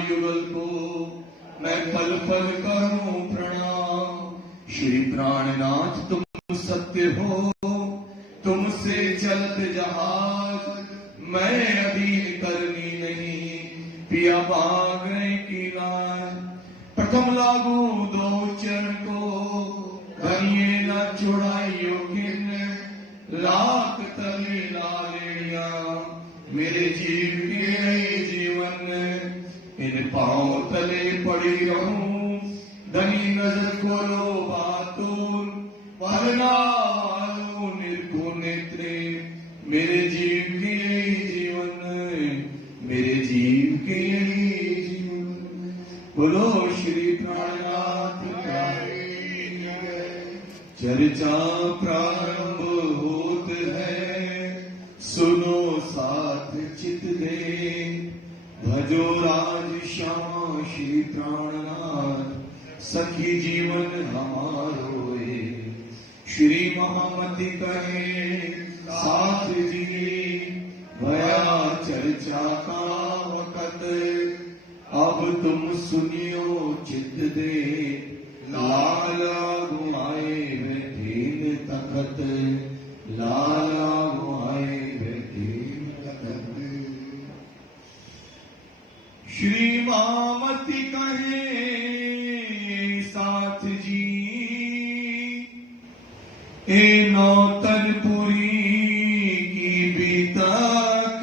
युगल को मैं पल पल करूं प्रणाम। श्री प्राणनाथ तुम सत्य हो, तुमसे चलत जहाज, मैं अधीन करनी नहीं, पिया बागने की लाज। प्रथम लागू दो चरण को, धनिये न चुड़ाइयो किन, लाख तली लालेड़िया, मेरे जीव के जीवन, इन पांव तले पड़ी रहूं, धनी नजर खोलो बातून, पलना वालों निर्को नेत्रे, मेरे जीव के जीवन, मेरे जीव के जीवन। बोलो श्री प्राणनाथ की चर्चा प्रारंभ होत है, सुनो साथ चित दे, भजो राज श्यामा श्री प्राणनाथ, सखी जीवन हमारो है। श्री महामति कहे साथ जी, भया चर्चा का वक़्त, अब तुम सुनियो चित दे, लाला गुआए बैठीन तखत, लाला गुआए बैठीन तखत। श्री महामति कहे साथ जी, ए नौतनपुरी की बीतक,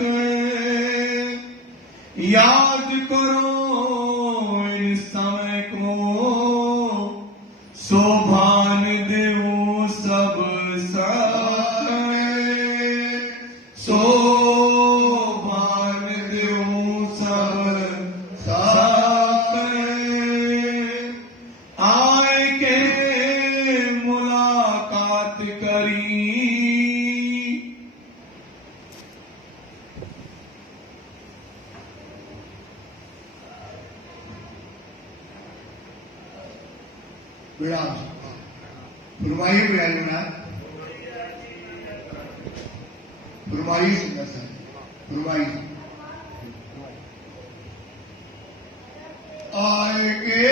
याद करो इन समय को, शोभान देव सब समय, शोभान देव सब समय, आए के मुलाकात करी। फरमाइए बयान, फरमाइए सुंदर सर, फरमाइए। आए के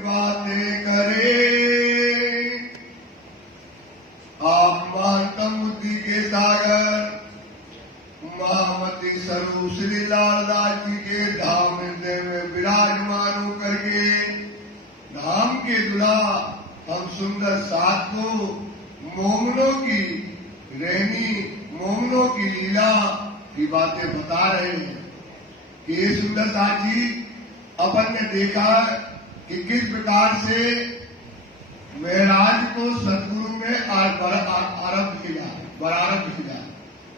बातें करे, आप महानतम बुद्धि के सागर, महामती स्वरूप श्री लालदास जी के धाम हृदय में विराजमान होकर के धाम के दुला हम सुंदर साथ को मोमनों की रहनी, मोमनों की लीला की बातें बता रहे हैं कि ये सुंदर साथ जी, अपन ने देखा कि किस प्रकार से महराज को सतगुरु ने आरंभ किया, बरारंभ किया,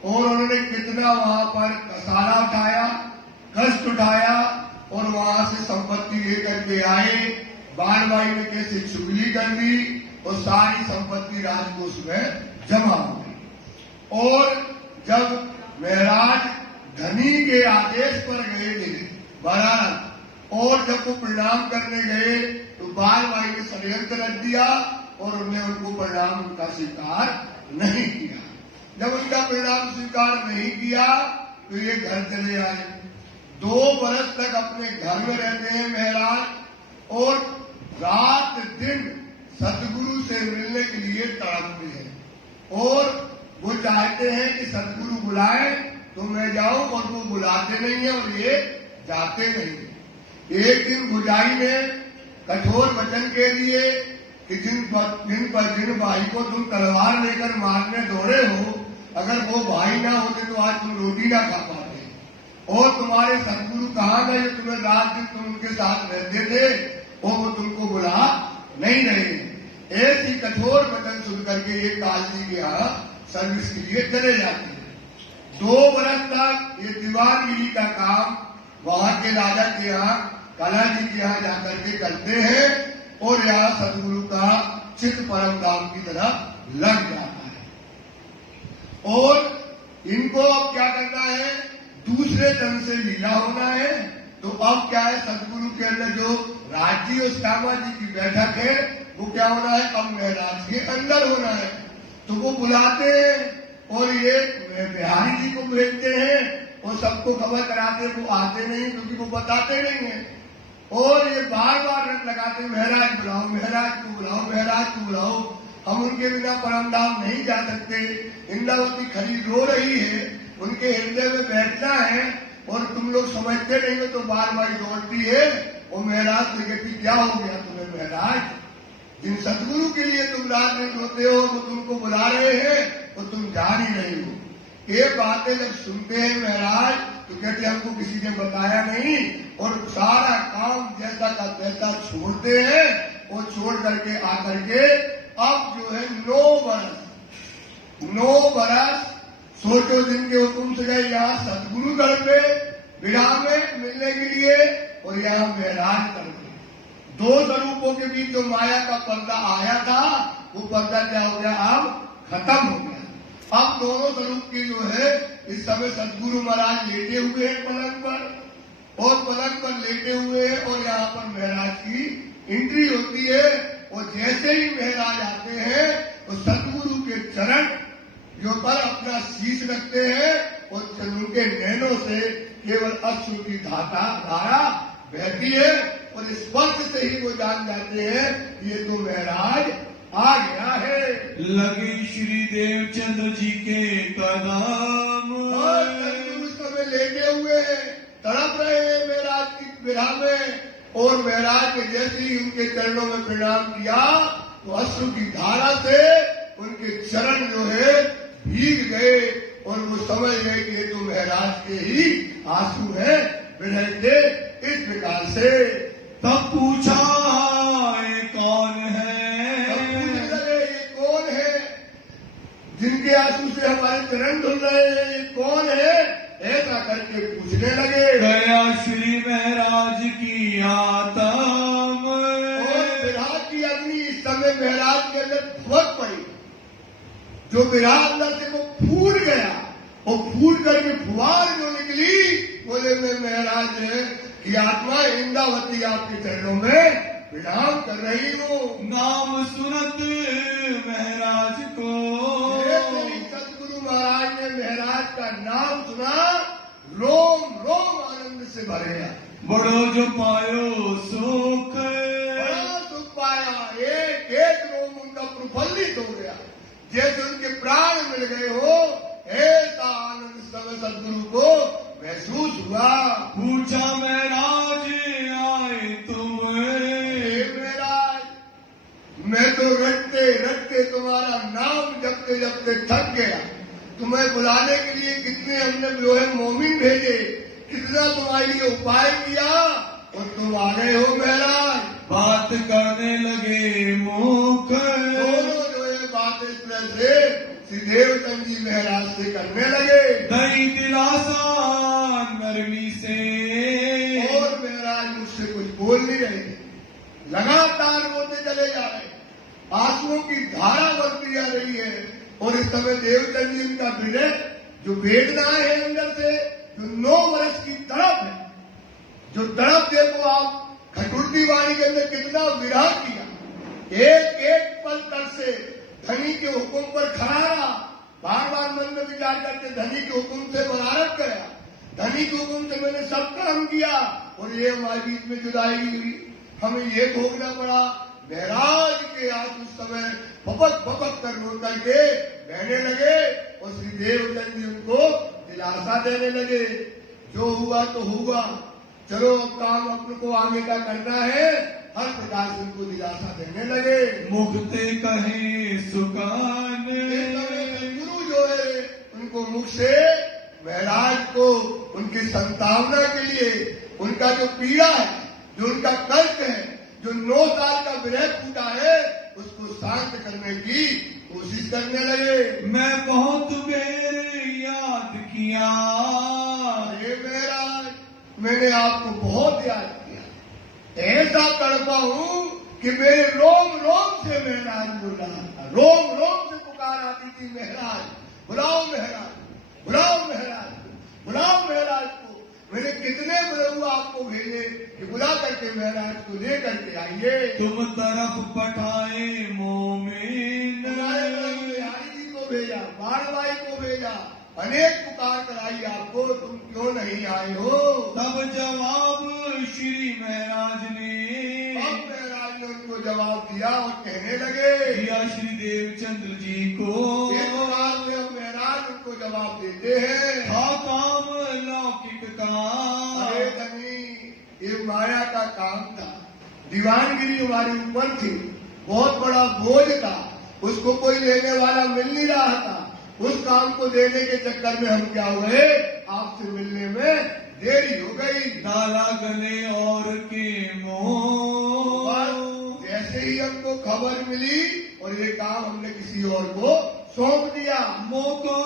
और उन्होंने कितना वहां पर कसारा उठाया, कष्ट उठाया, और वहां से संपत्ति लेकर के आए। बाणबाई ने कैसे चुगली कर दी और सारी संपत्ति राजकोष में जमा हो गई। और जब महराज धनी के आदेश पर गए थे बरारत, और जब वो प्रणाम करने गए तो बाणबाई ने षड्यंत्र रच दिया और उन्हें उनको प्रणाम उनका स्वीकार नहीं किया। जब उनका प्रणाम स्वीकार नहीं किया तो ये घर चले आए। 2 वर्ष तक अपने घर में रहते हैं महराज, और रात दिन सतगुरु से मिलने के लिए तड़पते हैं, और वो चाहते हैं कि सतगुरु बुलाए तो मैं जाऊं, और वो बुलाते नहीं है और ये जाते नहीं। एक दिन भुजाई ने कठोर वचन के लिए कि जिन भाई को तुम तलवार लेकर मारने दौड़े हो, अगर वो भाई ना होते तो आज तुम रोटी ना खा पाते, और तुम्हारे सतगुरु कहाँ गए, तुम्हें रात दिन तुम उनके साथ रहते थे और वो तुमको बुला नहीं रहे। ऐसी कठोर वचन सुन करके ये काल जी के यहाँ सर्विस के लिए चले जाते हैं। 2 वर्ष तक ये दीवानगिरी का काम वहां के राजा के यहाँ, कला जी के यहाँ जाकर के करते हैं, और यहाँ सतगुरु का चित्त परम धाम की तरफ लग जाता है। और इनको अब क्या करना है, दूसरे ढंग से लीला होना है। तो अब क्या है, सतगुरु के अंदर जो राजी और श्यामा जी की बैठक है वो क्या होना है, अब महराज के अंदर होना है। तो वो बुलाते हैं और ये बिहारी जी को भेजते हैं वो सबको खबर कराते, वो आते नहीं क्योंकि वो बताते नहीं है। और ये बार बार रट लगाते, महाराज बुलाओ, महाराज को बुलाओ, महाराज को बुलाओ। हम उनके बिना परम धाम नहीं जा सकते। इंद्रावती खड़ी रो रही है, उनके हृदय में बैठना है और तुम लोग समझते नहीं हो तो बार बार दौड़ती है। और महाराज से कहती क्या हो गया तुम्हें महाराज, जिन सदगुरु के लिए तुम रात में रोते हो वो तुमको बुला रहे हैं और तुम जा नहीं रही हो। ये बातें जब सुनते हैं महाराज तो कहते हमको किसी ने बताया नहीं और सारा काम जैसा का तैसा छोड़ते हैं। और छोड़ करके आकर के अब जो है 9 बरस सोचो जिनके हुक्म से गए यहाँ सदगुरु दर पे विराम में मिलने के लिए और यहाँ महाराज कर पे। दो स्वरूपों के बीच जो माया का पर्दा आया था वो पर्दा क्या हो गया, अब खत्म हो गया। अब दोनों स्वरूप की जो है इस समय सदगुरु महाराज लेटे हुए हैं पलंग पर और पलंग पर लेटे हुए हैं और यहाँ पर महाराज की एंट्री होती है। और जैसे ही महाराज आते हैं तो सदगुरु के चरण जो पर अपना शीश रखते हैं और उनके नैनों से केवल अश्रु की धारा बहती है और स्पर्श से ही वो जान जाते हैं ये तो महाराज आ गया है। लगे श्री देवचंद्र जी के कदम और सदगुरु उस समय लेटे हुए हैं, तड़प रहे हैं महाराज की विरह में। और महाराज ने जैसे ही उनके चरणों में प्रणाम किया तो अश्रु की धारा से उनके चरण जो है भीग गए और वो समझ गए कि ये तो महाराज के ही आंसू है विरह के। इस प्रकार से तब पूछा ये कौन है, पूछने लगे ये कौन है जिनके आंसू से हमारे चरण धुल रहे हैं, ये कौन है ऐसा करके पूछने लगे। गया श्री महाराज की आत्म और विराट की अग्नि इस समय महाराज के अंदर भुवक पड़ी। जो विराट अंदर से वो फूट गया और फूट करके फुहार जो निकली बोले मैं महाराज की आत्मा इंद्रावती आपके चरणों में विराम कर रही हूँ। नाम सुनत महाराज को सदगुरु महाराज ने महाराज का नाम सुना, रोम रोम आनंद से भर गया। बड़ो जो पायो सुख बड़ा सुख पाया, एक एक रोम उनका प्रफुल्लित हो गया जैसे उनके प्राण मिल गए हो। ऐसा आनंद सब सदगुरु को महसूस हुआ। पूछा महाराज आए तुम, महाराज मैं तो रटते रटते तुम्हारा नाम जपते जपते थक गया। तुम्हें बुलाने के लिए कितने हमने जो है मोमिन भेजे, कितना तुम्हारे लिए उपाय किया और तुम आ गए हो महाराज। बात करने लगे मुख दोनों जो है बात इस तरह से श्री देवचंद जी महाराज से करने लगे। दई दिलासा नरमी से और महाराज मुझसे कुछ बोल नहीं रहे, लगातार रोते चले जा रहे, आंसुओं की धारा बढ़ती जा रही है। और इस समय देवचंद जी का हृदय जो वेदना है अंदर से, जो 9 वर्ष की तड़प है, जो तड़प देखो आप खटुर्दी वाणी के अंदर कितना विरह किया। एक एक पल तर से धनी के हुक्म पर खड़ा रहा, बार बार मन में विचार करके धनी के हुक्म से बरारत गया, धनी के हुक्म से मैंने सब काम किया और ये हमारे बीच में जुदाई हुई, हमें ये भोगना पड़ा। महाराज के आंसू समय भपक कर रो करके बहने लगे और श्री देवचंद जी उनको दिलासा देने लगे। जो हुआ तो हुआ, चलो अब काम अपने को आगे का करना है, हर प्रकार से उनको दिलासा देने लगे। मुखते कहे सुकान गुरु जो है उनको मुख से महाराज को उनकी संतावना के लिए उनका जो पीड़ा है, जो उनका कष्ट है, जो 9 साल का विरह टूटा है, उसको शांत करने की कोशिश करने लगे। मैं बहुत बेर याद किया, हे महाराज मैंने आपको बहुत याद किया, ऐसा तड़पा हूँ कि मेरे रोम रोम से महाराज बोल रहा था, रोम रोम से पुकार आती थी महाराज बुलाओ महाराज, बुलाओ महाराज, बुलाओ महाराज को। मैंने कितने प्रभु आपको भेजे कि बुला करके महाराज को ले करके आइए। तुम तरफ पठाए मोमिन, बिहारी जी को भेजा, बाणबाई को भेजा, अनेक पुकार कराई आपको, तुम क्यों नहीं आए हो? तब जवाब श्री महाराज ने अब महाराज ने उनको जवाब दिया और कहने लगे, दिया श्री देवचंद्र जी को। एक बात में अब महाराज उनको जवाब देते हैं, था काम लौकिक का, अरे धनी, ये माया का काम था। दीवानगिरी हमारे ऊपर थी, बहुत बड़ा बोझ था, उसको कोई लेने वाला मिल नहीं रहा था। उस काम को देने के चक्कर में हम क्या हुए, आपसे मिलने में देरी हो गई। डाला गले और के मोह, जैसे ही हमको खबर मिली और ये काम हमने किसी और को सौंप दिया। मोह को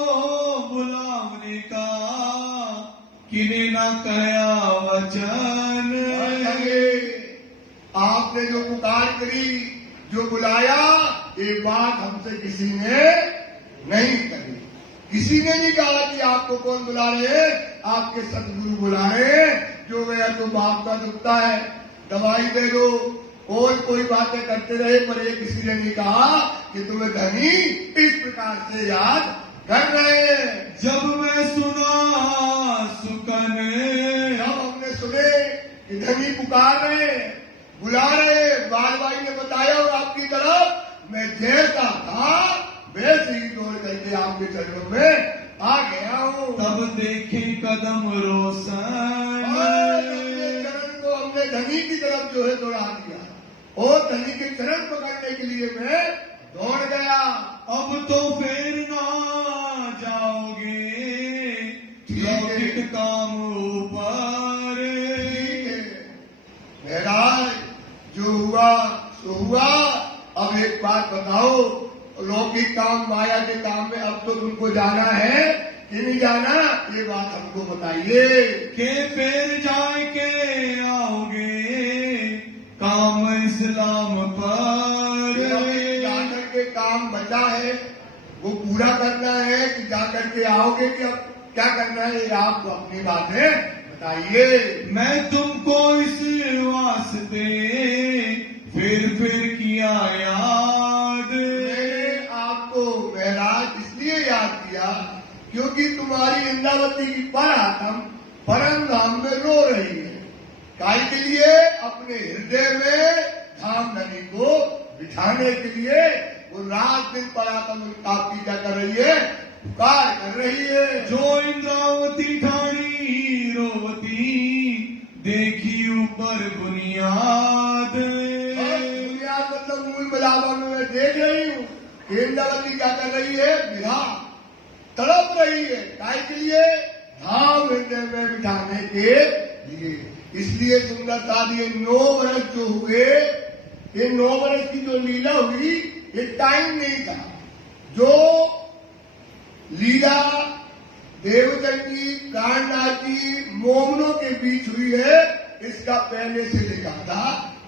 बुलावने का किने ना कया वचन। आपने जो पुकार करी, जो बुलाया, ये बात हमसे किसी ने नहीं करी। किसी ने नहीं कहा कि आपको कौन बुला रहे हैं, आपके सदगुरु बुला रहे हैं। जो गया तो बाप का दुखता है, दवाई दे दो, और कोई बातें करते रहे, पर ये किसी ने नहीं कहा कि तुम्हें धनी इस प्रकार से याद कर रहे हैं। जब मैं सुना सुकन, जब हमने सुने कि धनी पुकार रहे, बुला रहे, बाल भाई ने बताया और आपकी तरफ मैं जैसा था वैसे ही दौड़ करके आपके चरणों में आ गया हूँ। तब देखे कदम रोशन, चरण को हमने धनी की तरफ जो है दौड़ा दिया और धनी के चरण पकड़ने के लिए मैं दौड़ गया। अब तो फिर ना जाओगे लौकिक काम ऊपर। महाराज, जो हुआ सो हुआ। अब एक बात बताओ, लौकिक काम, माया के काम में अब तो तुमको जाना है कि नहीं जाना, ये बात हमको बताइए। के फिर जाए के आओगे काम इस्लाम पर। जाकर के काम बचा है वो पूरा करना है कि जाकर के आओगे कि अब क्या करना है, ये आप अपनी बातें बताइए। मैं तुमको इस वास्ते फिर किया याद। मैंने आपको महाराज इसलिए याद किया क्योंकि तुम्हारी इंद्रावती की परात्म परम धाम में रो रही है। काय के लिए? अपने हृदय में धाम नदी को बिठाने के लिए वो रात दिन परात्म आपकी क्या कर रही है, पुकार कर रही है। जो इंद्रावती ठाणी रोवती देखी ऊपर बुनियाद। बुनियाद मतलब मूल बलावा में मैं देख रही हूँ कि इंद्रावती क्या कर रही है, विरह तड़प रही है। काय के लिए? धाम हृदय में बिठाने के लिए। इसलिए सुंदरता दिए 9 वर्ष जो हुए, ये 9 वर्ष की जो लीला हुई, ये टाइम नहीं था। जो लीला देवचंदी प्राणनाथी मोमनों के बीच हुई है, इसका पहले से लिखा था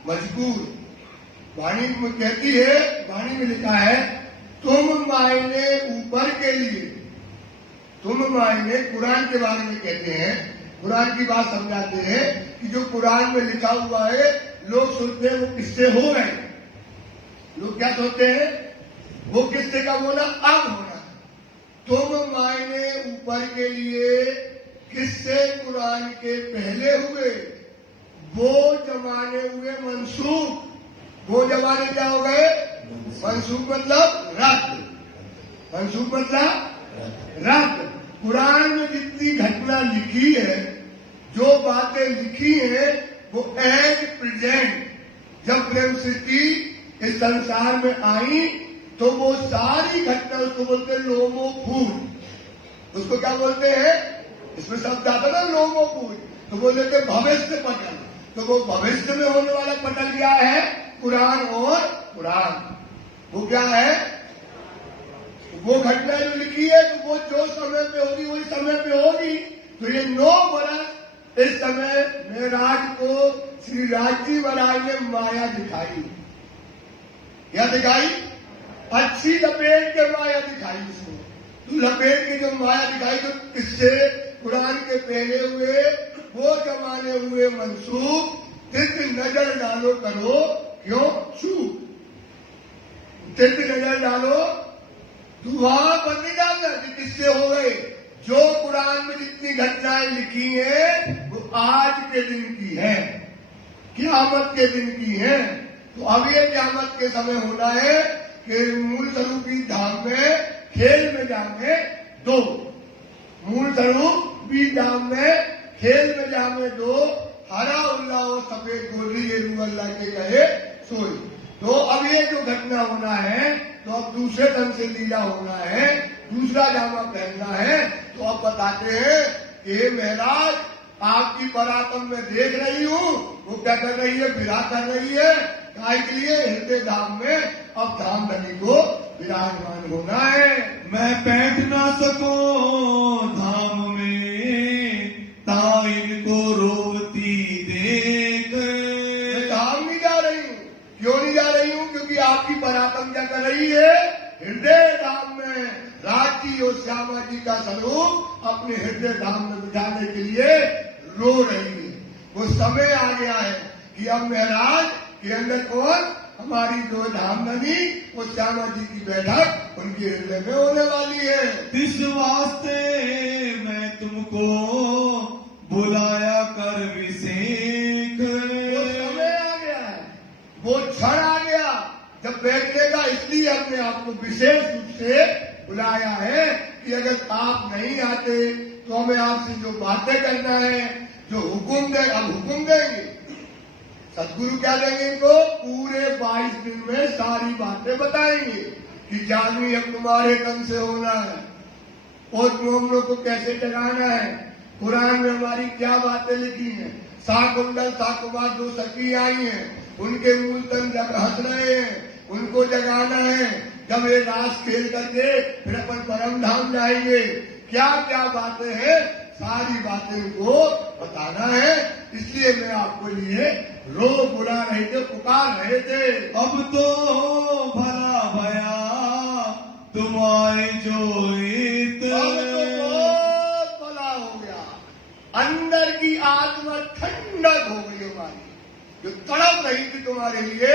मजबूर। वाणी में कहती है, वाणी में लिखा है, तुम मायने ऊपर के लिए। तुम मायने कुरान के बारे में कहते हैं, कुरान की बात समझाते हैं कि जो कुरान में लिखा हुआ है, लोग सोचते हैं वो किससे हो रहे हैं। लोग क्या सोचते हैं, वो किससे का होना, अब होना। तुम मायने ऊपर के लिए किससे कुरान के पहले हुए, वो जमाने हुए मंसूख। वो जमाने क्या हो गए, मंसूख मतलब रद्द। मंसूख मतलब रद्द। कुरान में जितनी घटना लिखी है, जो बातें लिखी हैं, वो एज प्रेजेंट जब प्रेम सृष्टि इस संसार में आई तो वो सारी घटना, उसको बोलते हैं लोमो फूल। उसको क्या बोलते हैं, इसमें शब्द आता ना लोमो फूल, तो बोल देते भविष्य पटल। तो वो भविष्य में होने वाला पटल क्या है, कुरान और कुरान। वो क्या है, वो घटना जो लिखी है, तो वो जो समय पे होगी वही समय पे होगी। तो ये 9 वर्ष इस समय मेराज को श्री राजी महाराज ने माया दिखाई। क्या दिखाई? अच्छी लपेट के माया दिखाई उसको। तो लपेट के जो माया दिखाई, तो किससे, कुरान के पहले हुए वो जमाने हुए मंसूख। तिर्क नजर डालो करो क्यों चूक। तिर्क नजर डालो, तू वहां पर नहीं डालना कि किससे हो गए, जो कुरान में जितनी घटनाएं लिखी हैं वो आज के दिन की है, क़यामत के दिन की है। तो अब ये क़यामत के समय होना है कि मूल स्वरूपी धाम में खेल में जामे दो, मूल स्वरूपी धाम में खेल में जामे दो, हरा उल्ला और सफेद गोली ये रू अल्लाह के कहे सोई। तो अब ये जो घटना होना है तो अब दूसरे ढंग से लीला होना है, दूसरा जामा पहनना है। तो अब बताते हैं कि महाराज आपकी बरातम में देख रही हूँ, वो क्या कर रही है, विराह कर रही है। काय के लिए, हृदय धाम में अब धाम धनी को विराजमान होना है। मैं बैठ ना सकूं धाम में, ता इनको रोती देख। मैं धाम नहीं जा रही हूँ। क्यों नहीं जा रही हूँ? क्योंकि आपकी बरातम क्या कर रही है, हृदय धाम में राजी और श्यामा जी का स्वरूप अपने हृदय धाम में बिठाने के लिए रो रही है। वो समय आ गया है कि अब महाराज के अंदर कौन, हमारी जो धामधनी वो श्यामा जी की बैठक उनके हृदय में होने वाली है। इस वास्ते मैं तुमको बुलाया कर विसेक। वो समय आ गया है, वो क्षण आ गया जब बैठने का, इसलिए हमने आपको विशेष रूप से बुलाया है कि अगर आप नहीं आते तो हमें आपसे जो बातें करना है, जो हुक्म दे, अब हुक्म देंगे। सदगुरु क्या देंगे इनको, पूरे 22 दिन में सारी बातें बताएंगे कि जागनी अब तुम्हारे तन से होना है और तुम हम लोग को कैसे जगाना है। कुरान में हमारी क्या बातें लिखी हैं, साकुंडल साकुबाद 2 सखी आई हैं, उनके मूल तन जब हंस रहे हैं, उनको जगाना है। जब ये रास खेल करके फिर अपन परम धाम जाएंगे, क्या क्या बातें हैं, सारी बातें उनको बताना है। इसलिए मैं आपको लिए रो बुला रहे थे, पुकार रहे थे। अब तो भला भया तुम आए जो इत। अब तो बहुत भला हो गया, अंदर की आत्मा ठंडक हो गई हमारी, जो तड़प रही थी तुम्हारे लिए,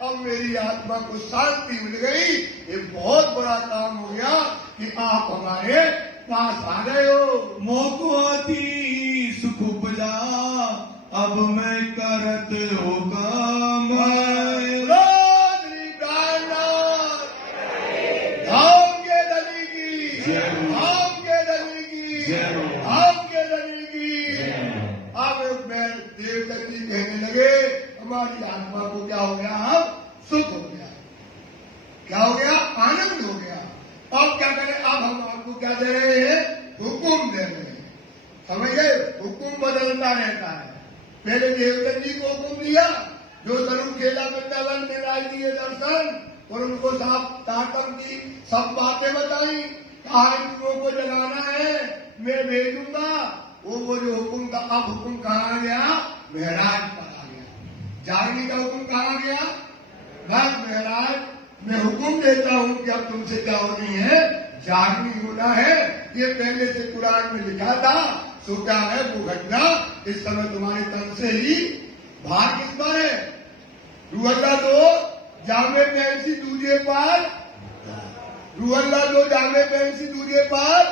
अब मेरी आत्मा को शांति मिल गई। ये बहुत बड़ा काम हो गया कि आप हमारे पास आ गए हो। मोको आती सुख उपजा, अब मैं करत हो काम। धाम के धनी की, धाम के धनी की, धाम के धनी की। अब मैं देवदत्ती कहने लगे, हमारी आत्मा को क्या हो गया, अब सुख हो गया। क्या हो गया, आनंद हो गया। अब क्या करें, अब हम आपको क्या दे रहे हैं, हुक्म दे रहे हैं। समझ गए, हुक्म बदलता रहता है। पहले देवदत्त जी को हुक्म दिया, जो स्वरूप खेला वृंदावन में राज दिए दर्शन और उनको साफ ताकम की सब बातें बताई, कहा इन लोगों को जगाना है, मैं भेजूंगा। वो जो हुक्म का, अब हुक्म कहाँ गया, महराज पर आ गया। जागने का हुक्म कहाँ गया, बस महाराज मैं हुक्म देता हूं कि अब तुमसे क्या होनी है, जागनी होना है। ये पहले से कुरान में लिखा था, सो क्या है वो घटना इस समय तुम्हारे तन से ही भाग किस पर है। रूहल्ला दो जामे पैंसी दूजे पार, रूहल्ला दो जामे पैंसी दूजे पार,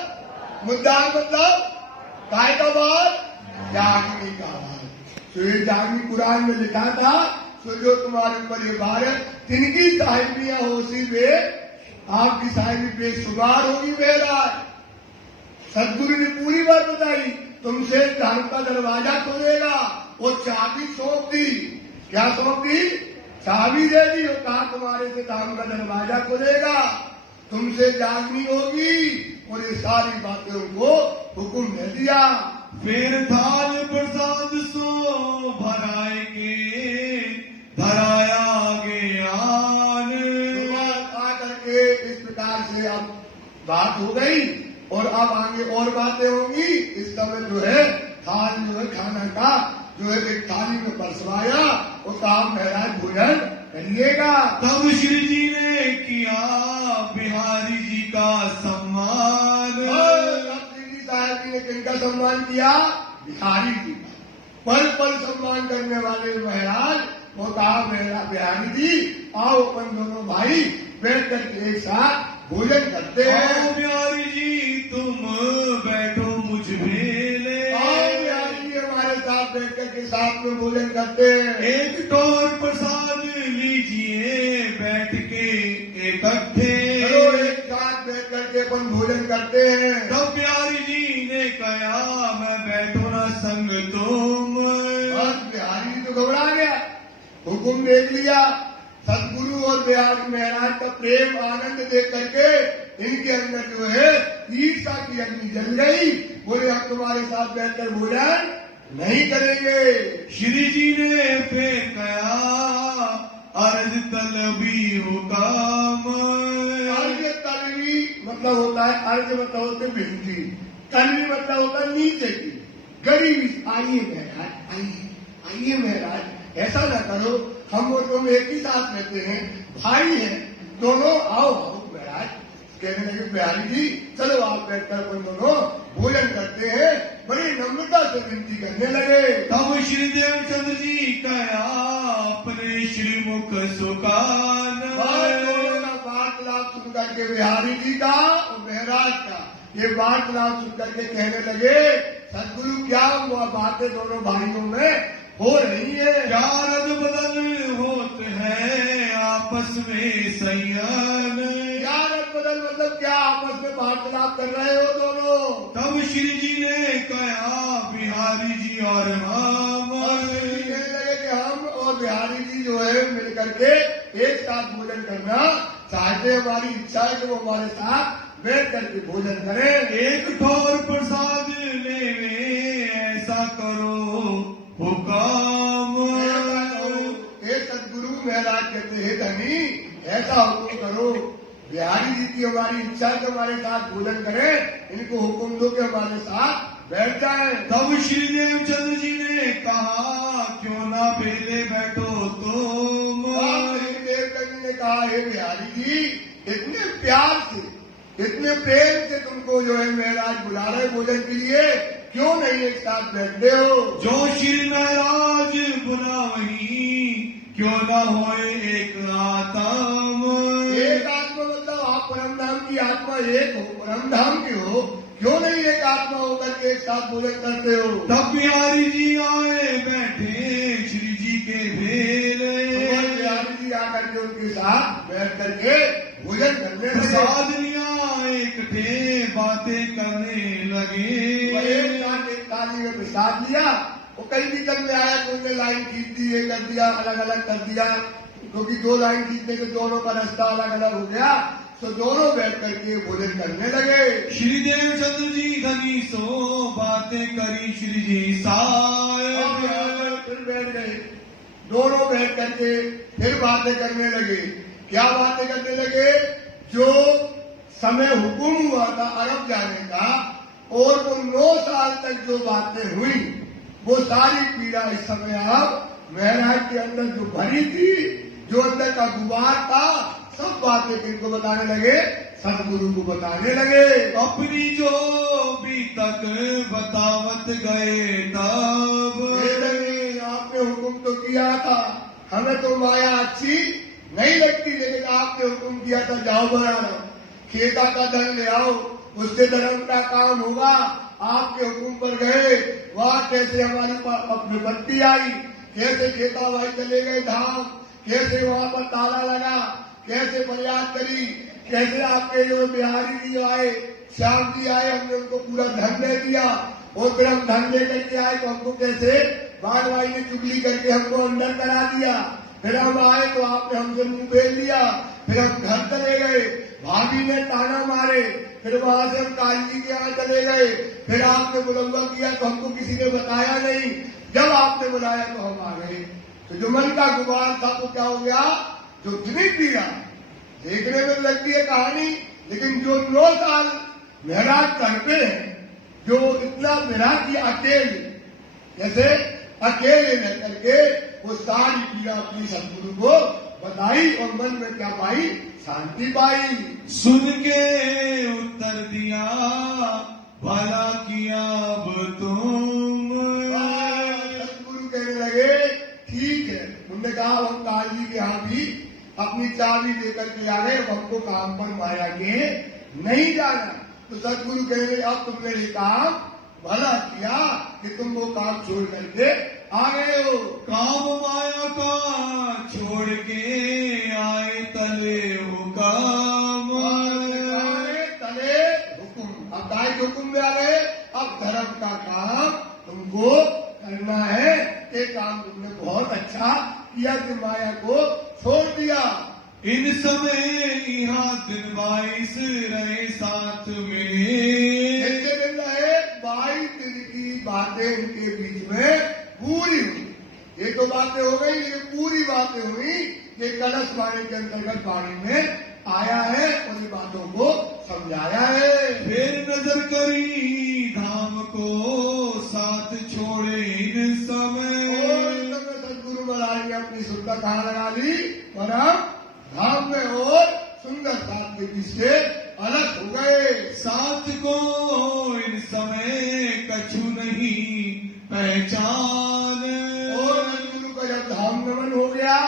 मुद्दा मतलब काय का बात, जागनी का बात। तो ये जागनी कुरान में लिखा था। तो जो तुम्हारे ऊपर ये बार है, तिनकी साहिबियां होशी वे, आपकी साहिबी बेशुमार होगी महाराज। सदगुरु ने पूरी बात बताई, तुमसे धर्म का दरवाजा खोलेगा। वो चाबी सौंप दी, क्या सौंप दी, चाबी दे दी और कहा तुम्हारे से धर्म का दरवाजा खोलेगा, तुमसे जागनी होगी। और ये सारी बातें उनको हुक्म दे दिया। फिर थाल प्रसाद सो भराएंगे, भराया ज्ञान। आकर के इस प्रकार से अब बात हो गई और अब आगे और बातें होंगी। इस समय जो है थाल जो है खाना का जो है एक थाली में परसवाया और कहा महाराज भोजन करिएगा। तब श्री जी ने किया बिहारी जी का सम्मान। श्री साहब जी ने किनका सम्मान किया, बिहारी जी का। पल पल सम्मान करने वाले महाराज वो कहा मेरा बिहारी जी आओ अपन दोनों भाई बैठ करके एक साथ भोजन करते हैं। आओ बिहारी जी तुम बैठो मुझ भेले, आओ बिहारी जी हमारे साथ बैठकर के साथ में भोजन करते हैं। एक टोर प्रसाद लीजिए बैठ के इकट्ठे, चलो एक साथ बैठ करके अपन भोजन करते हैं। तब बिहारी जी ने कहा मैं बैठो ना संग तुम। बस बिहारी जी तो घबरा गया, हुकुम देख लिया। सदगुरु और बिहारी महाराज का प्रेम आनंद देख करके इनके अंदर जो है ईर्षा की अग्नि जल गई। बोले हम तुम्हारे साथ बैठकर भोजन नहीं करेंगे। श्री जी ने फिर कहा अर्ज तलबी हुकाम। अर्ज तलवी मतलब होता है, अर्ज मतलब होते विनती, तलवी मतलब होता है नीचे की गरीबी। आइए महाराज, आइए महाराज, ऐसा ना करो, हम और तुम एक ही साथ रहते हैं, भाई हैं दोनों, आओ महाराज। कहने लगे बिहारी जी चलो आप बैठकर अपन दोनों भोजन करते हैं। बड़ी नम्रता से विनती करने लगे। तब श्री देवचंद्र जी कहा अपने श्रीमुख सुकान। दोनों का वार्तालाप सुन करके बिहारी जी का और महाराज का ये वार्तालाप सुन करके कहने लगे सदगुरु क्या बातें दोनों भाइयों में हो रही है। क्या रद बदल होते हैं आपस में संयन। क्या रद बदल मतलब क्या आपस में वार्तालाप कर रहे हो दोनों। तब श्री जी ने कहा बिहारी जी और हम। कहने लगे कि हम और बिहारी जी जो है मिल करके एक साथ भोजन करना चाहते हैं। हमारी इच्छा है कि वो हमारे साथ बैठ करके भोजन करें। एक ठोर प्रसाद लेवे ऐसा करो हुकाम। हे सदगुरु महाराज कहते हैं धनी ऐसा हुक्म करो। बिहारी जी की हमारी इच्छा है कि हमारे साथ भोजन करें, इनको हुक्म दो कि हमारे साथ बैठ जाए। तब श्री देवचंद्र जी ने कहा क्यों ना पहले बैठो तुम। देवचंद्र जी ने कहा हे बिहारी जी इतने प्यार से इतने प्रेम से तुमको जो है महाराज बुला रहे भोजन के लिए, क्यों नहीं एक साथ बैठते हो। जो श्री महाराज बुला वही क्यों ना होए एक आत्मा। एक आत्मा मतलब आप परम धाम की आत्मा एक हो, परम धाम की हो, क्यों नहीं एक आत्मा होकर के एक साथ भोजन करते हो। तब बिहारी जी आए बैठे श्री जी के भेले। बिहारी जी आकर के उनके साथ बैठ करके भोजन करने लगे। साधनिया एक थे बातें करने लगे। एक थाली में प्रसाद लिया, वो कहीं भी तक में आया तो उन्होंने लाइन खींच दी, ये कर दिया, अलग अलग कर दिया, क्योंकि दो लाइन खींचने से दोनों का रास्ता अलग अलग हो गया। तो दोनों बैठ करके भोजन करने लगे। श्री देवचंद्र जी धनी सो बातें करी श्री जी साय। फिर बैठ गए, दोनों बैठ करके फिर बातें करने लगे। क्या बातें करने लगे। जो समय हुकुम हुआ था अरब जाने का और वो 9 साल तक जो बातें हुई वो सारी पीड़ा इस समय अब महाराज के अंदर जो भरी थी, जो अंदर का गुबार था, सब बातें किनको बताने लगे, सदगुरु को बताने लगे। अपनी जो भी तक बतावत गए तब। आपने हुक्म तो किया था, हमें तो माया अच्छी नहीं लगती, लेकिन आपने हुक्म किया था जाओ बनाना, खेता का धन ले आओ, उससे धर्म का काम होगा। आपके हुक्म पर गए, वहाँ कैसे हमारी अपनी बत्ती आई, कैसे खेता भाई चले गए धाम, कैसे वहाँ पर ताला लगा, कैसे फरियाद करी, कैसे आपके जो बिहारी जी आए, श्याम जी आए, हमने उनको पूरा धन दे दिया और फिर हम धन दे करके आए तो हमको कैसे बाढ़ भाई ने चुगली करके हमको अंदर करा दिया। फिर हम आए तो आपने हमसे मुंह फेर लिया, फिर हम घर चले गए, भाभी ने ताना मारे, फिर वहां से हम काली जी के यहाँ चले गए, फिर आपने बुलंदा किया तो हमको किसी ने बताया नहीं, जब आपने बुलाया तो हम आ गए। तो जो मन का गुबार था तो क्या हो गया, जो इतनी पीड़ा देखने में लगती है कहानी, लेकिन जो 9 साल महाराज करते हैं, जो इतना महाराज की अकेले जैसे अकेले रह करके वो सारी पीड़ा अपनी सदगुरु को बताई और मन में क्या पाई, शांति पाई। सुन के उत्तर दिया भला किया अब तुम। सदगुरु कहने लगे ठीक है, उन्होंने कहा हम काली के यहाँ भी अपनी चाबी देकर के आ गए, हमको काम पर माया के नहीं जाना। तो सदगुरु कह रहे अब तुमने ये काम भला किया कि तुम वो काम छोड़ करके आ गए हो। काम माया का छोड़ के आए तले हुक्म, तले हुक्म। अब दाई हुक्म में आ गए, अब धर्म का काम तुमको करना है। ये काम तुमने बहुत अच्छा किया कि माया को छोड़ दिया। इन समय यहाँ दिन 22 रहे साथ मिले, कितने दिन रहे? 22 दिन की बातें इनके बीच में पूरी हुई। ये तो बातें हो गई, ये पूरी बातें हुई। ये कलश वाणी के अंतर्गत वाणी में आया है और ये बातों को समझाया है। फिर नजर करी धाम को साथ छोड़े इन समय, सदगुरु महाराज ने अपनी सुंदर कहाँ लगा ली? परम धाम में और सुंदर साथ के बीच से अलग हो गए। साथ को इन समय कछु नहीं पहचान। और सदगुरु का जब धाम गमन हो गया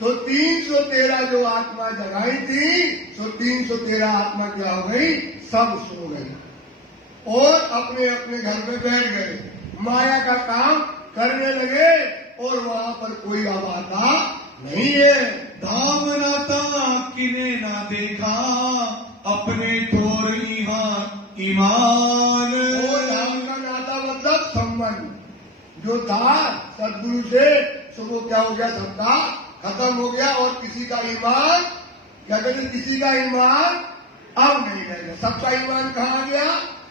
तो 313 जो आत्मा जगाई थी, तो 313 आत्मा क्या हो गई? सब सो गई और अपने अपने घर में बैठ गए, माया का काम करने लगे और वहां पर कोई अब आता नहीं है। धाम नाता किने ना देखा अपने ठोर यहाँ ईमान। और धाम का नाता मतलब संबंध जो था सदगुरु से, सो वो क्या हो गया? सबका खत्म हो गया और किसी का ईमान, क्या कहते, किसी का ईमान अब नहीं रहेगा। सबका ईमान कहाँ गया?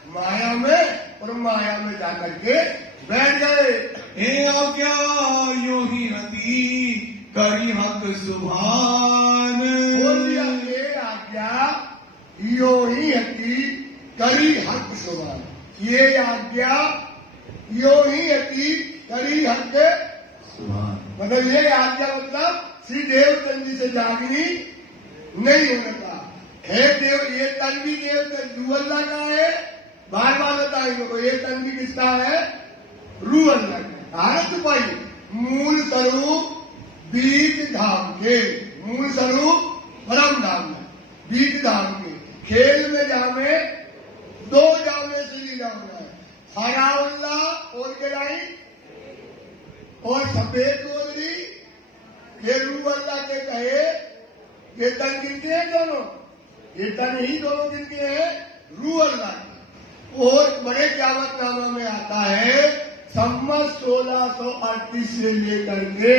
माया में, और माया में जाकर के बैठ गए। ए आज्ञा यो ही हती करी हक सुभान। बोलिया ये आज्ञा यो ही हती करी हक सुभान। ये आज्ञा यो ही हती करी हक सुभान मतलब ये आज्ञा मतलब श्री देवचंद जी से जागनी नहीं होने का है। देव ये तन भी देव अल्लाह का है, बार बार बताएंगे को ये तन भी किसका है? रू अल्लाह का। भारत भाई मूल स्वरूप बीज धाम के, मूल स्वरूप परम धाम में, बीज धाम के। खेल में जामे 2 जामे श्री जाऊंगा है, हरा उल्लाह और के लाई और सफेद गोदरी। ये रू अल्लाह के कहे ये तन किनके हैं? दोनों ये तन ही दोनों किनके हैं? रू अल्लाह के। और बड़े क़यामत नामा में आता है सम्मत 1638 से लेकर के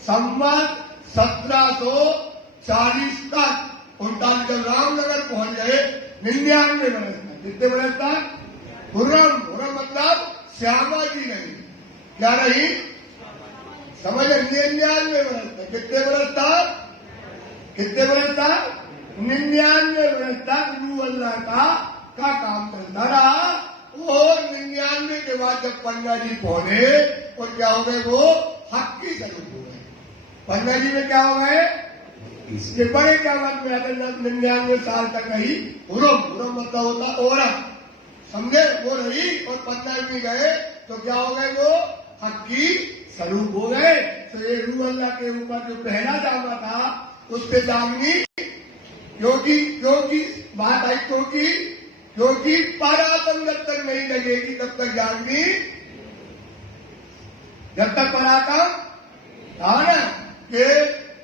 सम्मत 1740 तक, 39 जब रामनगर पहुंच गए 99 बरस तक। कितने बरस तक? हुर्रम, हुर्रम मतलब श्यामा जी नहीं, क्या रही? समझ 99 बरस तक। कितने बरस तक? कितने बरस तक? 99 बरस तक रू अल्लाह का काम चलता रहा। और 99 के बाद जब पन्ना जी पहुंचे और क्या हो गए? वो हक की स्वरूप हो गए। पन्ना जी में क्या हो गए? इसके बड़े क्या बात में आते 99 साल तक रही हुर्रम, हुर्रम मतलब होता औरत, समझे? वो रही और पन्ना जी गए तो क्या हो गए? वो हक की स्वरूप हो गए। तो ये रू अल्लाह के ऊपर जो पहला जामा था उस पे जामनी, क्योंकि बात आई क्योंकि परातम जब तक नहीं लगेगी तब तक जागनी, जब तक परातम था ना कि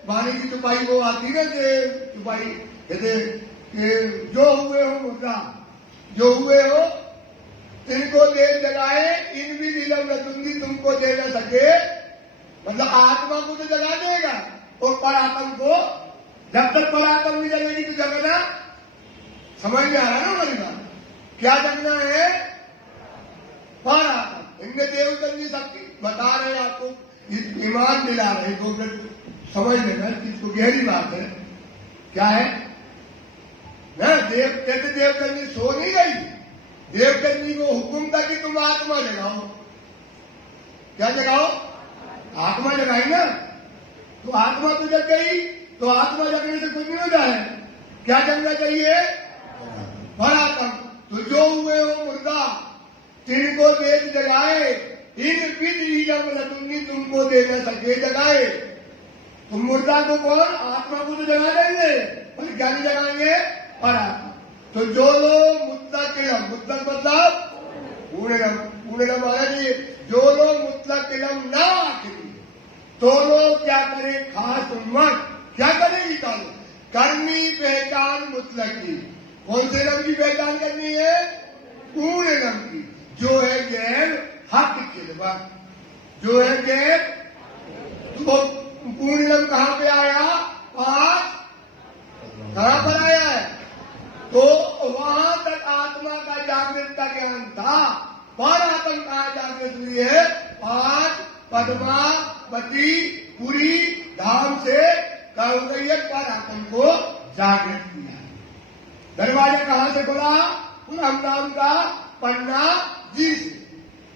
वाणी की चुपाई वो आती ना कि चुपाई कहते कि जो हुए हो मुद्रा, जो हुए हो तिनको दे जगाए इन भी नीलम रतुंगी तुमको दे न सके। मतलब आत्मा को तो जगा देगा और परात्म को, जब तक परात्म नहीं जगेगी तो जगना। समझ में आ रहा है ना हमारी बात? क्या जगना है? परात्म। इनमें देवचंद जी सबकी बता रहे हैं आपको, ईमान दिला रहे, 2 मिनट समझ लेना, इसको गहरी बात है। क्या है ना? कहते देवचंद जी सो नहीं गई, देवचंद जी को हुक्म था कि तुम आत्मा जगाओ। क्या जगाओ? आत्मा जगाई ना, तो आत्मा तो जग गई, तो आत्मा जगने से कुछ नहीं होता है। क्या जगना चाहिए? परात्म। तो जो हुए हो मुर्दा तिनको देख जगाए इन विधि तुमको दे न सके जगाए। तो मुर्दा को कौन? आत्मा को तो जगा देंगे, पर क्या नहीं जगाएंगे? परात्मा। तो जो लोग मुतलक इलम, मुतलक मतलब पूर्ण महाराज जी, जो लोग मुतलक इलम ना आखिरी, तो लोग क्या करें? खास उम्मत क्या करेगी? करनी पहचान मुतलक की। कौन से इलम की पहचान करनी है? पूर्ण इलम की, जो है गैर हक खिदमत, जो है गैर। तो पूर्ण इलम कहां पे आया? आज कहां पर आया है? तो वहां तक आत्मा का जागृत का ज्ञान था, पर आत्मा कहां जागृत हुई है? आज पद्मावती पूरी धाम से कर गई है, पर आत्मा को जागृत किया। दरवाजा कहां से खुला? पुरम धाम का पन्ना जी से।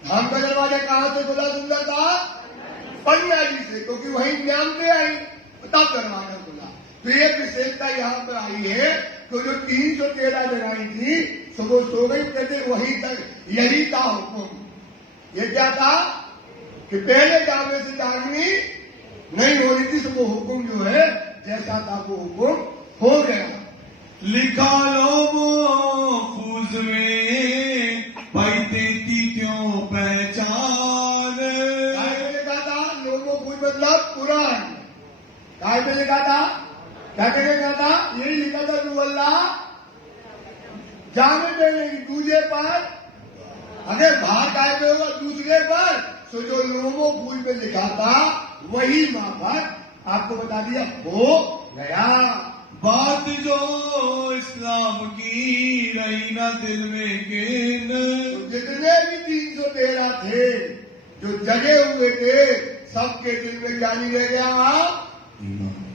धाम का दरवाजा कहां से खुला? सुंदर था पन्ना जी से, क्योंकि वही ज्ञान पे आई, तब दरवाजा खुला। तो ये विशेषता यहाँ पर आई है, तो जो 313 जगहें थी, सुबह सो गई, कहते वहीं तक यही था हुक्म। ये क्या था कि पहले जाने से जागनी नहीं हो रही थी, सुबह हुक्म जो है जैसा था वो हुक्म हो गया। लिखा लो फूज में भाई देती क्यों पहचान। काय में लिखा था? लोगों फूज मतलब कुरान। काय में लिखा था? क्या कहने था? यही लिखा था रूअल्लाह जाने देने की दूसरे पर। अगर बाहर काय में होगा दूसरे पर, तो जो लोगों फूल में लिखा था वही वहां पर आपको बता दिया हो गया। बात जो इस्लाम की रही ना दिल में गेन। तो जितने भी 313 थे जो जगे हुए थे, सबके दिल में क्या नहीं रह गया?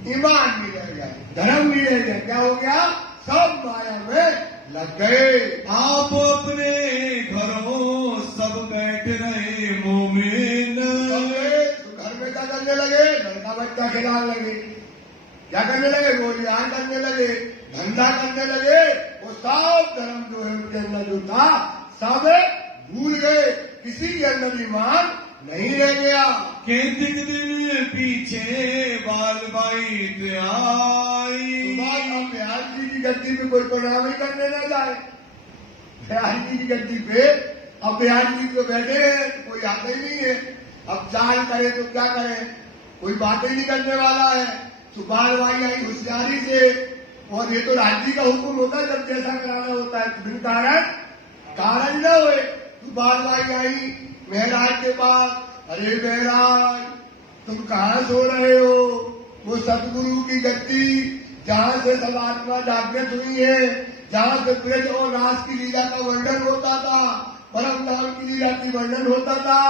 ईमान नहीं रह गया, धर्म नहीं रह गया। क्या हो गया? सब माया में लग गए। आप अपने घरों सब बैठ रहे मोमिन। घर में क्या करने लगे? लड़का बच्चा खिलाने लगे। क्या करने लगे? रोजगार करने लगे, धंधा करने लगे। वो सब धर्म जो है उनके अंदर जो था सब भूल गए, किसी के अंदर ईमान नहीं रह गया। के दिख दिल पीछे बाल बाई आई। अब बिहार जी की गद्दी पे कोई प्रणाम ही करने न जाए। बिहार जी की गद्दी पे अब बिहार जी तो बैठे हैं, कोई आता ही नहीं है। अब चाल करे तो क्या करे, कोई बातें नहीं करने वाला है। तो बाल बाई आई होशियारी से, और ये तो राज्य का हुक्म होता है, जब जैसा कराना होता है। बिन कारण न हुए तो बाल बाई आई महराज के पास। अरे महराज, तुम कहाँ सो रहे हो? वो सतगुरु की गद्दी जहाँ से सब आत्मा जागृत हुई है, जहाँ से ब्रज और रास की लीला का वर्णन होता था, परम धाम की लीला की वर्णन होता था,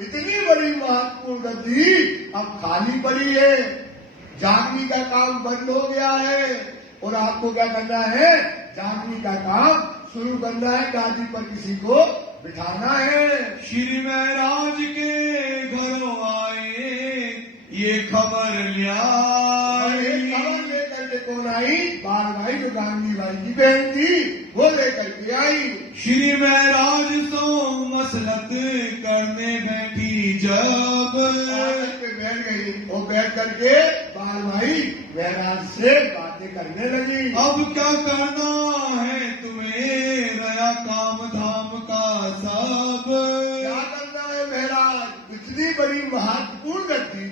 इतनी बड़ी महत्वपूर्ण गद्दी अब खाली पड़ी है। जागने का काम बंद हो गया है, और आपको क्या करना है? जागने का काम शुरू करना है, गादी पर किसी को बिठाना है। श्री महराज के घरों आए ये खबर लिया। खबर लेकर के कौन आई? बाल भाई जो गांधी भाई की बहन थी, वो लेकर के आई। श्री महराज सो मसलत करने बैठी जब बैठ गई, वो बैठ करके बाल भाई महराज से बातें करने लगी। अब क्या करना है तुम्हें रया काम धाम का सब। क्या करना है महराज? इतनी बड़ी महत्वपूर्ण गद्दी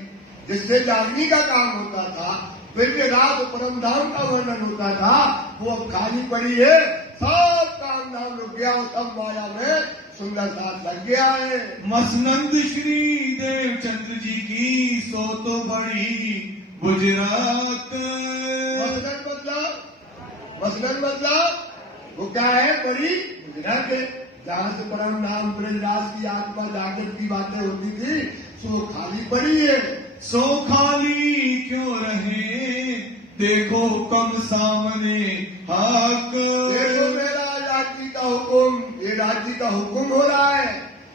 जिससे जागने का काम होता था, फिर भी रात परम धाम का वर्णन होता था, वो अब खाली पड़ी है। सब काम धाम रुक गया, और सब माया में सुंदर साथ लग गया है। मसनंद श्री देवचंद्र जी की सो तो बड़ी गुजरात। मसलन मतलब वो क्या है? बड़ी गुजरात है। जहाँ से परम नाम ब्रजराज की आत्मा जागृत की बातें होती थी, सो खाली पड़ी है। सो खाली क्यों रहे देखो कम सामने हक। देखो मेरा राज्य का हुक्म, ये राज्य का हुक्म हो रहा है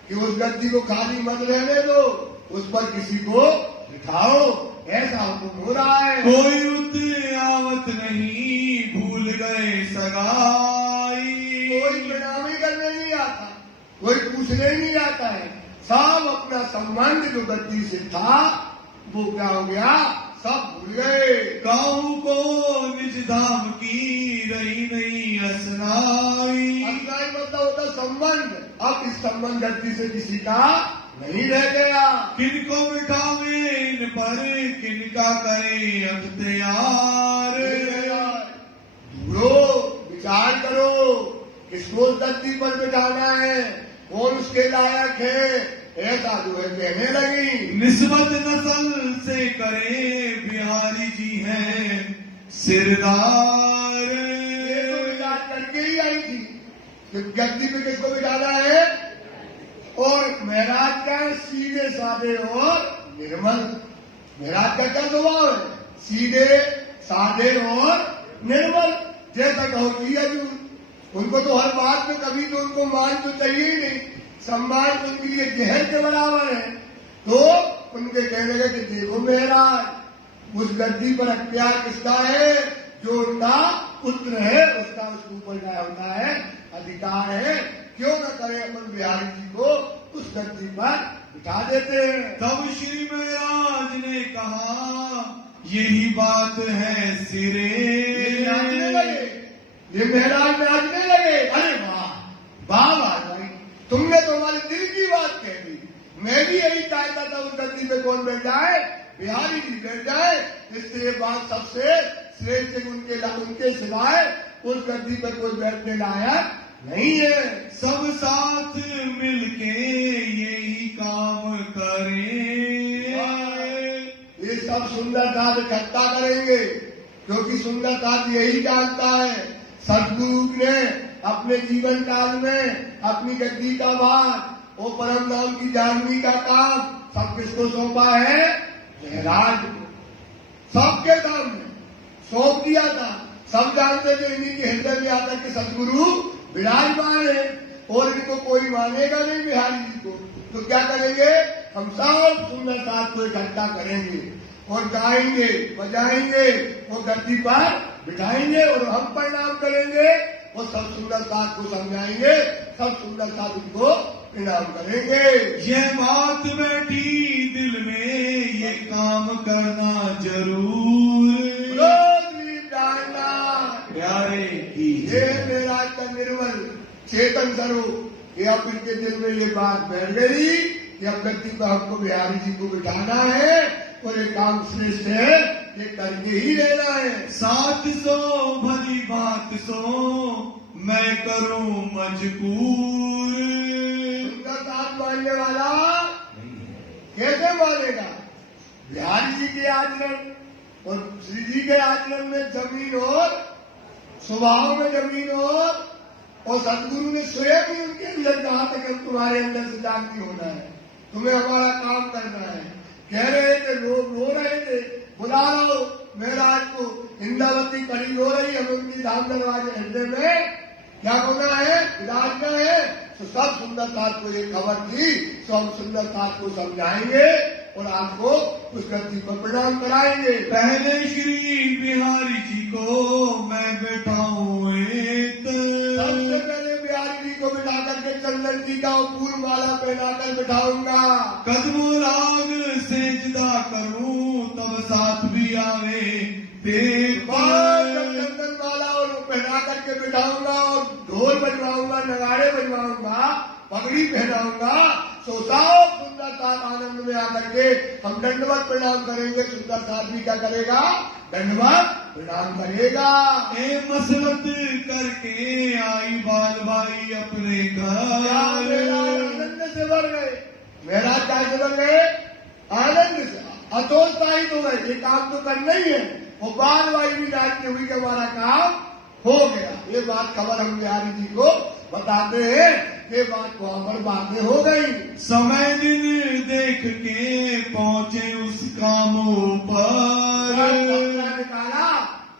कि उस गद्दी को खाली मत रहने दो, उस पर किसी को बिठाओ, ऐसा हुक्म हो रहा है। कोई उत आवत नहीं भूल गए सगाई। कोई प्रणाम ही करने नहीं आता, कोई पूछने ही नहीं आता है। सब अपना संबंध जो गद्दी से था वो क्या हो गया? सब भूल गए। काहू को निज धाम की रही नहीं असनाई। असनाई मतलब होता संबंध। अब इस संबंध धरती से किसी का नहीं रह गया। किनको बिठावे इन पर किनका करे अख्तियार। ढूंढो, विचार करो, किसको धरती पर बिठाना है, कौन उसके लायक है, ऐसा जो है कहने लगी। निस्बत नस्ल से करे बिहारी जी हैं सिरदार। ये तो विचार करके ही आई थी कि गद्दी पे किसको बिठाना है। और महराज का सीधे साधे और निर्मल। महराज का क्या स्वभाव है? सीधे साधे और निर्मल। जैसा कहो किया जो उनको तो हर बात में कभी तो उनको मान तो चाहिए ही नहीं। सम्मान तो उनके लिए जहर के बराबर है। तो उनके कहने लगे कि देखो महाराज, उस गद्दी पर अख्तियार किसका है? जो उनका पुत्र है उसका उसके ऊपर क्या होता है? अधिकार है। क्यों न करे अपन बिहारी जी को उस गद्दी पर बिठा देते हैं। तब श्री महाराज ने कहा यही बात है सिरे। ये महाराज नाचने लगे। अरे वाह वाह भाई, तुमने तो हमारे दिल की बात कह दी। मैं भी यही चाहता था उस गद्दी पे कौन बैठ जाए? बिहारी जी बैठ जाए। इससे ये बात सबसे श्रेष्ठ उनके सिवाय उस गद्दी पे कोई बैठने लायक नहीं है। सब साथ मिलके यही काम करें। ये सब सुंदर साथ इकट्ठा करेंगे, क्योंकि सुंदर साथ यही जानता है। सदगुरु ने अपने जीवन काल में अपनी गद्दी का भार और परम नाम की जानवी का काम सब किसको सौंपा है? महाराज सबके सामने सौंप दिया था। सब जानते थे इन्हीं के हृदय में आता कि सदगुरु विराजमान है और इनको कोई मानेगा नहीं बिहारी जी को। तो क्या करेंगे? हम सब सुंदर साथ को इकट्ठा करेंगे और गाएंगे बजाएंगे और गद्दी पर बिठाएंगे और हम प्रणाम करेंगे और सब सुंदर साथ को समझाएंगे। सब सुंदर साथ उनको प्रणाम करेंगे। यह बात बैठी दिल में, ये काम करना जरूर। प्यारे की ये महाराज का निर्मल चेतन स्वरूप। ये अब इनके दिल में ये बात बैठ गई कि अब गद्दी पर हमको बिहारी जी को बिठाना है और ये काम श्रेष्ठ है, ये करके ही लेना है। 700 भली बात सो मैं करूं मजबूर। उनका साथ मानने वाला कैसे मानेगा? बिहारी जी के आचरण और श्री जी के आचरण में जमीन और स्वभाव में जमीन और सदगुरु ने स्वयं ही उनके अंदर कहा था कि तुम्हारे अंदर से जागृति होना है, तुम्हें हमारा काम करना है। कह रहे थे, लोग रो रहे थे, बुला लो महाराज को। इंद्रावती कड़ी रो रही, हम उनकी धाम दरवाजे हृदय में क्या होना है? विराजना है। तो सब सुंदर साथ को ये खबर दी, तो हम सुंदर साथ को समझाएंगे और आपको उस गद्दी पर प्रणाम कराएंगे। पहले श्री बिहारी जी को मैं बैठाऊं सबसे पहले बिहारी जी को बिठा करके चंदन जी का फूल माला पहनाकर बिठाऊंगा। कदमों राग से जुदा करूं तब साथ भी आवे चंदन माला और पहना करके बिठाऊंगा और ढोल बजवाऊंगा, नगाड़े बजवाऊंगा, पगड़ी पहनाऊंगा। तो सब सुंदर साथ आनंद में आकर के हम दंडवत प्रणाम करेंगे। सुंदर साथ भी क्या करेगा? दंडवत प्रणाम करेगा। ए मसलत करके आई बाल भाई अपने घर। आनंद से भर गए। मेरा क्या से भर गए? आनंद से। अतोत्साहित हो गए। ये काम तो करना ही है। वो बाल भाई भी नाचते हुई कि हमारा काम हो गया। ये बात खबर हम बिहारी जी को बताते हैं। ये बात वहां पर बातें हो गई। समय दिन देख के पहुंचे उस कामों पर। निकाला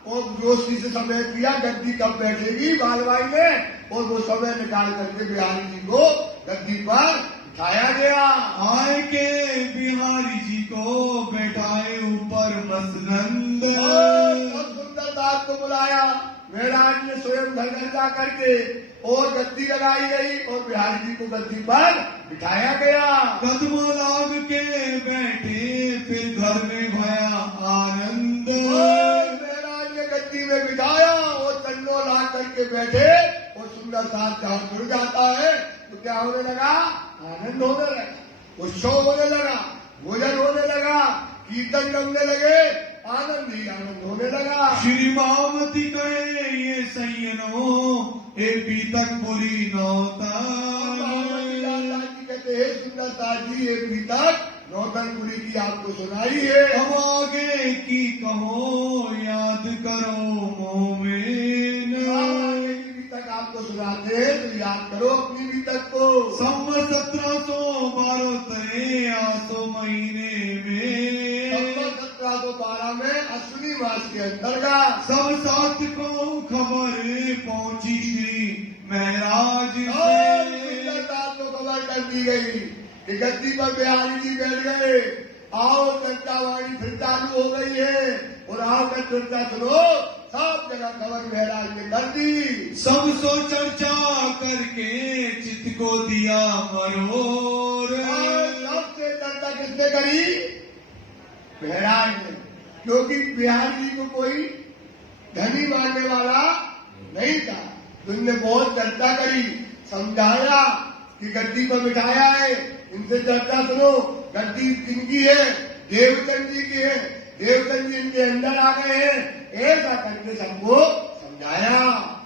और जोशी से समय किया गद्दी कब बैठेगी बाल भाई ने, और वो समय निकाल करके बिहारी जी को गद्दी पर बिठाया गया। आए के बिहारी जी को बैठाए ऊपर मसनंद। सब सुंदर दास को बुलाया। महाराज ने स्वयं घर जा करके और गद्दी लगाई गई और बिहारी जी को गद्दी पर बिठाया गया। कदमों लाग के बैठे फिर घर में भया आनंद। महाराज ने गद्दी में बिठाया, वो तन्नो ला करके बैठे, वो सुंदर साथ जहाँ जुड़ जाता है तो क्या होने लगा? आनंद होने लगा, उत्सव होने लगा, भोजन होने लगा, कीर्तन करने लगे, आनंद ही आनंद होने लगा। श्री मावती कहे ये सैयनो ए पीतक पुरी नौता। जी कहते हैं सुंदरता जी ये पीतक नौतनपुरी की आपको सुनाई है। अब आगे की कहो याद करो मोमेन। तक आपको सुनाते हैं तो याद करो अपनी बीतक को। 1712 तरे आसो महीने में 1712 में अश्विनी मास के अंतर्गत सब साथ को खबर पहुंची श्री महाराज को खबर कर दी गई कि गद्दी पर बिहारी जी बैठ गए, आओ चर्चा वाणी फिर चालू हो गई है और आओ कर चर्चा सुनो। सब जगह खबर महाराज ने कर दी। सब सो चर्चा करके चित्त को दिया मरोर। सबसे चर्चा किसने करी? महाराज ने, क्योंकि बिहारी जी को कोई धनी मानने वाला नहीं था। तो इनने बहुत चर्चा करी, समझाया कि गद्दी पर बिठाया है, इनसे चर्चा सुनो, गद्दी इनकी है, देवचंद जी की है, देवचंद जी इनके अंदर आ गए हैं, ऐसा करके सबको समझाया।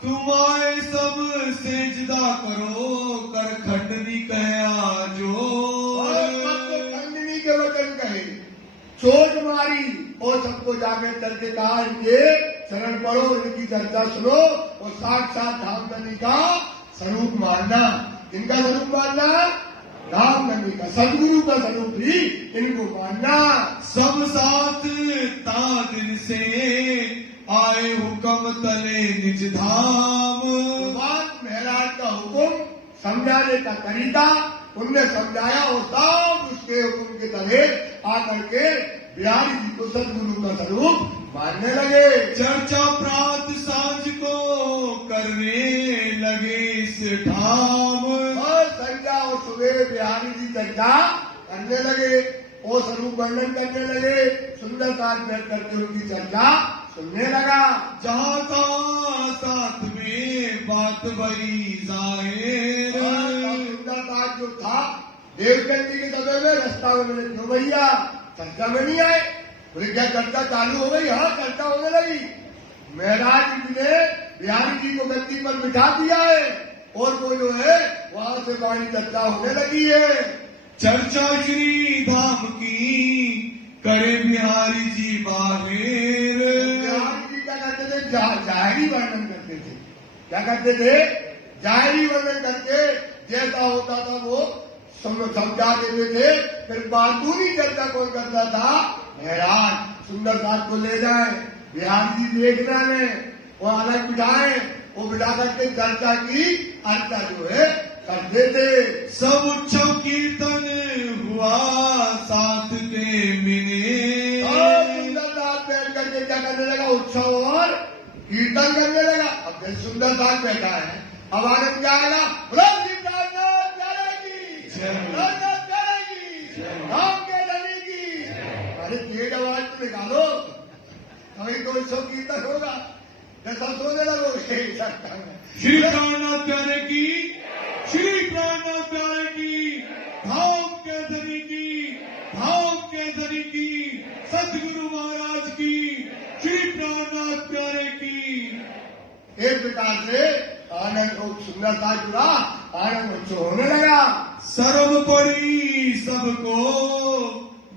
तुम आए सब सेजदा करो कर खंडनी कहा जो। खंडनी के वचन कहे, सोच मारी और सबको जाके करके कहा इनके शरण पढ़ो, इनकी चर्चा सुनो और साक्षात धामधनी का स्वरूप मानना। इनका स्वरूप मानना धामधनी का, सदगुरु का स्वरूप भी इनको मानना। सब साथ दिन से आए हुक्म तले निज धाम। महाराज का हुक्म समझाने का तरीका उनने समझाया और सब उसके हुक्म के तले आकर के बिहारी जी को सदगुरु का स्वरूप मानने लगे। चर्चा प्रात सांझ को करने लगे इस ठाम। और संध्या और सुबह बिहारी जी चर्चा करने लगे, वो स्वरूप वर्णन करने लगे, सुंदर काज बैठ करके उनकी चर्चा सुनने लगा। जहाँ का साथ में बात बड़ी जाहिर। सुंदर काज जो था देवचंद जी के समय में रास्ता में मैंने क्यों भैया चर्चा में नहीं आए? बोले क्या चर्चा चालू हो गई? हाँ चर्चा होने लगी। महाराज जी ने बिहारी जी को गद्दी पर बिठा दिया है और वो जो है वहां से वाणी चर्चा होने लगी है। चर्चा श्री धाम की करे बिहारी जी बाहेर। बिहारी जी क्या करते थे? जाहिरी वर्णन करते थे। क्या करते थे? जाहिरी वर्णन करके जैसा होता था वो समझा देते थे। फिर बातूनी चर्चा कौन करता था? महाराज सुंदर साथ को ले जाए, बिहारी जी देखना है, वो अलग बिठाए, वो बिठा करके चर्चा की अर्चा जो है करते थे। सब उत्सव कीर्तन हुआ साथ के मिले। सुंदर साथ बैठ करके क्या करने लगा? उत्सव और कीर्तन करने लगा। अब जब सुंदर साथ बैठा है, अब आनंद क्या आएगा? अरे तेज आवाज तो निकालो, कभी तो उत्सव कीर्तन होगा, जैसा सोने लगोगे। श्री प्राणनाथ प्यारे की, श्री प्राणनाथ प्यारे की, धाम के धनी की, धाम के धनी की, सतगुरु महाराज की, श्री प्राणनाथ प्यारे की। एक प्रकार से आनंद को सुंदरता जुड़ा, आनंद उत्सव होने लगा। सर्व पड़ी सबको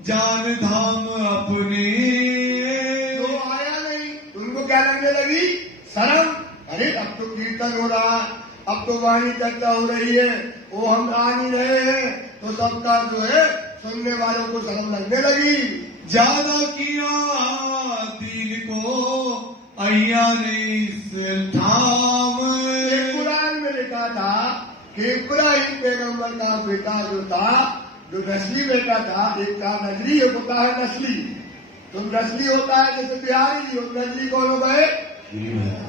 जान धाम अपने। तो आया नहीं, उनको क्या लगने लगी? शर्म। अरे अब तो कीर्तन हो रहा, अब तो वाणी चर्चा हो रही है, वो हम आ नहीं रहे हैं, तो सबका जो है सुनने वालों को शर्म लगने लगी। ज्यादा किया दिल को अय्या ने इस ठाम। कुरान में लिखा था कि इब्राहिम पैगंबर का बेटा जो था, जो नस्ली बेटा था, एक का नजरी, एक होता है नस्ली। तो नस्ली होता है जैसे बिहारी जी, नजरी कौन हो गए?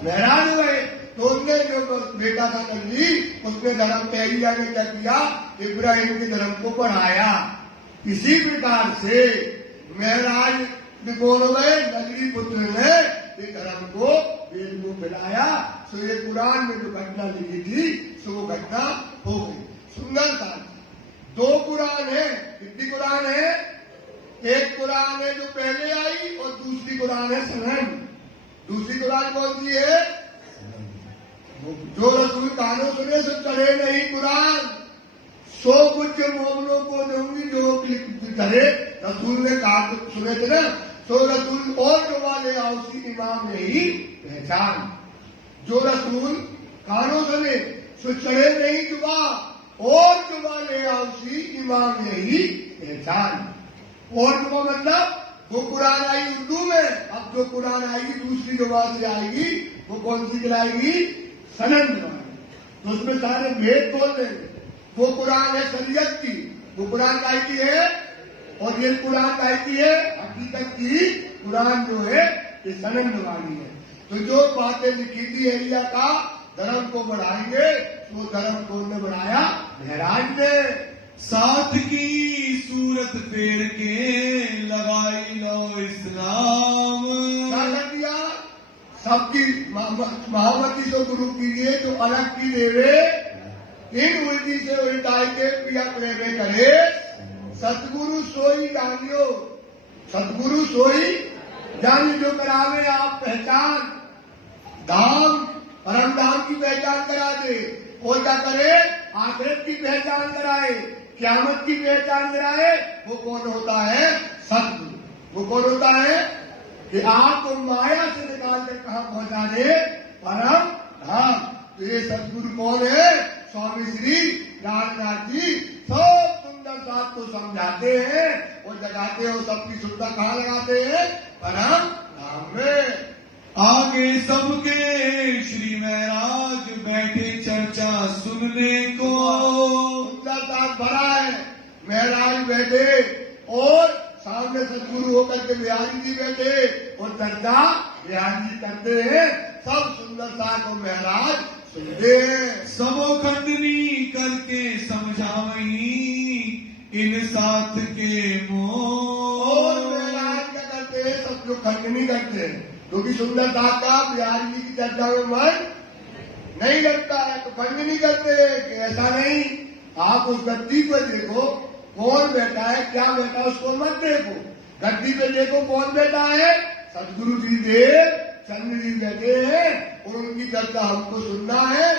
महाराज हुए। तो उनने जो बेटा था नजरी, उसने धर्म तैयारिया ने क्या किया? इब्राहिम के धर्म को बढ़ाया। इसी प्रकार से महाराज कौन हो गए? नगरी पुत्र ने ये धर्म को, वेद को फैलाया। सो ये कुरान में जो घटना लिखी थी सो वो घटना हो गई। सुंदर था। दो कुरान है। कितनी कुरान है? एक कुरान है जो पहले आई और दूसरी कुरान है सनन। दूसरी कुरान कौन सी है? जो रसूल कानों सुने सो चढ़े नहीं कुरान, सो कुछ मोमनों को दूंगी जो करे। रसूल ने कहा सुने थे ना, तो रसूल और जो वाले आओसी इमाम यही पहचान। जो रसूल कानों सुने सो चढ़े नहीं जुबा, और जो वाले आओसी इमाम यही पहचान। और जुबा मतलब वो कुरान आई उर्दू में, अब जो कुरान आएगी दूसरी जुबान से आएगी वो कौन सी कहलाएगी? सनन जुबान। तो उसमें सारे भेद बोल देंगे। वो कुरान है शरीयत की, वो कुरान काय की है, और ये कुरान काय की है? हकीकत की कुरान जो है ये सनन जुबानी है। तो जो बातें लिखी थी एलिया का धर्म को बढ़ाएंगे, वो धर्म को उन्होंने बढ़ाया महराज ने। साथ की सूरत फेर के लगाई लो इस्लाम। क्या कर दिया? सबकी महामती से गुरु कीजिए जो अलग की देवे, इन उल्टी से उल्टाई के पिया प्रेमे करे। सतगुरु सोई जानियो, सतगुरु सोई जानी जो करावे आप पहचान। धाम परम धाम की पहचान करा दे, और क्या करे? आखिरत की पहचान कराए, क़यामत की पहचान कराए। वो कौन होता है? सतगुरु। वो कौन होता है? कि आपको माया से निकाल कर कहा पहुंचा दे? परम धाम। तो ये सतगुरु कौन है? स्वामी श्री राजनाथ जी सब सुंदर बात को समझाते हैं और जगाते हैं, और सबकी सुविधा कहाँ लगाते हैं? परम धाम में। आगे सबके श्री महाराज बैठे चर्चा सुनने को। सुंदर बात भरा है। महाराज बैठे और सामने सतगुरु होकर के बिहारी जी बैठे और चर्चा बिहारी जी करते हैं। सब सुंदरता को महाराज सुनते हैं। सबो खंडनी करके समझावई इन साथ के मोह। और महाराज क्या करते हैं? सब लोग खंडनी करते हैं, क्योंकि सुंदरता का बिहारी जी की चर्चा में मन नहीं लगता है, तो खंडनी करते हैं कि ऐसा नहीं। आप उस गद्दी पर देखो कौन बैठा है, क्या बैठा है, उसको मत देखो। गद्दी पे देखो कौन बैठा है? सतगुरु जी देव चंद्र जी बैठे हैं, और उनकी चर्चा हमको सुनना है।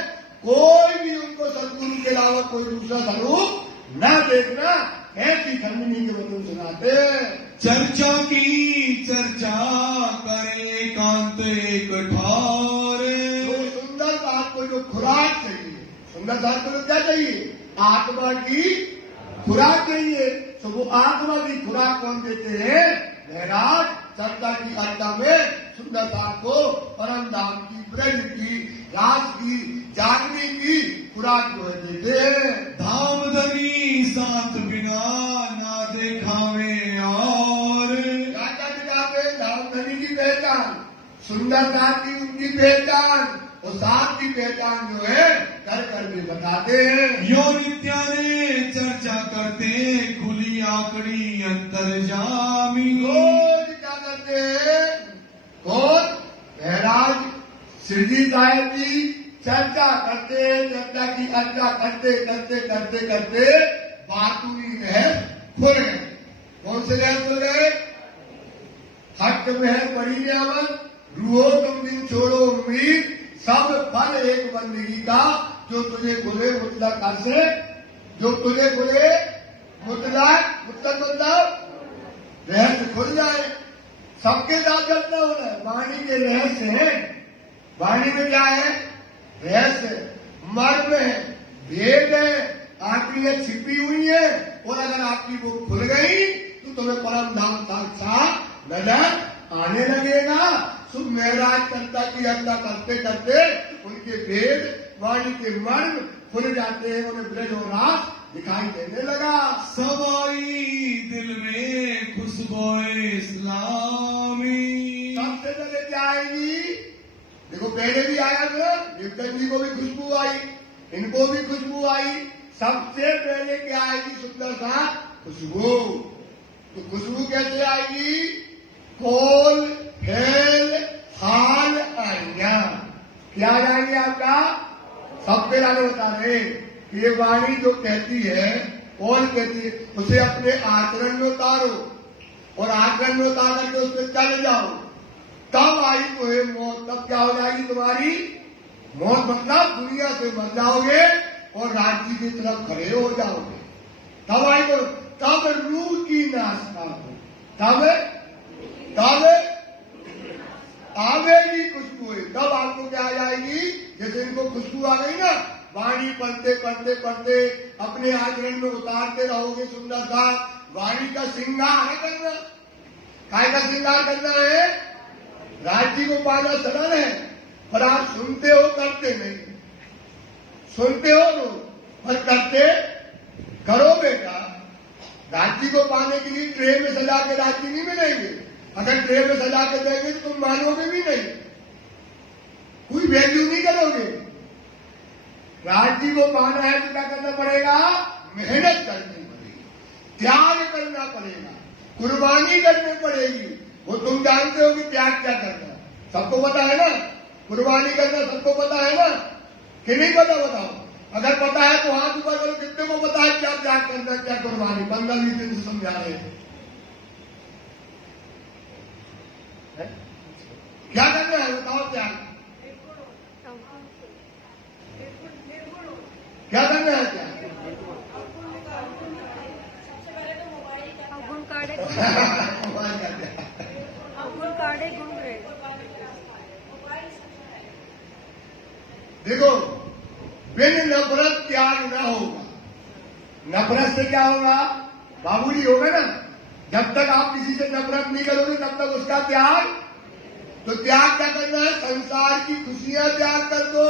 कोई भी उनको सतगुरु के अलावा कोई दूसरा स्वरूप न देखना। ऐसी खंडनी के वचन सुनाते हैं। चर्चा की चर्चा करे कांत एक ठारे। तो सुंदर बात को जो खुराक चाहिए, सुंदर बात को क्या चाहिए? आत्मा की खुराक चाहिए। तो वो आत्मा की खुराक कौन देते हैं? महाराज चर्चा की अर्चा में सुंदरता को परम धाम की, ब्रज की, राज की, जागने की खुराक जो है देते हैं। धाम धनी साथ बिना ना देखावे और। क्या दिखाते? धाम धनी की पहचान, सुंदरता की उनकी पहचान, और साथ की पहचान जो है कर करके बताते हैं। यो नित्याने चर्चा करते खुली आकड़ी अंतर्जामी। रोज क्या करते हैं? कौन? महाराज श्रीजी साहेब जी चर्चा करते, चर्चा की अर्चा करते करते करते करते बातूनी रहस खुल गए। कौन से रहस खुल गए? हक महर बड़ी नियामत, रूहो तुम दिन छोड़ो उम्मीद, सब फल एक बंदगी का, जो तुझे खुले मुतलक से, जो तुझे खुले मुतलक मतलब रहस्य खुल जाए। सबके साथ चलता हो रहा है। वाणी के रहस्य है। वाणी में क्या है? रहस्य, मर्म है, भेद है, आपकी ये छिपी हुई है, और अगर आपकी वो खुल गई तो तुम्हें परम धाम साक्षात नजर आने लगेगा। सो महाराज चर्चा की अर्चा करते करते उनके भेद, वाणी के मर्म खुल जाते हैं, उन्हें ब्रज और रास दिखाई देने लगा। सवाई दिल में खुशबोए इस्लामी। सबसे पहले क्या आएगी? देखो पहले भी आया था, नित्यानंद जी को भी खुशबू आई, इनको भी खुशबू आई। सबसे पहले क्या आएगी? सुंदर सा खुशबू। तो खुशबू कैसे आएगी? खोल, फैल, हाल, आइया। क्या आ जाएंगे आपका? सबके लाने बता रहे कि ये वाणी जो कहती है, कौन कहती है, उसे अपने आचरण में उतारो और आचरण में उतार करके उस पर चल जाओ, तब आई तो मौत। तब क्या हो जाएगी तुम्हारी मौत? मतलब दुनिया से मर जाओगे और राज्य की तरफ खड़े हो जाओगे। तब आई तो तब रूह की नाशता हो, तब आवेगी खुशबू। तब आपको क्या आ जाएगी? जैसे इनको खुशबू आ गई ना, वाणी पढ़ते पढ़ते पढ़ते अपने आचरण में उतारते रहोगे सुंदर सा। वाणी का श्रृंगार करना, काय का श्रृंगार करना है? राज्य को पाना सरल है, पर आप सुनते हो करते नहीं। सुनते हो पर करते करो बेटा। राज्य को पाने के लिए ट्रे में सजा के राज्य नहीं मिलेंगे। अगर ट्रे में सजा के देंगे तो तुम मानोगे भी नहीं, कोई वैल्यू नहीं करोगे। राज्य को पाना है तो क्या करना पड़ेगा? मेहनत करनी पड़ेगी, त्याग करना पड़ेगा, कुर्बानी करनी पड़ेगी। वो तुम जानते हो कि त्याग क्या करना, सबको पता है ना? कुर्बानी करना सबको पता है ना कि नहीं पता? बताओ। अगर पता है तो हाथ ऊपर करो, कितने को पता है क्या त्याग करना, क्या कुर्बानी? 15-20 दिन से समझा रहे हैं। क्या करना है बताओ? त्याग क्या करना है? क्या देखो, बिन नफरत त्याग न होगा। नफरत से क्या होगा? बाबूजी होगा ना। जब तक आप किसी से नफरत नहीं करोगे तब तक उसका त्याग। तो त्याग क्या करना है? संसार की खुशियां त्याग कर दो।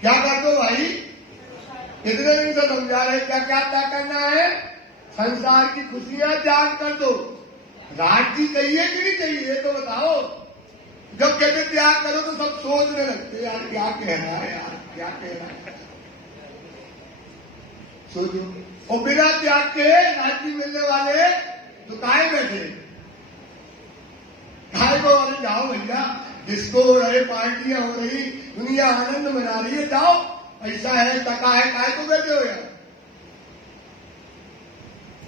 क्या कर दो भाई? इतने दिन से समझा रहे, क्या क्या त्याग करना है? संसार की खुशियां त्याग कर दो। राज्य चाहिए कि नहीं चाहिए ये तो बताओ। जब कहते त्याग करो तो सब सोचने लगते, यार क्या कह रहा है, यार क्या कह रहा है। सोचो। और बिना त्याग के राज्य मिलने वाले तो काहे बैठे? काहे को? अरे जाओ भैया, डिस्को हो रहे, पार्टियां हो रही, दुनिया आनंद मना रही है, जाओ। ऐसा है, टका है, काहे को बैठे हो यार?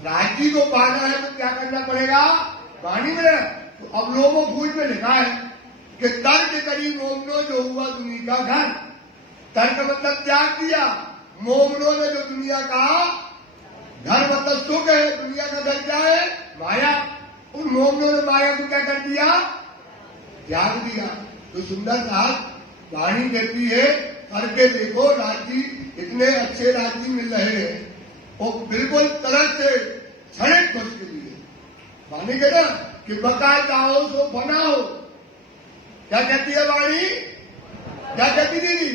राज्य को पाना है तो क्या करना पड़ेगा? वाणी में तो अवलोमो फूल में लिखा है कि तर्क करी मोमनो जो हुआ दुनिया का घर। तर्क मतलब त्याग किया, मोमनो ने जो दुनिया का घर मतलब सुख है, दुनिया का घर क्या है? माया। उन मोमनों ने माया को क्या कर दिया? त्याग दिया। तो सुंदर साथ वाणी कहती है, करके देखो, राज्य इतने अच्छे राज्य मिल रहे हैं और बिल्कुल तरह से क्षणिक खुश के लिए। वाणी कहना कि बका चाहो सो बनाओ। क्या कहती है वाणी? क्या कहती दीदी?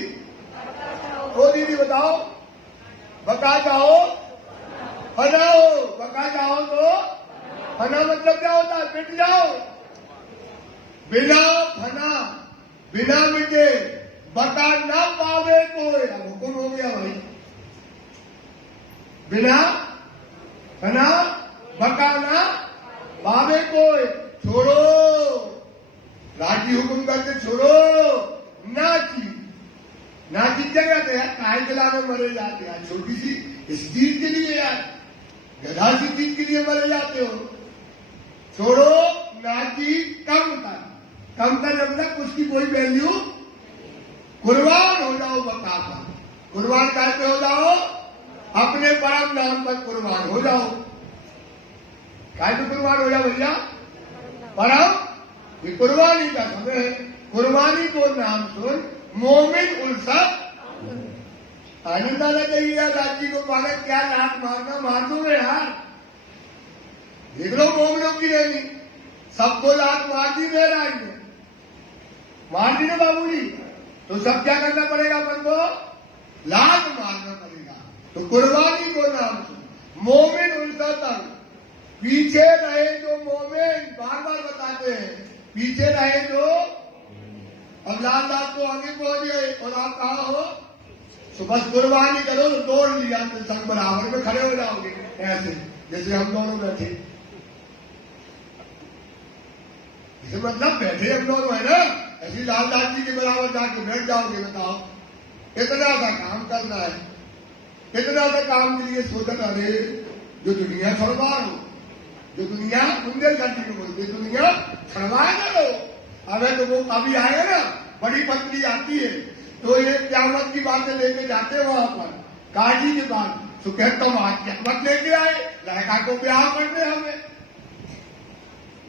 ओ दीदी बताओ। बका चाहो बनाओ। बका चाहो तो फना मतलब क्या होता है? मिट जाओ। बिना फना, बिना मिटे, बका ना पावे कोई। अब हुक्म हो गया भाई। बिना फना बका ना पावे कोई। छोड़ो, राज्य हुक्म करके छोड़ो। नाची नाची क्या कहते हैं? काय जलाने मरे जाते हैं। छोटी सी इस चीज के लिए यार, गधा सी चीज के लिए मरे जाते हो। छोड़ो, नाची कम कर। कम कर मतलब उसकी कोई वैल्यू। कुर्बान हो जाओ बका पर। कुर्बान करते हो जाओ, अपने परम नाम पर कुर्बान हो जाओ। काय तो कुर्बान हो जाओ भैया? परम। ये कुर्बानी का समय है। कुर्बानी को नाम सुन मोमिन उल्सत आनंद आना चाहिए यार। राज्य को पाना, क्या लात मारना मार दो यार। देख लो मोमिनों की नहीं, सबको लात मार दी दे रहा है, मार दी ना बाबूजी। तो सब क्या करना पड़ेगा? अपन को लात मारना पड़ेगा। तो कुर्बानी को नाम सुन मोमिन उल्सत। पीछे रहे जो मोमिन, बार बार बताते हैं, पीछे रहे जो। अब लाल लाल तो आगे पहुंच गए और आप कहा हो? तो बस कुर्बानी करो तो तोड़ लिया तो सब बराबर में खड़े हो जाओगे ऐसे। जैसे हम दोनों बैठे, इसे मतलब बैठे हम दोनों है ना, ऐसी लालदास जी के बराबर जाके बैठ जाओगे, बताओ इतना सा काम करना है, इतना सा काम के लिए सोचना, अरे जो दुनिया छड़वा लो, जो दुनिया बुंदेलखंडी को बोलते दुनिया छड़वाए ना लो। अगर तो वो अभी आएगा ना, बड़ी पत्नी आती है तो ये क्यामत की बातें लेके जाते हैं वहां पर काजी के बाद, तो कहते तुम आज क्यामत लेके आए, लड़का को ब्याह करने हमें।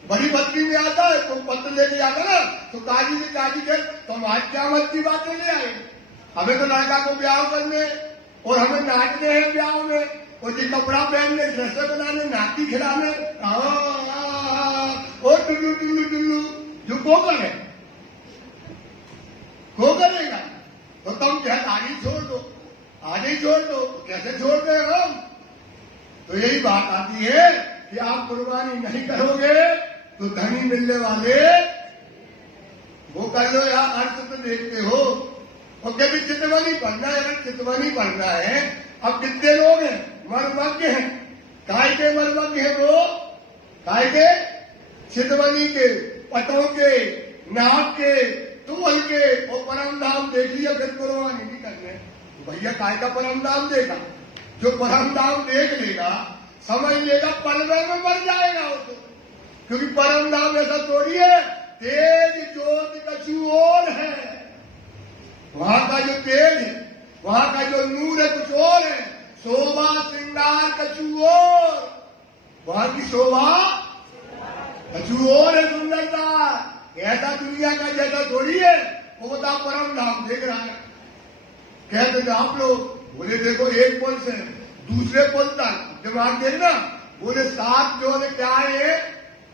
बड़ी पत्नी में आता है तो पत्र लेके जाता ना, तो काजी के तुम आज क्यामत की बातें ले आए, हमें तो लड़का को ब्याह करने और हमें नाचने हैं ब्याह में, और ये कपड़ा पहनने, ड्रेस बनाने, नाती खिलाने, और टुल्लू टुल्लू टुल्लू जो गोबर है वो करेगा। तो तुम क्या आगे छोड़ दो, आगे छोड़ दो, कैसे छोड़ दे हम? तो यही बात आती है कि आप कुर्बानी नहीं करोगे तो धनी मिलने वाले वो कर लो यार, अर्थ तो देखते हो। और कभी चितवनी पढ़ना है, अगर चितवनी पढ़ना है, अब कितने लोग हैं मर्मज्ञ हैं, काय के मर्मज्ञ हैं वो, काय के चितवनी के, पटों के, नाक के, तोल के, और परम धाम देख लिया फिर कुर्बानी नहीं करने। भैया काय का परम धाम देखा? जो परम धाम देख लेगा समझ लेगा पल में मर जाएगा वो तो, क्योंकि परम धाम ऐसा थोड़ी है तेज ज्योति कछु और है, वहां का जो तेज है, वहां का जो नूर है कुछ और है, शोभा श्रृंगार कछु और, वहां की शोभा कछु और है, सुंदरता ऐसा दुनिया का जैसा थोड़ी है। वो बता परम धाम देख रहा है, कहते थे आप लोग, बोले देखो एक पुल से दूसरे पुल तक दिमाग देखना, बोले 7 जो है क्या है,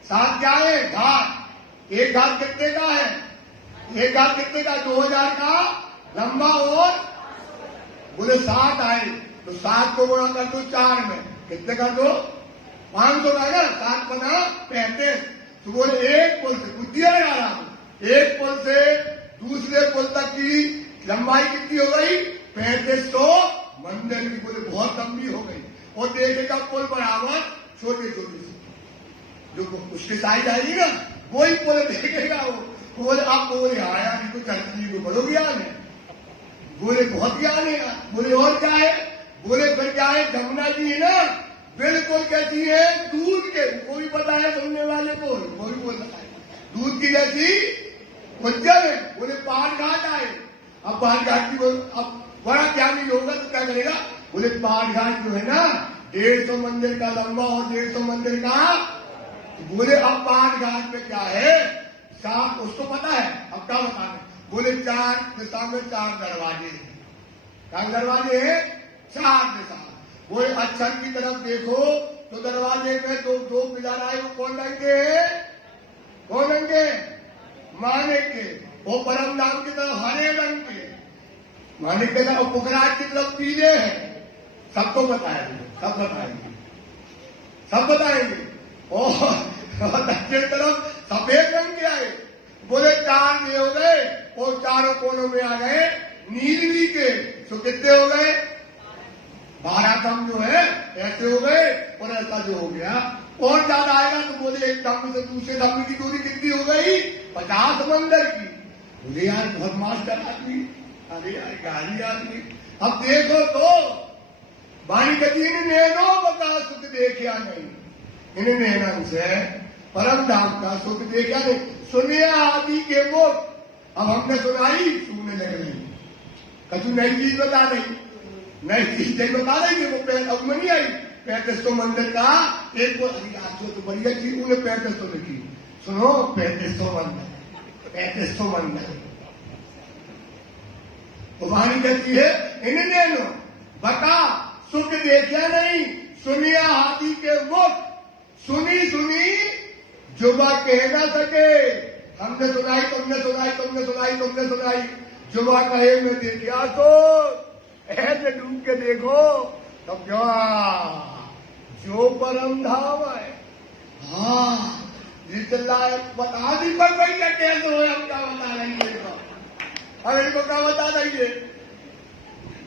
7 क्या है घाट, एक घाट कितने का है, एक घाट कितने का 2000 का लंबा, और बोले 7 आए तो 7 को गुणा कर दो 4 में, कितने कर दो 500 का है ना, 7 बना 35। तो बोले एक पुल से बुद्धि लगा रहा हूं, एक पुल से दूसरे पुल तक की लंबाई कितनी हो गई 3500 मंदिर की, बोले बहुत लंबी हो गई। और देखेगा पुल बराबर छोटे छोटे से, जो उसके साइज आएगी ना वही पुल देखेगा वो, बोले आप बोले हाँ यार इनको चर्ची को बड़ो ज्ञान है, बोले बहुत ज्ञान है यार, बोले और क्या है, बोले फिर क्या है, जमुना जी है ना बिल्कुल कहती है दूध के, कोई पता है सुनने वाले को, कोई बोलता है दूध की जैसी उज्जवल है, बोले पार घाट आए, अब पार घाट की अब बड़ा ज्ञानी होगा तो क्या करेगा, बोले पार घाट जो है ना 150 मंदिर का लंबा और 150 मंदिर का, बोले अब पार घाट में क्या है, साफ उसको पता है, अब क्या बताना, बोले 4 दिशा में 4 दरवाजे हैं, क्या दरवाजे हैं 4 दिशा, बोले अच्छा की तरफ देखो तो दरवाजे में दो पिलर आए, वो कौन रंग के हैं, कौन रंग के, मानिक के, वो परम नाम की तरफ हरे रंग के, मानिक के तरफ पुखराज की तरफ पीले हैं, सबको बताएंगे, सब बताएंगे, सब बताएंगे। और दक्षिण तरफ सफेद रंग के आए, बोले 4 ये हो गए, और चारों कोनों में आ गए नीलवी के, तो कितने हो गए 12 दम जो है ऐसे हो गए, और ऐसा जो हो गया और ज्यादा आएगा तो बोले एक दम से दूसरे दम की दूरी कितनी हो गई 50 मंदिर की। बोले यार बहुत मास्टर आदमी, अरे यार गाली आदमी। अब देखो तो बाणी गति नैनो बता सुख देखा नहीं, इन नैनन से परम धाम का सुख देखा नहीं, सुनिया आदि के मुख, अब हमने सुनाई सुनने लग रही, कछु नई चीज बता नहीं, नई चीज बता रही कि वो अब नहीं आई 3500 मंदिर का एक वो तो बढ़िया चीज उन्हें 3500 लिखी, सुनो 3500 मंदिर 3500 मंदिर। तो वाणी कहती है इन्हें ले लो बता सुख देखा नहीं, सुनिया हाथी के मुख, सुनी सुनी जुबा कह ना सके, हमने सुनाई तुमने सुनाई तुमने सुनाई तुमने सुनाई, जुबा कहे में देखा तो ऐसे डूब के देखो तब क्या जो परम धाम है। हाँ ये चिल्लाए बता दी पर भाई क्या कैसे हो, हम क्या बता रही है, अब इनको क्या बता रही है,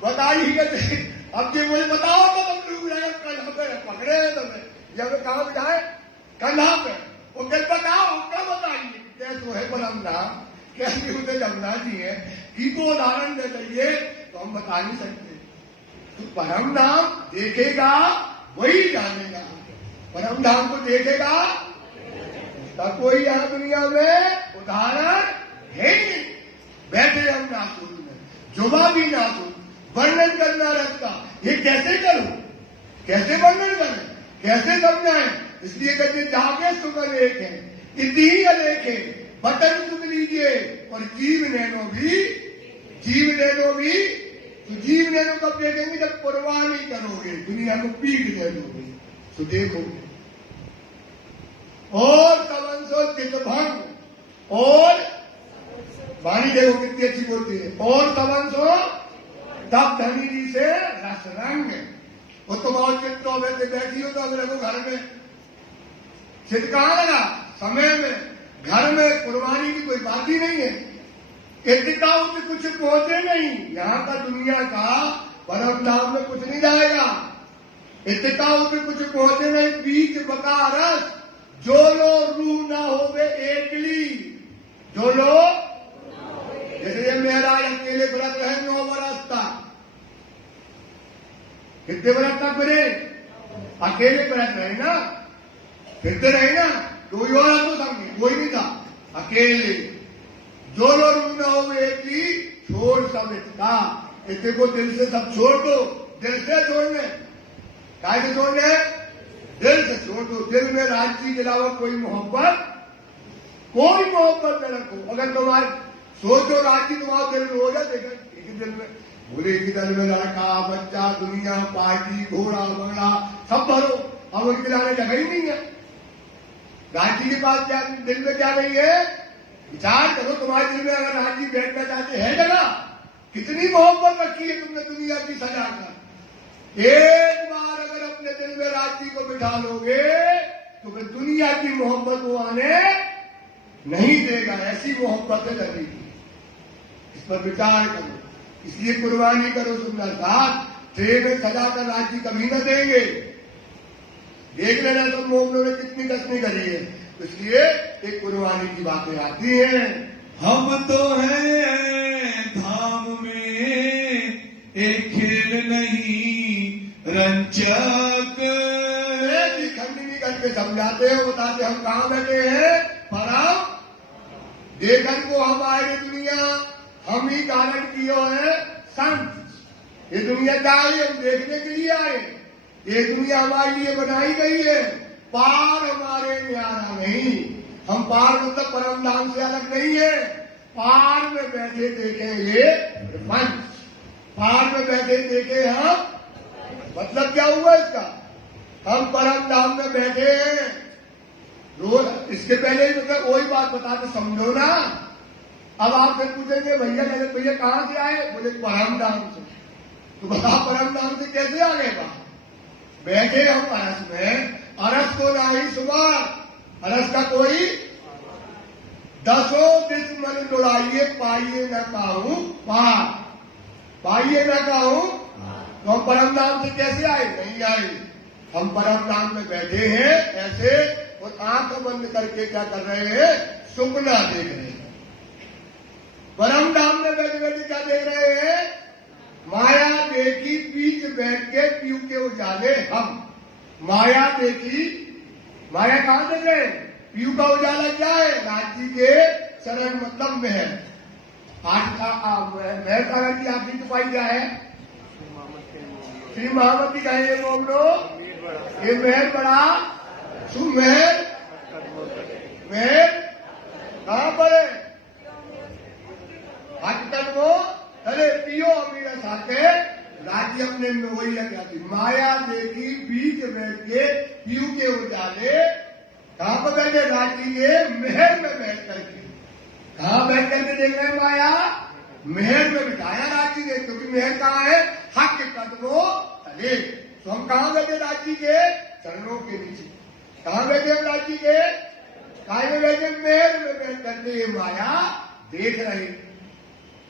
बताइए। अब ये मुझे बताओ तो तुम डूब रहे, कल हमें पकड़े तुम्हें। जब कहाँ बिठाए? कंधा पे। वो कहते बताओ क्या बताइए? कैसे है परम धाम? कैसे उसे जमुना जी है कि को उदाहरण दे दीजिए तो हम बता नहीं सकते। तो परम धाम देखेगा वही जानेगा। परम धाम को देखेगा तब कोई यहाँ दुनिया में उदाहरण है ही नहीं। बैठे हम नासुर में, जुबा भी नासुर, वर्णन करना रखता, ये कैसे करूं, कैसे वर्णन करें, कैसे समझाएं? इसलिए कहते जागे सुख अलेख है, इतनी अलेख है, बटन सुन लीजिए और जीव नैनो भी, जीव नैनो भी। तो जीव नैनो कब देखेंगे? जब कुर्बानी करोगे, दुनिया को पीट दे दोगे तो देखोगे। और तवंसो चितभंग, और वाणी देखो कितनी अच्छी बोलती है। और तवंसो तब धनी जी से रस रंग। वो तुम और चित्तों में से बैठी हो तो अब देखो घर में चित्त कहाँ लगा? समय में, घर में कुर्बानी की कोई बात ही नहीं है। इत्तिकाऊ से कुछ पहुंचे नहीं। यहाँ का दुनिया का परम धाम में कुछ नहीं जाएगा। इत्तिकाऊ से कुछ पहुंचे नहीं। बीच बका रस जो लो रूह ना हो वे एकली, जो लो जैसे ये मेरा अकेले व्रत रहे 9 बरस तक। कितने बरस तक बने? अकेले व्रत रहे ना, फिरते रहे ना, कोई और तो समझे, कोई नहीं था, अकेले। जो लोग रूह ना हो वे एकली, छोड़ सब इसका। इतने को दिल से सब छोड़ दो। दिल से छोड़ने, काय से छोड़ने? दिल से छोड़ दो। दिल में राज्य के अलावा कोई मोहब्बत, कोई मोहब्बत न रखो। अगर तुम्हारे सोचो राज्य तुम्हारे दिल में हो जाए, एक ही दिल में बोले, एक ही दिल में लड़का बच्चा दुनिया पार्टी घोड़ा बंगला सब भरो, अब उनके लाने जगह ही नहीं है। राज्य के पास क्या दिल में क्या नहीं है? विचार करो तुम्हारे दिल में अगर राज्य बैठना चाहते है जगह, कितनी मोहब्बत रखी है तुमने दुनिया की सजा कर। एक बार अगर अपने दिल में राज्य को बिठा लोगे तो फिर दुनिया की मोहब्बत वो आने नहीं देगा। ऐसी मोहब्बत है लगेगी। इस पर विचार करो। इसलिए कुर्बानी करो सुंदर साथ। ट्रे में सजा कर राज्य कभी न देंगे। देख लेना सब मोहम्मदों ने कितनी कसनी करी है। इसलिए एक कुर्बानी की बातें आती हैं। हम तो हैं धाम में एक खेल नहीं रंचक। खंडनी करके समझाते हो, बताते हम कहाँ बैठे हैं? परम देखन को हमारी दुनिया हम ही कारण किए हैं संत। ये दुनिया क्या है? हम देखने के लिए आए। ये दुनिया हमारे लिए बनाई गई है। पार हमारे न्यारा नहीं। हम पार मतलब परम धाम से अलग नहीं है। पार में बैठे देखे ये पंच, पार में बैठे देखे हम। मतलब क्या हुआ इसका? हम परम धाम में बैठे हैं। रोज इसके पहले ही मतलब वही बात बता के समझो ना। अब आप फिर पूछेंगे भैया कहते भैया कहाँ से आए? बोले परम धाम से। तो बता परम धाम से कैसे आ गए? बाहर बैठे हम अरस में। अरस को ना ही सुबह, अरस का कोई 10 दिस मन लुड़ाइए पाइए न पाऊं पार, पाइए न कहूं। तो हम परम धाम से कैसे आए? नहीं आए। हम परम धाम में बैठे हैं ऐसे, और आंख बंद करके क्या कर रहे हैं? सुपना देख रहे हैं। परम धाम में बैठे बैठे क्या देख रहे हैं? माया देखी बीच बैठ के पीऊ के उजाले हम। माया देखी, माया कहां देख रहे हैं? पीऊ का उजाला क्या है? राज्य के चरण मतलब महल। आज का महल सागर की आखिरी चुपाई क्या है? श्री महामती कहे मोमनो ये महल बड़ा सुमहल। महल कहां पर है? हकीकत वो अरे पियो अमीर साथे राज्य अपने में वही लग जाती। माया देखी बीच बैठ के पीयू के उजाले। कहां पर बैठे? राज्य के महल में बैठ करके। कहां बैठ करके देख रहे हैं? माया महल में बिठाया राज्य ने, क्योंकि महल कहां है? हक के कदमों तले। तो हम कहां बैठे? राज्य के चरणों के नीचे। कहां बैठे हम? राज्य के काय में बैठे? महल में बैठ करके ये माया देख रहे।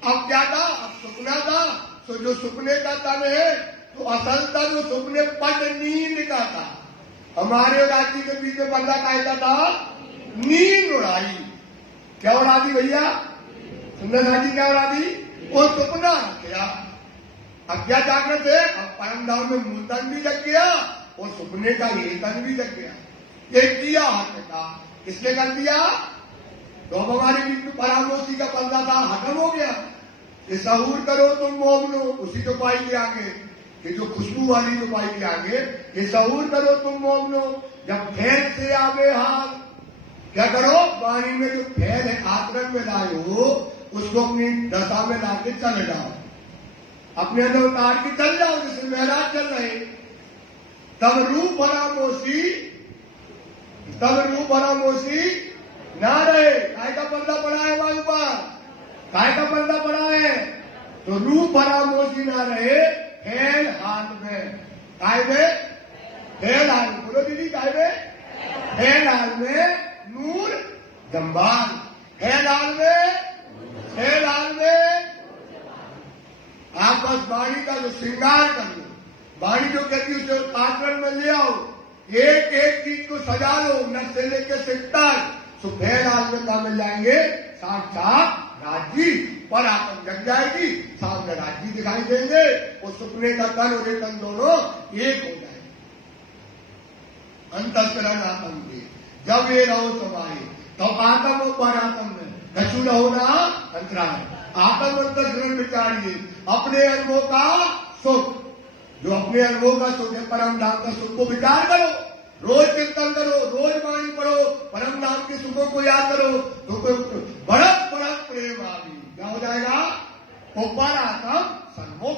अब क्या था? अब सुपना था। तो जो सुपने का तन है तो असल था जो सुपने पट नींद का था। हमारे और राज्य के बीच में पर्दा कायदा था, नींद उड़ाई। क्या उड़ा दी भैया? सुंदरनाथ जी क्या उड़ा दी? वो सपना क्या? अब क्या जागृत है? अब परम धाम में मूल तन भी लग गया और सपने का ये तन भी लग गया। ये किया हाथ का किसने कर दिया? तो अब हमारे बीच में परामोशी का पर्दा था, खत्म हो गया। ये सहूर करो तुम मोमनो, उसी तो पाई के आगे, ये जो खुशबू वाली तो पाई के आगे, ये सहूर करो तुम मोमनो, जब फैल से आवे हाल, क्या करो? वाणी में जो फैल है आचरण में लाए हो, उसको अपनी दशा में लाके चले जाओ, अपने अंदर उतार के चल जाओ, जैसे महाराज चल रहे। तब रूप परामोशी ना रहे। काय का पर्दा पड़ा है वहां ऊपर? काय का पर्दा पड़ा है? तो रूप परामोशी ना रहे, फैल हाल में। काय में? फैल हाल में। बोलो दीदी, काय में? फैल हाल में नूर जम्बाल। फैल हाल में आप बस वाणी का जो श्रृंगार कर लो, वाणी जो कहती है उसे आचरण में ले आओ, एक एक चीज को सजा लो, न से लेकर सिर तक। सुफेद हाल में क्या मिल जाएंगे? साक्षात राज्य पर आत्म जग जाएगी, सामने राज्य दिखाई देंगे और सुपने का तन और तन दोनों एक हो जाएंगे। अंतःकरण आत्म के जब ये रहो समाये, तो आत्म और पर आत्म में कछु न होना अंतराय। आत्म अंतःकरण विचारिए, अपने अनुभव का सुख, जो अपने अनुभव का सुख है, परम धाम का सुख को विचार करो, रोज कीर्तन करो, रोज वाणी पढ़ो, परम धाम के सुखों को याद करो, तो बढ़त बढ़त प्रेम आदि क्या हो जाएगा? वो परात्म सन्मुख।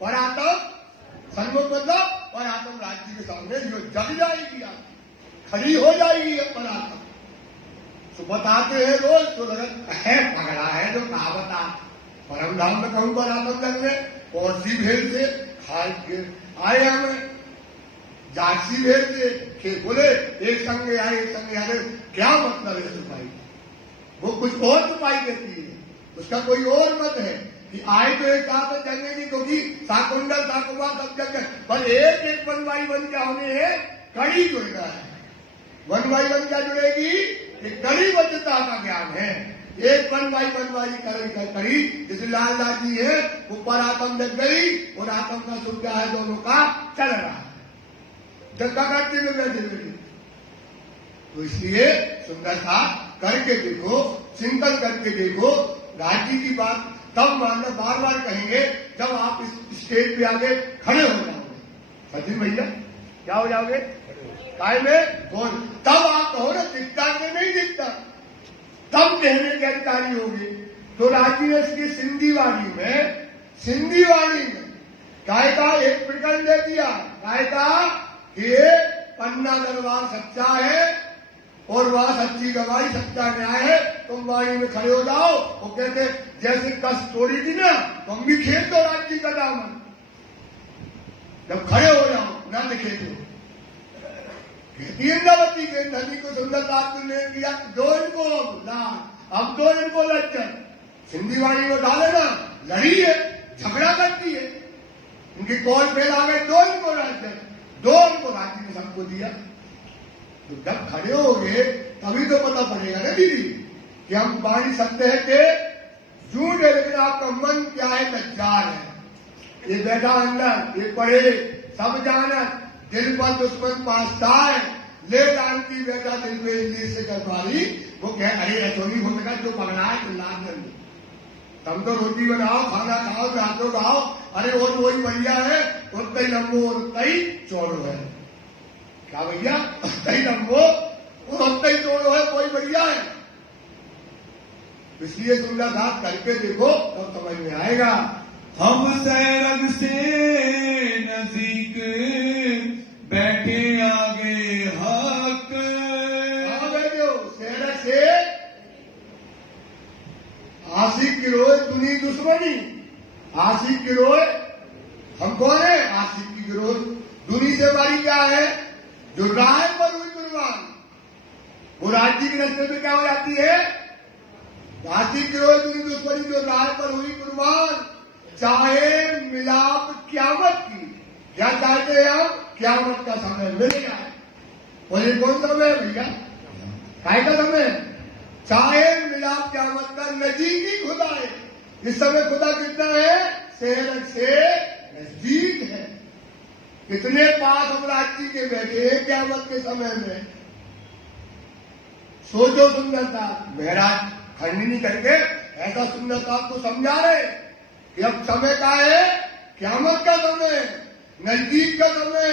परात्म सन्मुख मतलब परात्म राज्य के सामने जो जग जाएगी, आपकी खड़ी हो जाएगी परात्म। तो बताते हैं रोज, तो लगत है पगड़ा है जो कहावता। परम धाम में कहूं परात्म जग में कौन सी भेल से खाए आए हमें, जागसी भेल से बोले एक संगे आए, एक संगे आए, क्या मतलब है सुपाई? वो कुछ और सुपाई देती है, उसका कोई और मत है कि आए तो एक साथ जगह नहीं, क्योंकि साकुंडल साकुबा सब जगह, पर एक एक वन बाई वन क्या होने है? कड़ी जुड़ना है। वन बाई वन क्या जुड़ेगी? कड़ी बद्धता का ज्ञान है। एक वन बाई कड़ी, जैसे लालदास जी है, ऊपर आत्म जग गई और आत्म का सुख क्या है? दोनों का चल रहा है, जगह करते हुए बैठे। तो इसलिए सुंदर सा करके देखो, चिंतन करके देखो, राज्य की बात तब मानना, बार बार कहेंगे जब आप इस स्टेज पे आगे खड़े हो जाओगे। सचिन भैया क्या हो जाओगे? काय में बोल, तब आप कहो ना दिखता के नहीं दिखता, तब कहने की अधिकारी होगी। तो राज्य ने इसकी सिंधी वाणी में काय का एक प्रकरण दे दिया, काय का ये पन्ना दरबार सच्चा है और वह सच्ची गवाही, सच्चा न्याय है, तुम वाणी में खड़े हो जाओ। वो कहते जैसे कस तोड़ी थी ना, तुम भी खेल दो राज्य का दामन, जब खड़े हो जाओ न दिखे तो। कहती इंद्रावती के नदी को सुंदरदास ने किया, दो इनको लाल, अब दो इनको लज्जन। सिंधी वाणी में डाले ना, लड़ी है, झगड़ा करती है, इनकी कौन फैला गए, दो इनको लज्जन, दो इनको राज्य ने सबको दिया। तो जब खड़े हो गए तभी तो पता पड़ेगा ना दीदी कि हम वाणी सत्य है कि झूठ है, लेकिन आपका मन क्या है? लज्जार है। ये बैठा अंदर, ये पढ़े सब जाना, दिल पर दुश्मन पासता है, ले जानती बैठा दिल में इंग्लिश से करवाई। वो कह अरे रसोई होने का जो पकड़ा है चिल्लात नहीं, तुम तो रोटी बनाओ, खाना खाओ, नाचो गाओ, अरे और वही बढ़िया है, उतना ही लंबो और उतना ही चौड़ो है। क्या भैया? उतना ही लंबो और उतना ही चौड़ो है, कोई बढ़िया है। इसलिए सुंदर साथ करके देखो तब तो समझ में आएगा। हम सैरग से नजीक बैठे आगे हक। कहाँ बैठे हो? सैरग से आशिक की रोए दुनी दुश्मनी, आशिक की रोए हम कौन है? आशिक की गिरोह दुनी से हमारी क्या है? जो राय पर हुई कुर्बान, वो राज्य की रस्ते में क्या हो जाती है? आशिक की रोए दुनी दुश्मनी, जो राय पर हुई कुर्बान, चाहे मिलाप क्यामत की। क्या चाहते हैं हम? क्यामत का समय मिल जाए, और ये कौन समय है भैया? काय का समय? चाहे मिलाप क़यामत का नजदीकी खुदा है। इस समय खुदा कितना है? शहर से नजदीक है। कितने पास हम राज्य के बैठे हैं क़यामत के समय में। सोचो सुंदरता। महाराज खंडनी करके ऐसा सुंदरता को समझा रहे कि अब समय का है, क़यामत का समय, नजदीक का समय,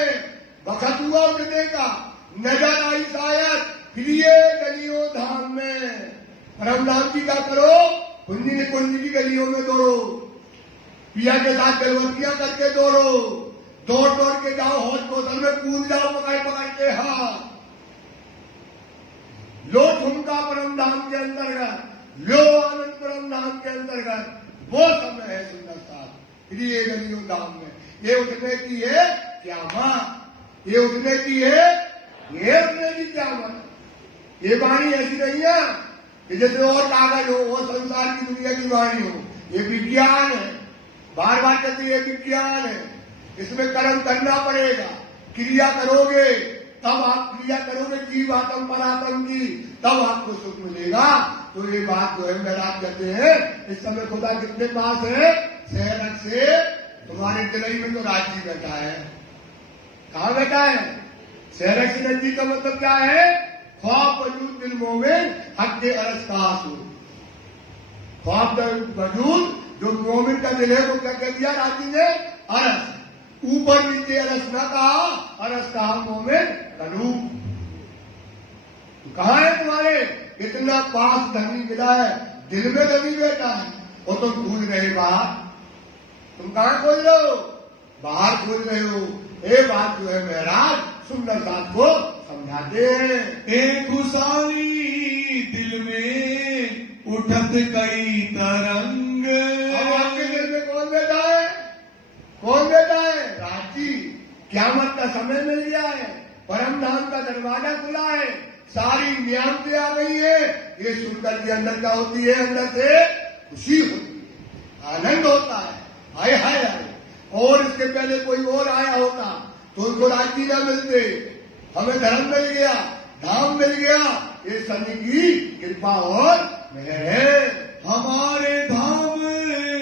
वक्त हुआ उठने का, नजर आई शायद प्रिय गलियों धाम में। परम धाम की क्या करो? कुंजी निकुंज की गलियों में दौड़ो, पिया के साथ गलवतियां करके दौड़ो, दौड़ दौड़ के जाओ, हौज बोतल में कूद जाओ पकड़ पकड़ के हाथ, लो ठुमका परम धाम के अंतर्गत, लो आनंद परम धाम के अंतर्गत। वो समय है सुंदर साहब प्रिय गलियों धाम में। ये उठने की है क़यामत, ये उठने की है, ये उठने की क़यामत। ये वाणी ऐसी नहीं है कि जैसे और कागज हो, वो संसार की दुनिया की वाणी हो। ये विज्ञान है, बार बार कहते हैं विज्ञान है। इसमें कर्म करना पड़ेगा, क्रिया करोगे तब आप क्रिया करोगे जीवात्म परात्म की, तब आपको सुख मिलेगा। तो ये बात जो है महाराज कहते हैं इस समय खुदा कितने पास है? शहर से तुम्हारे दिलई में तो राज्य बैठा है। कहाँ बैठा है? शहर से नजदीक का मतलब क्या है? ख्वाब वजूद दिल मोमिन हक के अरस का आंसू। ख्वाब वजूद जो मोमिन का दिल है वो क्या कह दिया राजी ने? अरस। ऊपर नीचे अरस ना कहा, अरस कहा मोमिन कलू। कहाँ है तुम्हारे? इतना पास धनी मिला है, दिल में धनी बैठा है, वो तो भूल रहे बाहर। तुम कहाँ खोज रहे हो? बाहर खोज रहे हो। ये बात जो है महाराज सुंदर साथ को समझाते हैं। एक खुशाली दिल में उठत कई तरंग। अब आपके दिल में कौन बैठा है? कौन बैठा है? राजी। क़यामत का समय मिल गया है, परम धाम का दरवाजा खुला है, सारी नियामतें आ गई है। ये सुनकर के अंदर क्या होती है? अंदर से खुशी होती है, आनंद होता है। हाय हाय हाय। और इसके पहले कोई और आया होता तो उनको राज्य न मिलते। हमें धर्म मिल गया, धाम मिल गया, ये शनि की कृपा और मेहर है। हमारे धाम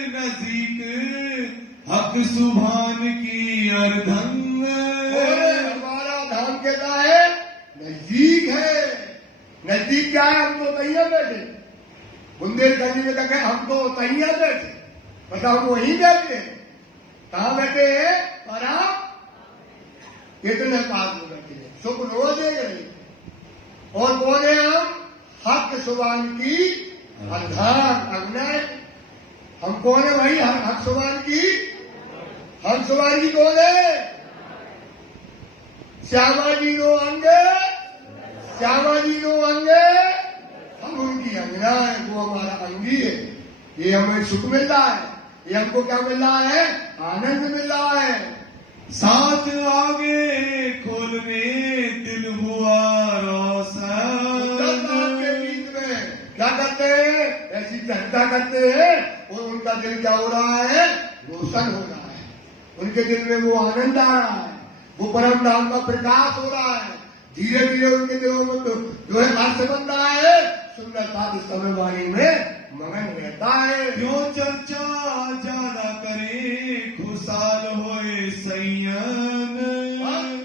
नजदीक हक सुभान की अर्धंग। हमारा धाम कहता है नजदीक है। नजदीक क्या है? हम तो तैया बैठे बुंदेलखंडी में तक है, हम तो तैया बैठे, मतलब हम वहीं बैठे। कहाँ बैठे हैं? और आप कितने पास में बैठे हैं, सुख रो दे रहे। और कौन है हम? हक सुभान की अर्धांग अग्नय। हम कौन है भाई? हक सुभान की। हक सुभान की कौन है? श्यामा जी नो अंगे, श्यामा जी नो अंगे, हम उनकी अंगना है, वो हमारा अंगी है। ये हमें सुख मिल रहा है, ये हमको क्या मिल रहा है? आनंद मिल रहा है। साथ आगे खोलने दिल हुआ रोशन। के बीच में क्या करते हैं? ऐसी चर्चा करते हैं और उनका दिल क्या हो रहा है? रोशन हो रहा है। उनके दिल में वो आनंद आ रहा है, वो परम धाम का प्रकाश हो रहा है। धीरे धीरे उनके दिलों में तो जो है हर्ष बन रहा है। सुंदर साथ इस समय वाणी में मगन रहता है। क्यों चर्चा ज्यादा करे खुशहाल होए सैयन।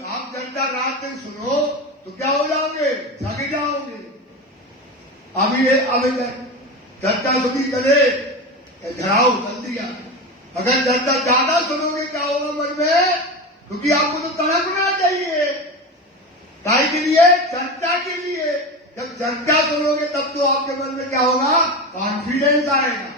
आप चर्चा रात दिन सुनो तो क्या हो जाओगे? जग जाओगे। अभी चर्चा सुधी करे घराओ चल दिया। अगर चर्चा ज्यादा सुनोगे क्या होगा मन में? क्योंकि आपको तो तड़पना चाहिए। काय के लिए? चर्चा के लिए। जब चर्चा सुनोगे तब तो आपके मन में क्या होगा? कॉन्फिडेंस आएगा।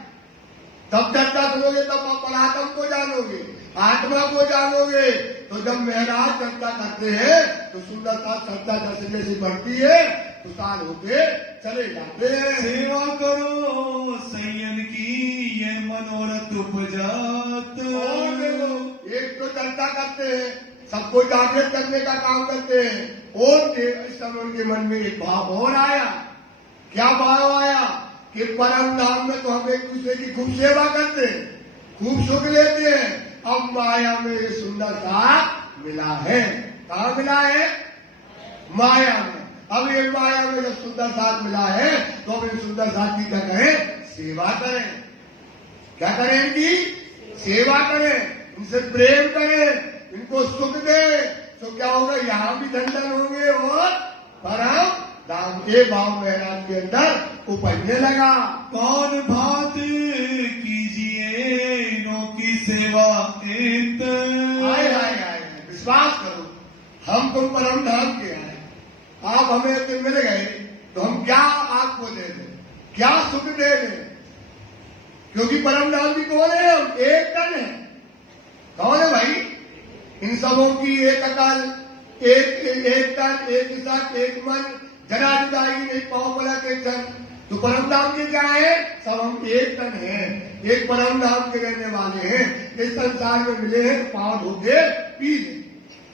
तब चर्चा सुनोगे तब आप परात्म को जानोगे, आत्मा को जानोगे। तो जब महाराज चर्चा करते हैं तो सुंदरता चर्चा जैसे जैसे बढ़ती है खुशहाल होते चले जाते हैं। सेवा करो सैयन की ये मनोरथ उपजात। और देखो, एक तो चर्चा करते हैं, सबको जागृत करने का काम करते हैं। और इस समय उनके मन में एक भाव और आया। क्या भाव आया? कि परम धाम में तो हम एक दूसरे की खूब सेवा करते हैं, खूब सुख लेते हैं। अब माया में ये सुंदर सा मिला है। कहाँ मिला है? माया में। अब ये माया में जब सुंदर साथ मिला है तो अब इन सुंदर साथ की क्या करें? सेवा करें। क्या करें? इनकी सेवा करें, इनसे प्रेम करें, इनको सुख दे। तो क्या होगा? यहाँ भी धन होंगे और परम धाम के भाव महाराज के अंदर उपजने लगा। कौन भात कीजिए नो की सेवा एत। आए आए आए, विश्वास करो, हम तुम परम धाम के आए, आप हमें तो मिल गए तो हम क्या आपको दे दें, क्या सुख दे दें? क्योंकि परम धाम की कौन है? हम एक तन है। कौन है भाई? इन सबों की एक अकाल, एक तन, एक दिशा, एक मन, जरा जुदाई नहीं, पाँव पला के जन। तो परम धाम के क्या है? सब हम एक तन हैं, एक परम धाम के रहने वाले हैं। इस संसार में मिले हैं, पाँव धोके पी ले,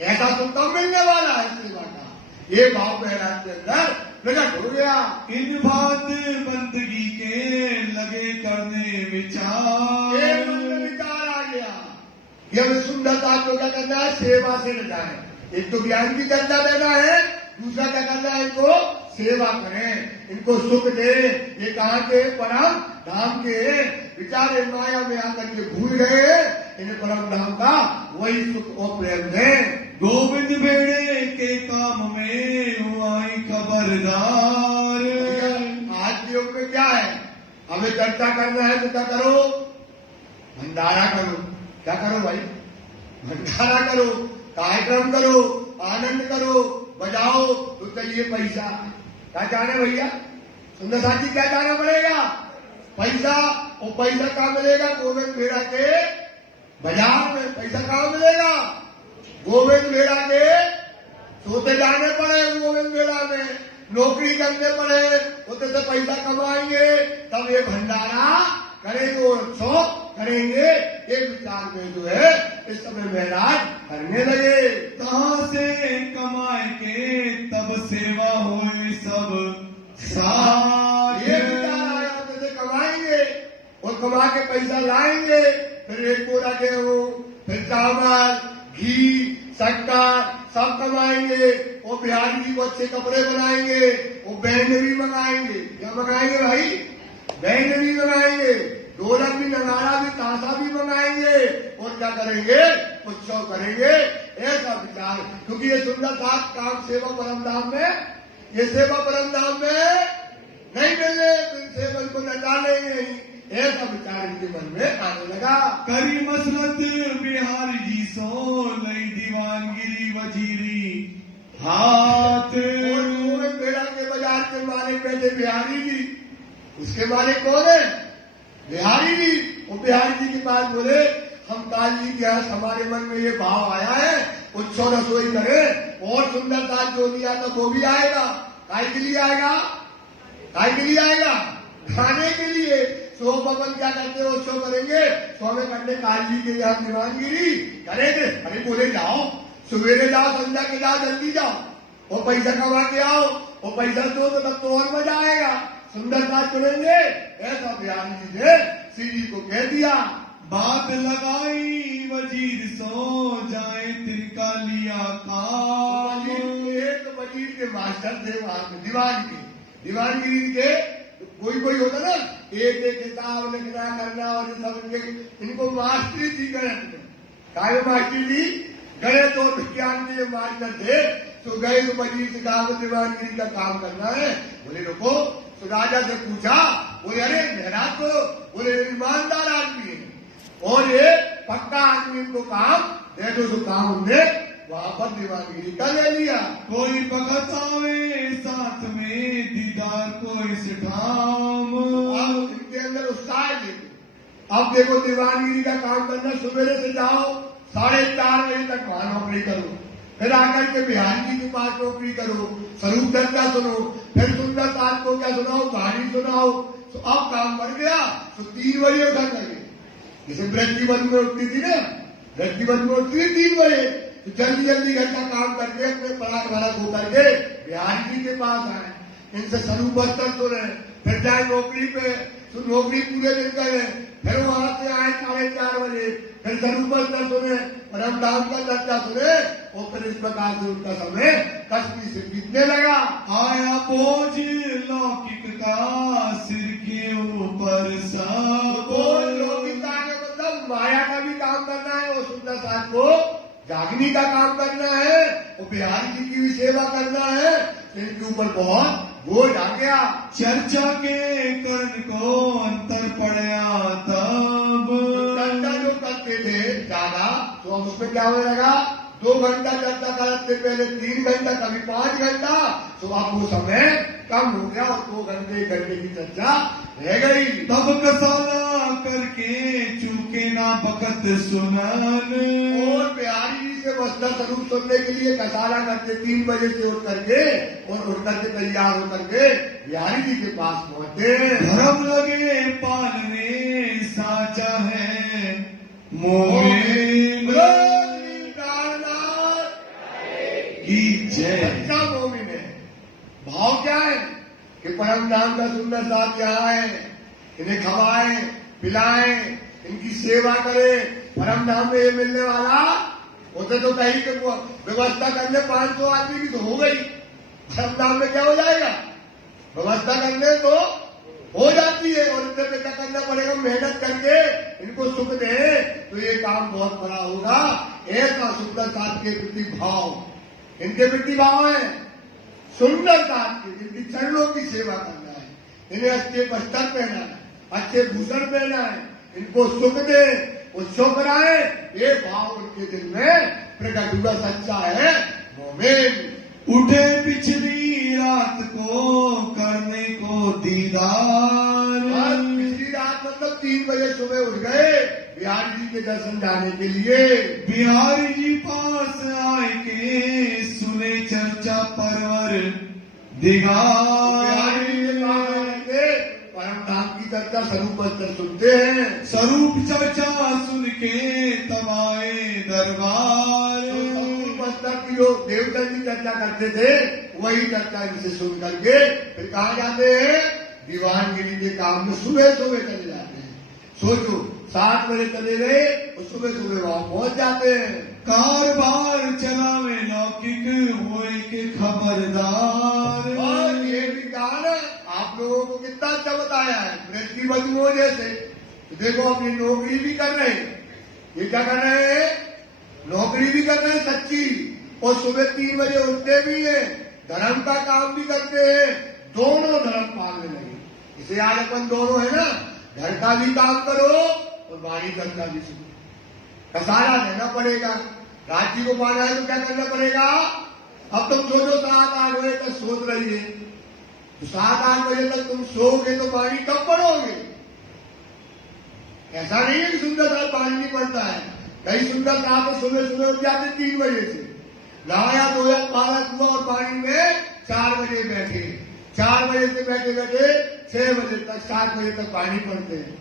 ऐसा तो कब मिलने वाला है सेवा का। ये भाव महाराज के अंदर प्रकट हो गया। इन बात बंदगी के लगे करने विचार। एक मन में विचार आ गया कि हमें सुंदरता को क्या करना है? सेवा से लेना है। एक तो ज्ञान की चर्चा देना है, दूसरा क्या करना है? इनको सेवा करें, इनको सुख दे। ये कहाँ के? परम धाम के विचार माया में आकर के भूल गए, इन्हें परम धाम का वही सुख और प्रेम दें। गोविंद बेड़े के काम में हुआई खबरदार। आज के युग में क्या है? हमें चर्चा करना है तो क्या करो? भंडारा करो। क्या करो भाई? भंडारा करो, कार्यक्रम करो, आनंद करो, बजाओ, तो चाहिए पैसा। क्या चाहना भैया? सुंदर साथी क्या चाहना पड़ेगा? पैसा। और पैसा कहाँ मिलेगा? गोविंद बेड़ा के बाजार में। पैसा कहाँ मिलेगा? गोविंद बेड़ा के सोते जाने पड़े, गोविंद बेड़ा में नौकरी करने पड़े, उतने से पैसा कमाएंगे, तब ये भंडारा करेंगे और शौक करेंगे। एक विचार में जो है इस समय महाराज करने लगे। कहाँ से कमाए के तब सेवा होए सब साथ। ये विचार आया, उतने कमाएंगे और कमा के पैसा लाएंगे, फिर एक बोरा गेहूं, फिर चावल, घी, शक्कर सब कमाएंगे। और बिहारी जी को अच्छे कपड़े बनाएंगे, वो बैंड भी मंगाएंगे। क्या मंगाएंगे भाई? बैंड भी मंगाएंगे, ढोलक भी, नगारा भी, ताशा भी मंगाएंगे। और क्या करेंगे? उत्सव करेंगे। ऐसा विचार, क्योंकि ये सुंदर साथ काम सेवा परम धाम में, ये सेवा परम धाम में नहीं मिले तो इन सेवन को नचालेंगे ही। ऐसा विचार इनके मन में आने लगा। करी मसलत बिहारी जी सो लई दीवानगिरी वजीरी हाथ। और बेड़ा के बाजार के मालिक बैठे बिहारी जी। उसके मालिक कौन है? बिहारी जी। वो बिहारी जी के पास बोले, हम काली जी के यहाँ हमारे मन में ये भाव आया है, उत्सव रसोई करें और सुंदर साथ जो दिया था वो भी आएगा। काय के लिए आएगा? काय के लिए आएगा? खाने के लिए। सो भवन क्या करते हो? उत्सव करेंगे, स्वामी करने काली जी के यहाँ दीवानगिरी करेंगे। अरे बोले जाओ, सवेरे जाओ, संध्या के जाओ, जल्दी जाओ और पैसा कमा के आओ, और पैसा दो तो तब तो और मजा आएगा, सुंदर साथ चलेंगे। ऐसा बिहारी जी ने श्री जी को कह दिया। बात लगाई वजीर सो जाए तिनका लिया काम। एक वजीर के मास्टर थे वहां पे, दीवानगिरी के कोई होता ना, एक एक किताब लिखना करना और सब इनको मास्टरी थी गणित में। काय मास्टरी थी? गणित और विज्ञान के मास्टर थे। तो गए तो वजीर से कहा दीवानगिरी का काम करना है। बोले रुको। तो राजा से पूछा, बोले अरे महाराज को, बोले ईमानदार आदमी है और ये पक्का आदमी, इनको काम दे दो। तो काम उनने वहां पर दीवानगिरी का ले लिया। कोई बखत आवे साथ में दीदार को इस ठाम। अब इनके अंदर उत्साह देखो। अब देखो दीवानगिरी का काम करना, सवेरे से जाओ 4:30 बजे तक वहां नौकरी करो, फिर आकर के बिहारी जी के पास नौकरी करो, स्वरूप चर्चा सुनो, फिर सुंदर साथ को क्या सुनाओ? कहानी सुनाओ। तो अब काम बढ़ गया तो 3 बजे उठा करके, जैसे वृत्तिबंध में उठती थी ना, वृत्तिबंध में उठती थी 3 बजे, तो जल्दी जल्दी घर का काम करके अपने पराग भरा हो करके बिहारी जी के पास आए। इनसे स्वरूप स्तर सुने, फिर जाए नौकरी पे, तो नौकरी पूरे दिन करें, फिर वहां से आए 4:30 बजे, फिर स्वरूप स्तर सुने, परम धाम का चर्चा सुने, और फिर इस प्रकार से उनका समय कश्मी से बीतने लगा। आया बोझ लौकिक का सिर के ऊपर सब। तो लौकिकता का मतलब माया का भी काम करना है, और सुंदर साथ को जागनी का काम करना है, और बिहारी जी की भी सेवा करना है, इनके ऊपर बहुत बोझ आ गया। चर्चा के कर्ण को अंतर पड़ा तब। चर्चा जो करते थे ज्यादा, तो अब उसमें क्या होने लगा, 2 घंटा चर्चा करते पहले 3 घंटा, कभी 5 घंटा, तो अब वो समय कम हो गया और 2 घंटे 1 घंटे की चर्चा रह गई। तब कसाला करके चूके ना बकत सुनन। और बिहारी जी से वस्त्र स्वरूप सुनने के लिए कसाला करते 3 बजे से उठ करके, और उठ करके तैयार होकर के बिहारी जी के पास पहुंचे। धर्म लगे पालने साचा है मोमिन की जय। सच्चा मोमिन है। भाव क्या है कि परम धाम का सुंदर साथ यहाँ है, इन्हें खवाए पिलाए, इनकी सेवा करे। परम धाम में ये मिलने वाला होते तो कहीं के व्यवस्था करने 500 आदमी की तो हो गई, परम धाम में क्या हो जाएगा, व्यवस्था करने तो हो जाती है, और इनमें पे क्या करना पड़ेगा, मेहनत करके इनको सुख दे तो ये काम बहुत बड़ा होगा। ऐसा सुंदर साथ के प्रति भाव, इनके प्रति भाव है सुंदर साथ के, जिनकी चरणों की सेवा करना है, इन्हें अच्छे वस्त्र पहना है, अच्छे भूषण पहना है, इनको सुख दे, वो सुख रहे, ये भाव उनके दिल में प्रकट हुआ। सच्चा है मोमिन। उठे पिछली रात को करने को दीदार। पिछली रात मतलब 3 बजे सुबह उठ गए बिहारी जी के दर्शन जाने के लिए। बिहारी जी पास आए के सुने चर्चा परवर दिगार। परम धाम की चर्चा स्वरूप स्तर सुनते हैं। स्वरूप चर्चा सुन के तब आए दरबार। स्वरूप स्तर की जो देवदल की चर्चा करते थे, वही चर्चा इनसे सुन करके फिर कहाँ जाते हैं, दीवानगिरी के काम में सुबह सुबह चले जाते हैं। सोचो 7 बजे चले गए और सुबह सुबह वहां पहुंच जाते हैं। कारबार चला में लौकिक हुए के खबरदार। और ये भी कहा ना, आप लोगों को कितना अच्छा बताया है, ब्रज की बदबू जैसे। देखो अपनी नौकरी भी कर रहे हैं, ये क्या कर रहे हैं, नौकरी भी कर रहे हैं सच्ची, और सुबह 3 बजे उठते भी हैं, धर्म का काम भी करते हैं, दोनों धर्म पालने लगे। इसे आज अपन दोनों है ना, घर का भी काम करो और वाणी चर्चा भी सुनो। कसारा देना पड़ेगा, राज्य को पाना है तो क्या करना पड़ेगा। अब तुम सोचो 7-8 बजे तक सोच रही है, तो 7-8 बजे तक तुम सोओगे तो पानी कब पढ़ोगे। ऐसा नहीं है कि सुंदर साथ पानी नहीं पड़ता है, कई सुंदर साथ तो सुबह सुबह उठ जाते 3 बजे से, नहाया धोया पालक हुआ और पानी में 4 बजे बैठे, 4 बजे से बैठे बैठे 6 बजे तक 7 बजे तक पानी पड़ते हैं,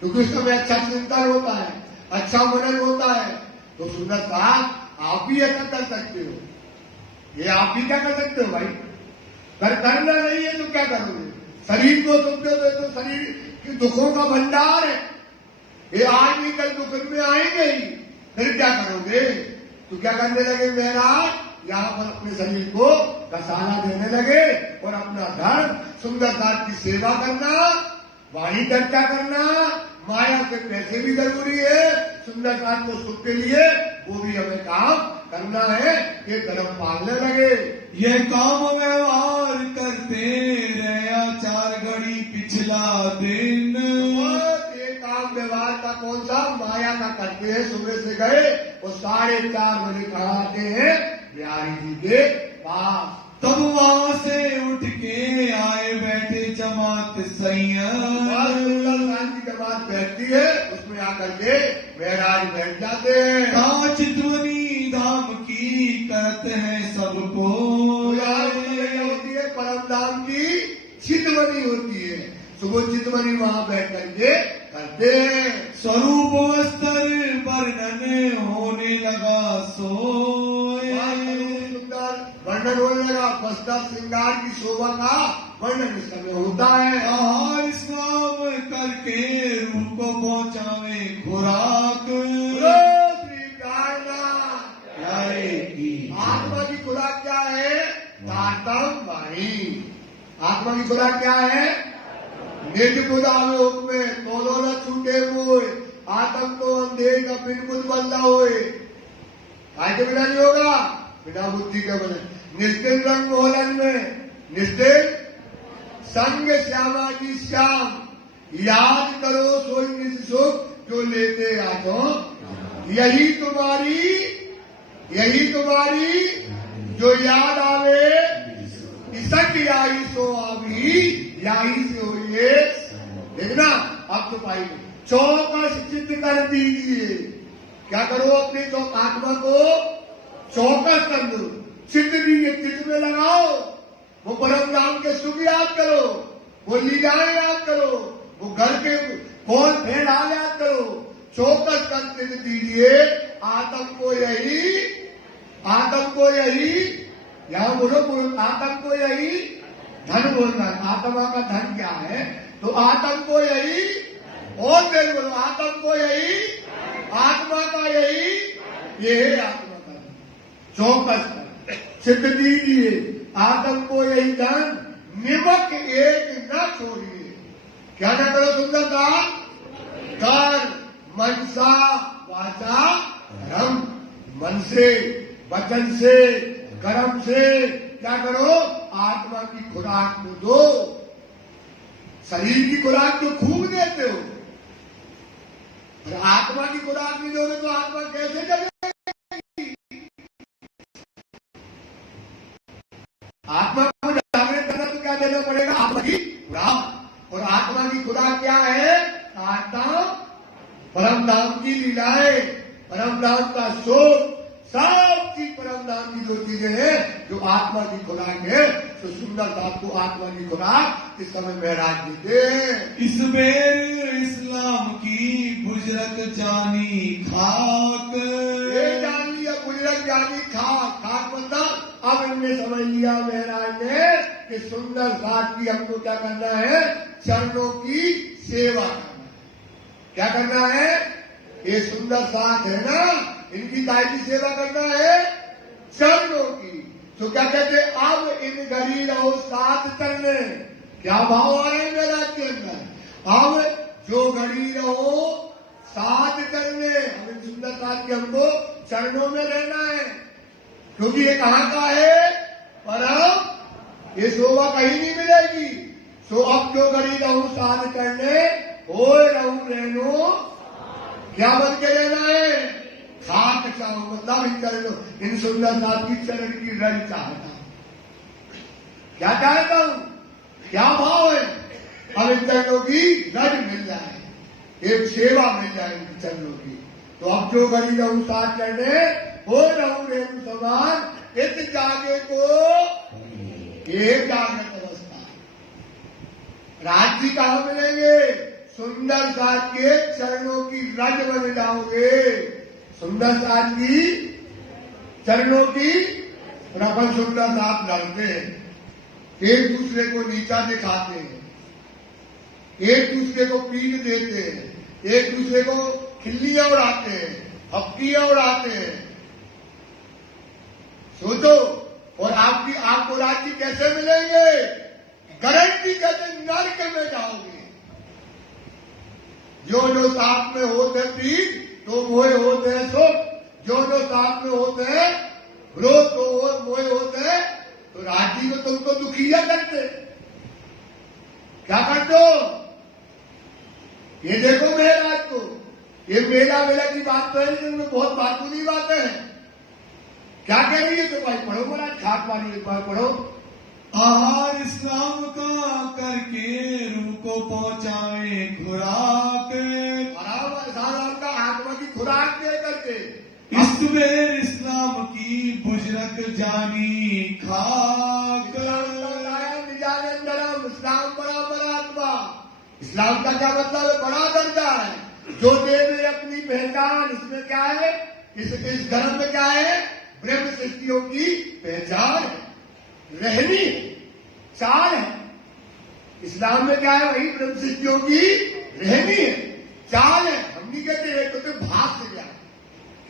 क्योंकि उस समय अच्छा चिंतन होता है, अच्छा मनन होता है। तो सुंदर साथ आप भी ऐसा कर सकते हो, ये आप भी क्या कर सकते हो भाई, करना नहीं है तो क्या करोगे। शरीर को सुख दो तो शरीर के दुखों का भंडार है, ये आज भी कल दुख में आएंगे ही, फिर क्या करोगे। तो क्या करने लगे महाराज, यहाँ पर अपने शरीर को कसाना देने लगे और अपना धर्म सुंदर साथ की सेवा करना, वाणी चर्चा करना, माया से पैसे भी जरूरी है, सुंदर साथ को सुख के लिए वो भी हमें काम करना है, ये धर्म पालने लगे। ये काम व्यवहार करते रहा 4 घड़ी पिछला दिन। ये काम व्यवहार का कौन सा, माया का करते हैं। सुबह से गए और 4:30 बजे कहाँ आते हैं, बिहारी जी के पास। तब वहां से उठ के आए बैठे जमात संयम। की जमात बैठती है, उसमें आकर के महाराज बैठ जाते हैं। कांच ध्वनि धाम की करते हैं सबको। होती है परम धाम की चितवनी होती है, सुबह चितवनी वहां बैठ करके करते हैं। स्वरूप स्तर वर्णन होने लगा सोए। सुंदर वर्णन वर्णन होने लगा। वस्त्र श्रृंगार की शोभा का वर्णन इस समय होता है। आहार स्नान करके रूह को पहुंचावे खुराक। बोलो श्री प्राणनाथ प्यारे की आत्मा की खुराक क्या है? तातम वाणी। आत्मा की खुराक क्या है? निज बुदावे हुक्मे तोलो न छूटे मोए, आत्म को अंधेर का बिन बुद्ध बंदा होए। काय के बिना नहीं होगा? बिना बुद्धि के बने। निस्तिल रंग मोहलन में निस्तिल संग श्यामा जी श्याम, याद करो सोई निज सुख जो लेते आजो। यही तुम्हारी जो याद आवे, इसक आई सो आवी, यही से होइए। देखना अब तो पाई चौकस चित्त कर दीजिए। क्या करो? अपनी तो आत्मा को चौकस कर दो, चित्त दीजिए, चित्त में लगाओ। वो परम राम के सुख याद करो, वो लीलाएं याद करो, वो घर के कौन फेराल याद करो। चौकस कर चित्त दीजिए। आत्म को यही यहां बोलो आत्म को यही धन बोलना है। आत्मा का धन क्या है? तो आत्म को यही, और देर बोलो आत्म को यही, आत्मा का यही, ये है आत्मा का धन। चौकस कर चित्त दीजिए। आत्म को यही धन, निमक एक न छोड़िए। क्या ना करो? सुंदरता कर मनसा वाचा कर्म। मन से, वचन से, कर्म से क्या करो? आत्मा की खुराक को दो। शरीर की खुराक तो खूब देते हो, और आत्मा की खुराक नहीं दोगे तो आत्मा कैसे चलेगी? आत्मा को जागृत करना तो क्या देना पड़ेगा? आत्मा की खुराक। और आत्मा की खुराक क्या है? आत्मा परम धाम की लीलाएं, परम धाम का शोक, सब चीज परम धाम की जो चीजें हैं जो आत्मा की खुराक है। तो सुंदर साहब को आत्मा की खुराक इस समय महराज देते हैं। इस बेर इस्लाम की बुजरक जानी खाक। ये जान लिया बुजरक जानी खाक मतलब अब इनने समझ लिया महराज ने कि सुंदर साहब की हमको क्या करना है? चरणों की सेवा करना है। क्या करना है? ये सुंदर साथ है ना, इनकी दाई की सेवा करना है, चरणों की। तो क्या कहते? अब इन घड़ी रहो साथ करने। क्या भाव आ रहे हैं मेरा के अंदर? अब जो घड़ी रहो साथ करने, हम इन सुंदर साथ के हमको चरणों में रहना है। क्योंकि ये कहाँ का है? परम। ये शोभा कहीं नहीं मिलेगी। तो अब जो घड़ी रहूं साथ करने, हो रहूं रहनो, क्या बन के रहना है? खाक चाहो मतलब इन चरणों, इन सुंदर साथ की चरण की रज चाहता हूं। क्या चाहता हूं? क्या भाव है? अब इन चरणों की रज मिल जाए, एक सेवा मिल जाए इन चरणों की। तो अब जो घड़ी रहूं साथ करने, हो रहूं रेणु समान, इत जागे को एक जागृत अवस्था। राज जी कहां मिलेंगे? सुंदर साथ के चरणों की रज बन जाओगे। सुंदर साथ की चरणों की। और अपन सुंदर साथ लड़ते हैं, एक दूसरे को नीचा दिखाते हैं, एक दूसरे को पीट देते हैं, एक दूसरे को खिल्लियां उड़ाते हैं, हफ्तियां उड़ाते हैं। सोचो, और आपको राज्य कैसे मिलेंगे? गारंटी कहते नरक में जाओगे। जो साथ में होते पीठ, तो मोहे होते हैं सुख। जो साथ में होते हैं विरोध, तो मोहे होते हैं। तो राजी में तुम तो दुखिया करते, क्या करते हो? ये देखो महाराज को, ये मेला की बात तो है, जिनमें बहुत बातूनी बातें हैं। क्या कह रही है? तो भाई पढ़ो महाराज, खाक पानी एक बार पढ़ो। आहार इस्लाम का करके रूह को पहुंचाए खुराक। आराम का आत्मा की खुराक दे करके इस बेर इस्लाम की बुजरक जानी खाक। इस्लाम बड़ा आत्मा। इस्लाम का क्या मतलब है? बड़ा दर्जा है। जो दे में अपनी पहचान, इसमें क्या है? इस धर्म में क्या है? ब्रह्म सृष्टियों की पहचान है। रहनी है, चाल है। इस्लाम में क्या है? वही ब्रह्म सिद्धियों की रहनी है, चाल है। हम नहीं कहते एक तो भाग से क्या है।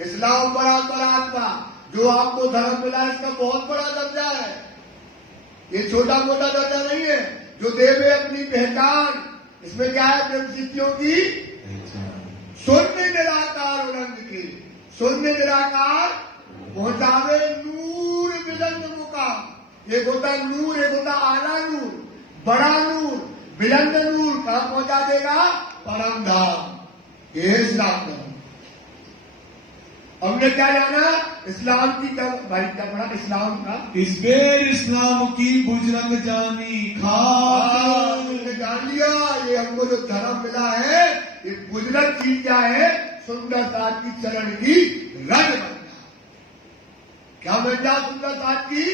इस्लाम बड़ा आत्मा जो आपको धर्म मिला है, इसका बहुत बड़ा दर्जा है। ये छोटा मोटा दर्जा नहीं है। जो देवे अपनी पहचान, इसमें क्या है? ब्रह्म सिद्धियों की शून्य निराकार उलंग के, शून्य निराकार पहुंचावे नूर बिलंद मुकाम। एक होता नूर, एक होता आला नूर, बड़ा नूर, बिलंद नूर। कहां पहुंचा देगा? परम धाम। ये है इस्लाम धर्म। हमने क्या जाना? इस्लाम की भाई क्या पढ़ा? इस्लाम का इस बेर इस्लाम की बुजरंग जानी खाक। हमने जान लिया ये हमको जो धर्म मिला है, ये बुजरंग चीज क्या है? सुंदर साथ की चरण की रज बन जाओ। क्या बन जाओ? सुंदर साथ की।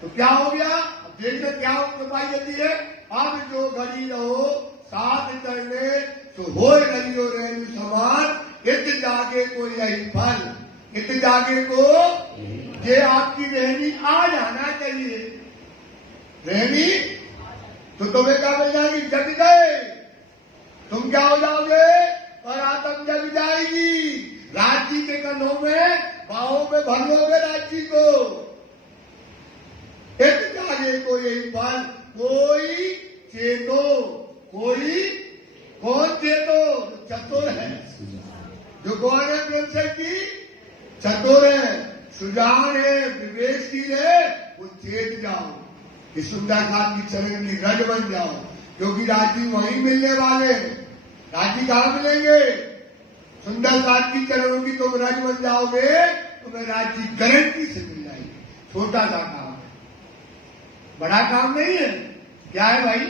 तो क्या हो गया? अब देखते क्या उपाय देती है। अब जो घड़ी रहो साथ करने, तो हो घड़ी हो रहे समान। इत जागे को यही फल, इत जागे को ये आपकी रहनी आ जाना चाहिए। रहनी तो तुम्हें क्या मिल जाएगी? जग गए। तुम क्या हो जाओगे? और आत्म जग जाएगी। राज्य के कन्हों में, बाहों में भर लोगे राज्य को। इत जागे को यही फल, कोई चेतो, कोई कौन चेतो? चतुर है। जो कौन है? ब्रह्म की चतुर है, सुजान है, विवेकशील है। वो चेत जाओ, इस सुंदरकांत की चरण की रज बन जाओ। क्योंकि राज्य वहीं मिलने वाले हैं। राज्य कहां मिलेंगे? सुंदरकांत की चरणों की तुम रज बन जाओगे, तुम्हें राज्य गारंटी से मिल जाएगी। छोटा सा काम है, बड़ा काम नहीं है। क्या है भाई?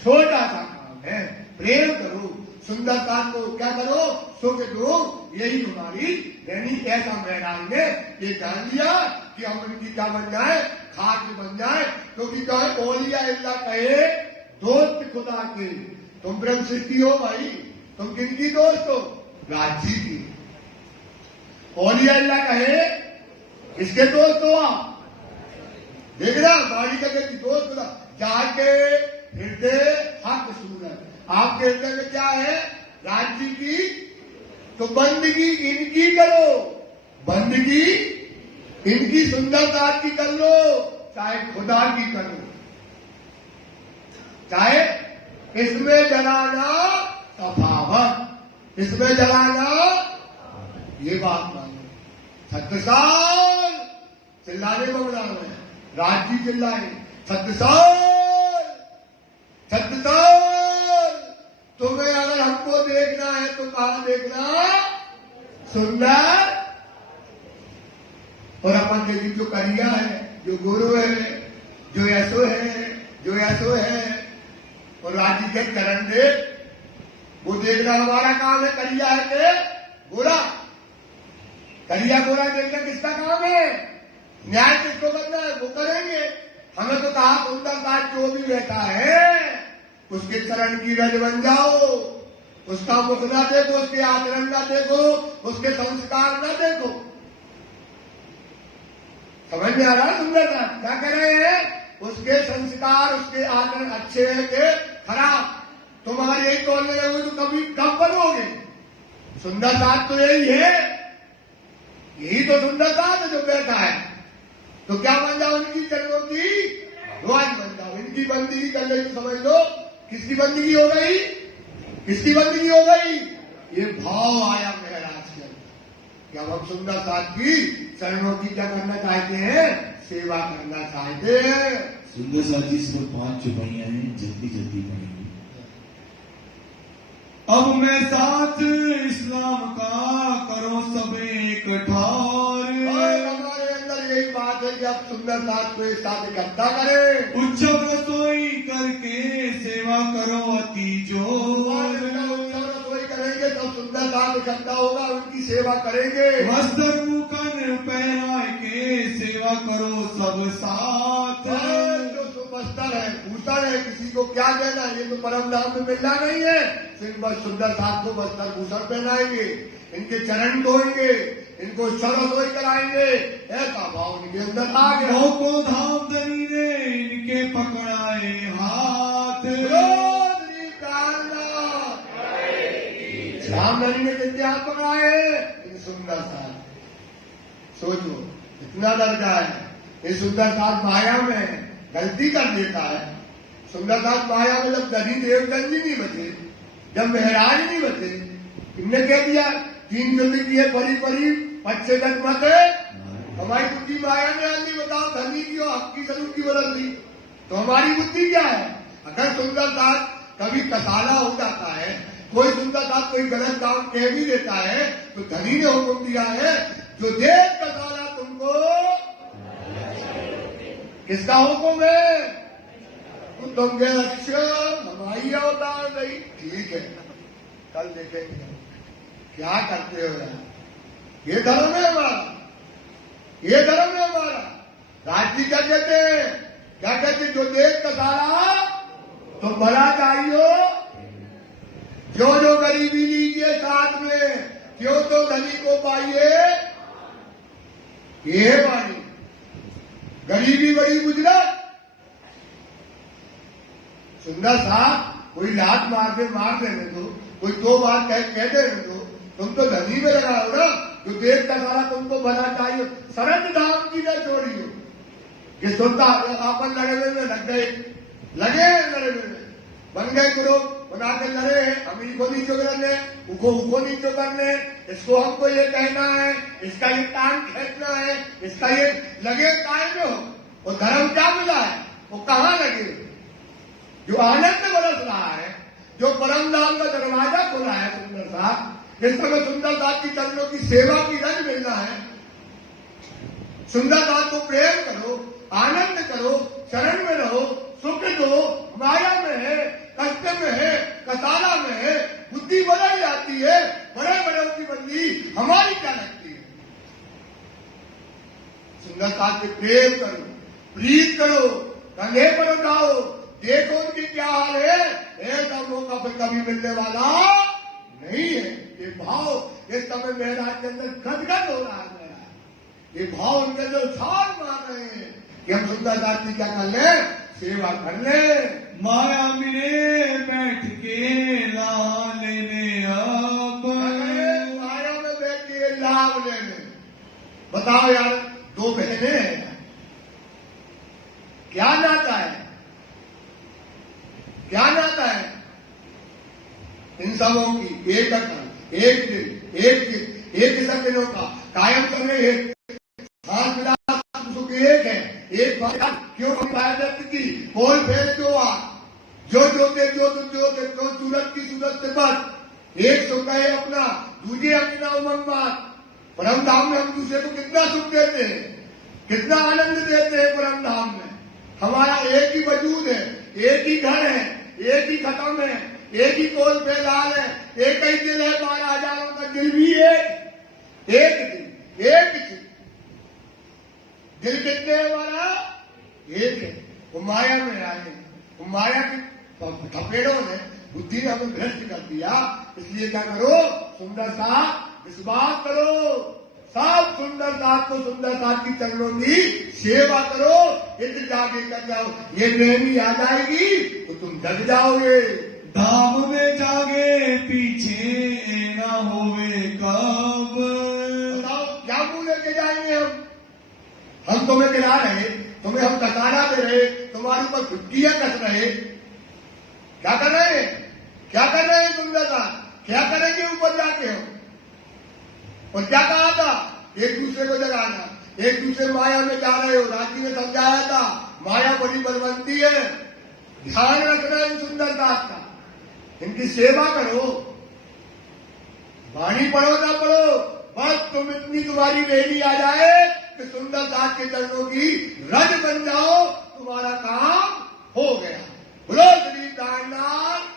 छोटा सा काम है। प्रेम करो, सुंदरता को क्या करो? सुख दो। यही हमारी रहनी। ऐसा मैदान में ये जान लिया कि हम उनकी क्या बन जाए? खाक बन जाए। क्योंकि क्या है? औलिया अल्लाह कहे दोस्त खुदा के। तुम ब्रह्म सिद्धि हो भाई, तुम किनकी दोस्त हो? राज्य की। औलिया अल्लाह कहे किसके दोस्त हो आप? देखना बाड़ी का दोस्त खुदा जाके हृदय हक सूरत। आपके हृदय में क्या है? राज्य की। तो बंदगी इनकी करो, बंदगी इनकी सुंदरता की कर लो, चाहे खुदा की करो। चाहे इसमें जलाना सफावत, इसमें जलाना, ये बात मानो। 36 साल चिल्लाने बगड़ा में राज्य चिल्लाए 36 साल। तुम्हें अगर हमको देखना है तो कहां देखना? सुंदर। और अपन देखिए जो करिया है, जो गुरु है, जो यशो है, जो यशो है, और राज्य के चरण दे, वो देखना हमारा काम है। करिया है कि गोरा? करिया गोरा देखना किसका काम है? न्याय किसको करना है? वो करेंगे। हमें तो कहा सुंदरता जो भी रहता है उसके चरण की रज बन जाओ। उसका मुख ना देखो, उसके आचरण ना देखो, उसके संस्कार ना देखो। समझ में आ रहा है? सुंदरता क्या कर रहे हैं? उसके संस्कार, उसके आचरण अच्छे है कि खराब? तुम्हारी यही तोड़ने रहोगे तो कभी कब बनोगे? सुंदरता तो यही है, यही तो सुंदरता है जो बैठा है। तो क्या बन जाओ? उनकी चरणों की ध्वज बन जाओ। इनकी बंदगी कर ले, समझ लो किसकी बंदगी हो गई? किसकी बंदगी हो गई? ये भाव आया महाराज के कि अब हम सुंदर साथ की चरणों की क्या करना चाहते हैं? सेवा करना चाहते हैं। सुंदर साथ जी सिर्फ 5 चुपाइयां हैं, जल्दी जल्दी पढ़ेंगे। अब मैं साथ इस्लाम का करो सब एक ठार। हमारे अंदर यही बात है कि आप सुंदर साथ को एक साथ इकट्ठा करें। उच्चम रसोई करके सेवा करो अति जोर। रसोई करेंगे तब सुंदर साथ इकट्ठा होगा, उनकी सेवा करेंगे। वस्त्र मुकन पहना के सेवा करो सब साथ। जो वस्त्र है, भूषण है, किसी को क्या देना? ये तो परम धाम में मिलना नहीं है। सिर्फ बस सुंदर साथ को वस्त्र भूषण पहनाएंगे, इनके चरण धोएंगे, इनको सर्वसोई कराएंगे, ऐसा भाव उनके अंदर आ गया। मोको धाम धनी ने इनके पकड़ाए हाथ। रामधनी ने कितने हाथ पकड़ाए? इन सुंदर साथ। सोचो इतना दर्जा है। ये सुंदर साथ माया में गलती कर देता है। सुंदर साथ माया में जब धनी देवगंज नहीं बचे, जब महराज नहीं बचे, इनने कह दिया 3 जल्दी की है परी परी अच्छे तक मत है। हमारी बुद्धि माया ने आदमी बताओ धनी की और हक की जरूर की बदल दी, तो हमारी बुद्धि क्या है? अगर सुंदर साथ कभी कसाला हो जाता है, कोई सुंदर साथ कोई गलत काम कह भी देता है, तो धनी ने हुक्म दिया है जो देख कसाला तुमको, किसका हुक्म है? तुम कह अच्छा हमारी अवतार नहीं, ठीक है कल देखेंगे क्या करते हो यार। ये धर्म है हमारा, ये धर्म है हमारा। राजी क्या कहते हैं? क्या कहते हैं? जो देख कसाला तो भला चाहिए, जो जो गरीबी लीजिए साथ में, क्यों तो धनी को पाइए। ये वाणी गरीबी बड़ी गुजरत। सुंदर साहब कोई लात मार देने दो, कोई 2 बार कह देने दो, तुम तो धनी में लगा हो ना। जो देख का सारा तुमको बना चाहिए, सरद धाम की न छोड़ियो। कि सुनता अपन लड़े में लग गए, लगे लड़े में बन गए ग्रुप बना के लड़े, हम इनको नीचो करने, उनको नीचो करने, इसको हमको ये कहना है, इसका ये टांग खींचना है, इसका ये लगे काय में हो। वो धर्म क्या मिला है? वो कहाँ लगे? जो आनंद बरस रहा है, जो परम धाम का दरवाजा खुला है सुंदर साथ, इस समय सुंदर दास की चरणों की सेवा की रंग मिलना है। सुंदर दास को प्रेम करो, आनंद करो, चरण में रहो, सुख दो। माया में है, कष्ट में है, कसाला में है, बुद्धि बदल जाती है। बड़े बड़े की बंदी हमारी क्या लगती है? सुंदर दास से प्रेम करो, प्रीत करो, कंधे पर उठाओ, देखो उनकी क्या हाल है। ऐसा मौका फिर कभी मिलने वाला नहीं है। ये भाव इस समय महराज के अंदर गदगद हो रहा है। ये भाव उनके अंदर उछाल मार रहे हैं कि हम सुंदर दास की क्या कर ले, सेवा कर ले। माया मिले बैठ के लाभ लेने, अब माया में बैठ के लाभ लेने। बताओ यार, 2 बहने हैं, क्या नाता है? क्या नाता है इन सबों की? एक अकल, एक दिल, एक सपनों का कायम करने एक हाथ मिला सुख एक है, एक क्यों व्यक्त की बोल फेर जो जो जोते जो सूरत की सूरत से बस एक सुख है अपना, दूसरे अपना उमंग बात। परम धाम में हम दूसरे को कितना सुख देते हैं, कितना आनंद देते हैं। परम धाम में हमारा एक ही वजूद है, एक ही घर है, एक ही खत्म है, एक ही कोल पे लाल है, एक ही दिल है। 12,000 का दिल भी एक दिल, एक दिल कितने है हमारा? एक है। वो माया में आए, वो माया की थपेड़ों ने बुद्धि ने हमें भ्रष्ट कर दिया। इसलिए क्या करो? सुंदर साथ विश्वास करो, सब सुंदर साथ को सुंदर साथ की चरणों की सेवा करो। इस जागे कर जाओ, ये प्रेमी आ जाएगी तो तुम जग जाओगे। धाम में जागे पीछे ना होवे कब। बताओ क्या मुंह लेके जाएंगे हम तुम्हें गिरा रहे, तुम्हें हम कसारा दे रहे, तुम्हारे ऊपर छुट्टियां कस रहे। क्या कर रहे हैं? क्या कर रहे हैं सुंदर साथ? क्या करेंगे ऊपर जाके हम? और क्या कहा था? एक दूसरे को जगाना, एक दूसरे माया में जा रहे हो। राजी ने समझाया था माया बड़ी बलवंती है, ध्यान रखना इन सुंदर दास का, इनकी सेवा करो। वाणी पढ़ो ना पढ़ो, बस तुम इतनी तुम्हारी रेली आ जाए कि सुंदर दास के चरणों की रज बन जाओ, तुम्हारा काम हो गया। बोलो श्री दाननाथ।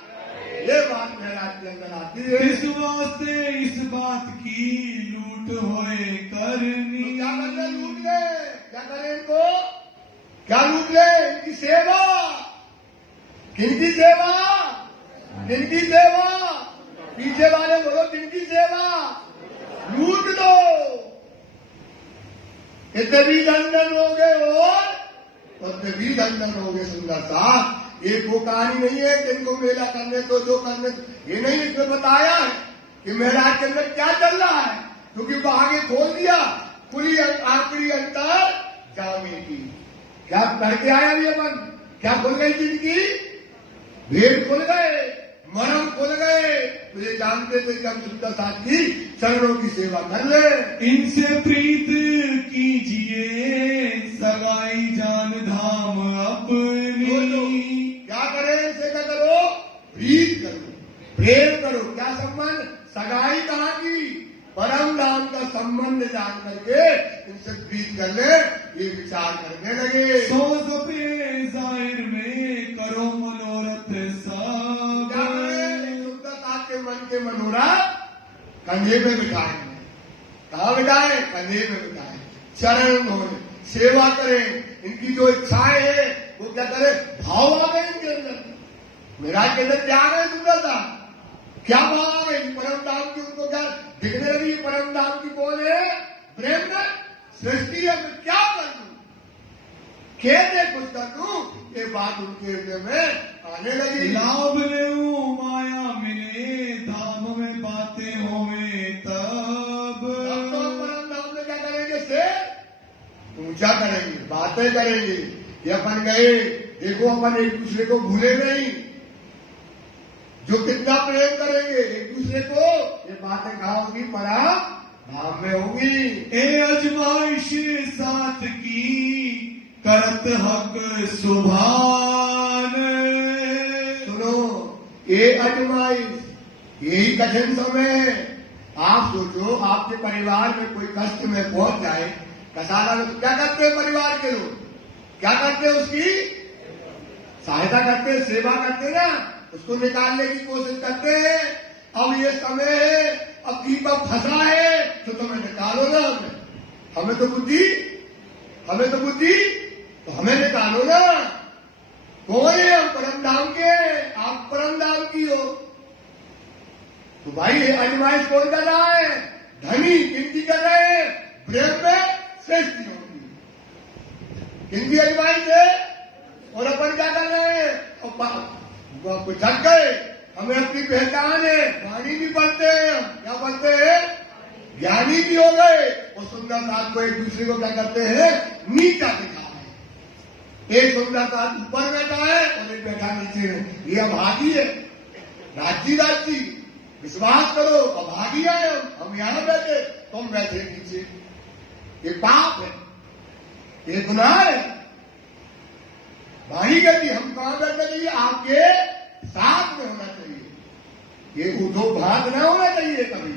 ये बात महराज के अंदर आती है। इस वास्ते इस बात की लूट होए करनी। तो क्या करना? लूट ले। क्या करें इनको? क्या लूट ले? इनकी सेवा। किनकी सेवा? किनकी सेवा? पीछे वाले बोलो किनकी सेवा? लूट दो। इतने भी धन हो गए और उतने भी धन हो गए। सुंदर साहब, ये वो कहानी नहीं है कि इनको मेला करने तो जो करने, ये नहीं इसमें बताया है कि मेला के अंदर क्या चल रहा है, क्योंकि वो आगे खोल दिया पूरी आखिरी अंतर जाने की। क्या करके आया ये मन, क्या खुल गई जिंदगी, भेद खुल गए, मरम खुल गए। तो ये जानते थे कि हम सुंदर साथ की चरणों की सेवा कर ले। इनसे प्रीत कीजिए सगाई जान धाम अपनी। क्या करें, इनसे क्या करो, प्रीत करो, प्रेम करो। क्या संबंध, सगाई कहाँ की, परम धाम का संबंध जान करके इनसे प्रीत कर ले, ये विचार करने लगे। सो सपे जाहिर में करो मनोरथ सब। क्या करें, सुंदरता के मन के मनोरथ कंधे में बिठाएंगे। कहाँ बिठाए, कंधे में बिठाए, चरण धोए, सेवा करें। इनकी जो इच्छाएं है वो क्या करे, भाव आ गए इनके अंदर, मेरा के अंदर क्या आ गए, सुंदरता क्या भाव आ गए। परम धाम की उनको क्या दिखने लगी, परम धाम की कौन है, ब्रह्म सृष्टि है। मैं क्या कर दूं, कैसे कुछ कर दूं, ये बात उनके हृदय में आने लगी। लाभ ले माया मिले धाम में बातें होवे तब। तो परम धाम में क्या करेंगे, से ऊंचा करेंगे, बातें करेंगे। ये अपन गए, देखो अपन एक दूसरे को भूले नहीं, जो कितना प्रेम करेंगे एक दूसरे को, ये बातें कहाँ होगी, परम धाम में होगी। ए अजमाइश साथ की करत हक सुभान। सुनो, ये अजमाइश, यही कठिन समय है। आप सोचो, आपके परिवार में कोई कष्ट में पहुंच जाए, कसारा में, तो क्या करते हैं परिवार के लोग, क्या करते हैं, उसकी सहायता करते हैं, सेवा करते हैं ना, उसको निकालने की कोशिश करते हैं। अब ये समय है, अब दीपक फंसा है तो तुम्हें निकालो ना, हमें तो बुद्धि, तो हमें निकालो ना। कौन है, हम परम धाम के, आप परम धाम की हो। तो भाई ये अजमाइश कौन कर रहा है, धनी गिनती कर रहे हैं, ब्रह्म श्रेष्ठ होगी, किनकी अजमाइश है। और अपन क्या कर रहे हैं, और जग गए, हमें अपनी पहचान है, वाणी भी पढ़ते हैं, हम क्या पढ़ते हैं, ज्ञानी भी हो गए। और सुंदर साथ को एक दूसरे को क्या करते हैं, नीचा दिखा है। एक सुंदर साथ ऊपर बैठा है और एक बैठा नीचे है, ये अभागी है, राज्य विश्वास करो, अभागी है हम यहां बैठे, तुम बैठे नीचे, ये पाप है, ये गुनाह है। भाई गति, हम कहां बैठना चाहिए, आपके साथ में होना चाहिए, ये उठो भाग ना होना चाहिए कभी।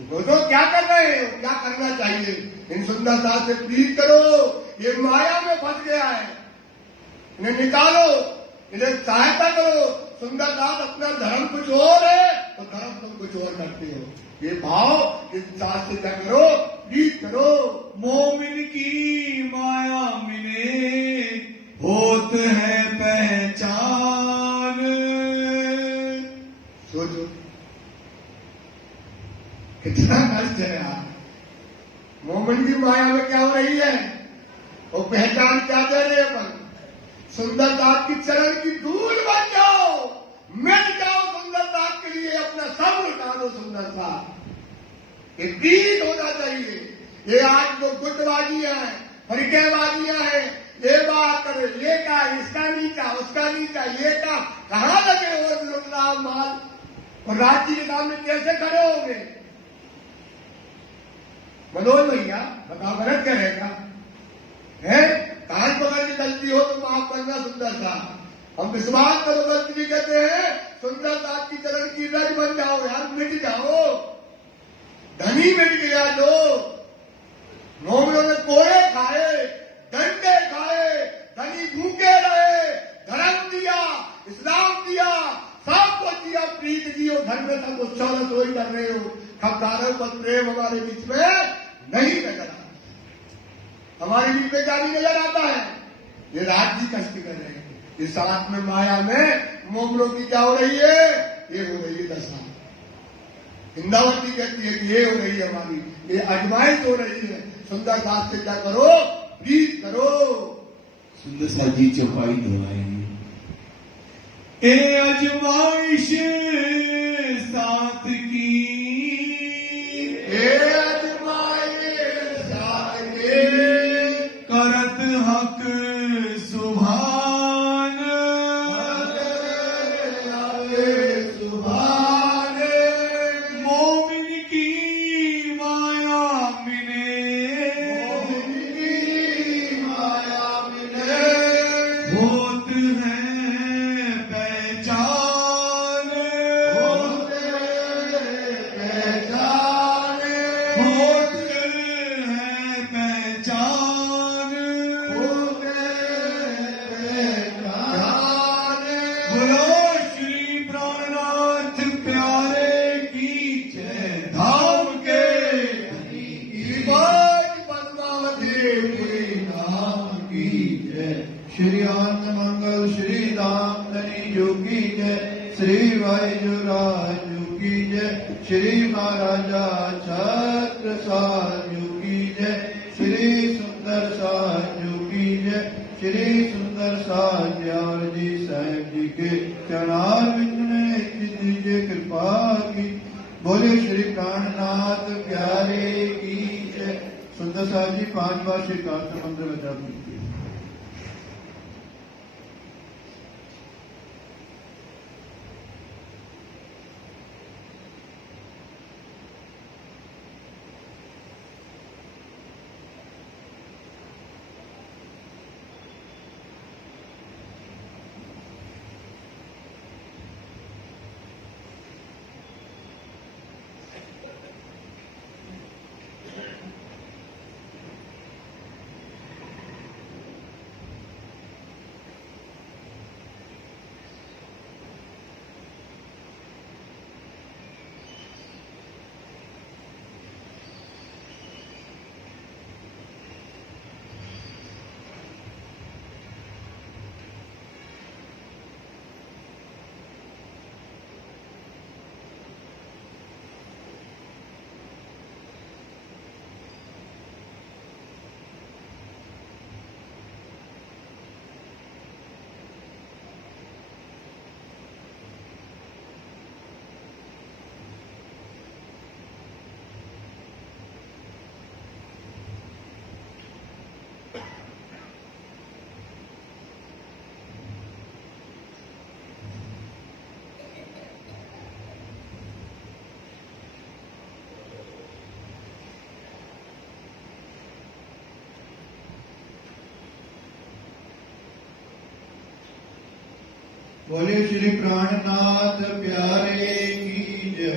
तो क्या कर रहे हो, क्या करना चाहिए, इन सुंदरता से प्रीत करो। ये माया में फंस गया है, इन्हें निकालो, इन्हें सहायता करो। सुंदरता अपना धर्म कुछ और है तो धर्म तुम कुछ और करते हो। ये भाव इस साथ से क्या करो, प्रीत करो। मोमिन की माया मिले होत है पहचान। सोचो कितना कष्ट है यार, मोमिन की माया में क्या हो रही है, और पहचान क्या दे रहे अपन, सुंदरता की चरण की धूल बन जाओ, मिट जाओ सुंदरता के लिए, अपना सब लुटा दो सुंदरता। ये प्रीत होना चाहिए। ये आज जो गुटबाजियां हैं, फरिकेबाजियां हैं, ये बात करे, ये का, इसका नीचा, उसका नीचा, ये का, कहां लगे हो लुटना माल, और राज्य के सामने कैसे खड़े होंगे। मनोज भैया बताओ, गलत क्या रहेगा, है कान पकड़ की गलती हो तो माफ करना सुंदरता। हम विश्वास करो गलती भी कहते हैं, सुंदरता की चरण की रज बन जाओ यार, मिट जाओ। धनी मिट गया जो, मोमियों ने कोड़े खाए, डंडे खाए, धनी भूखे रहे, धर्म दिया, इस्लाम दिया, सब कुछ दिया, प्रीत दी, और घर में सब उत्सव रसोई कर रहे हो। खबदारों पर प्रेम हमारे बीच में नहीं नजर आता, हमारे बीच में क्या नहीं नजर आता है, ये राज्य कष्ट कर रहे हैं। इस साथ में माया में मोमलों की क्या हो रही है, ये हो रही है दशा। इंदावती कहती है कि ये हो रही है हमारी, ये अजमाइश हो रही है। सुंदर दास से क्या करो, प्लीज करो। सुंदर सा जी चौपाई दोहराएंगे। ए अजमाइश साथ की, ए अजमाइश साथ की, करत हक सुभान, सुभान, मोमिन की माया मिले, मोमिन की माया मिले, होत है पहचान, होते पहचान, होत है पहचान, होते पहचान। बोलो श्री प्राणनाथ प्यारे की जय। धाम के श्री आनंद मंगल श्री धाम धनी जो की जय, श्री वायुराज जो की जय, श्री महाराजा छत्र साज जो की जय, श्री सुंदर साज जो की जय, श्री सुंदर साज और जी साहेब जी के चरणारविंद में दीजिए कृपा की। बोले श्री प्राणनाथ प्यारे की जय। सुंदर साज जी 5 बार श्री कार्तिक मंत्र में जाप कीजिए। बोले श्री प्राणनाथ प्यारे की जय।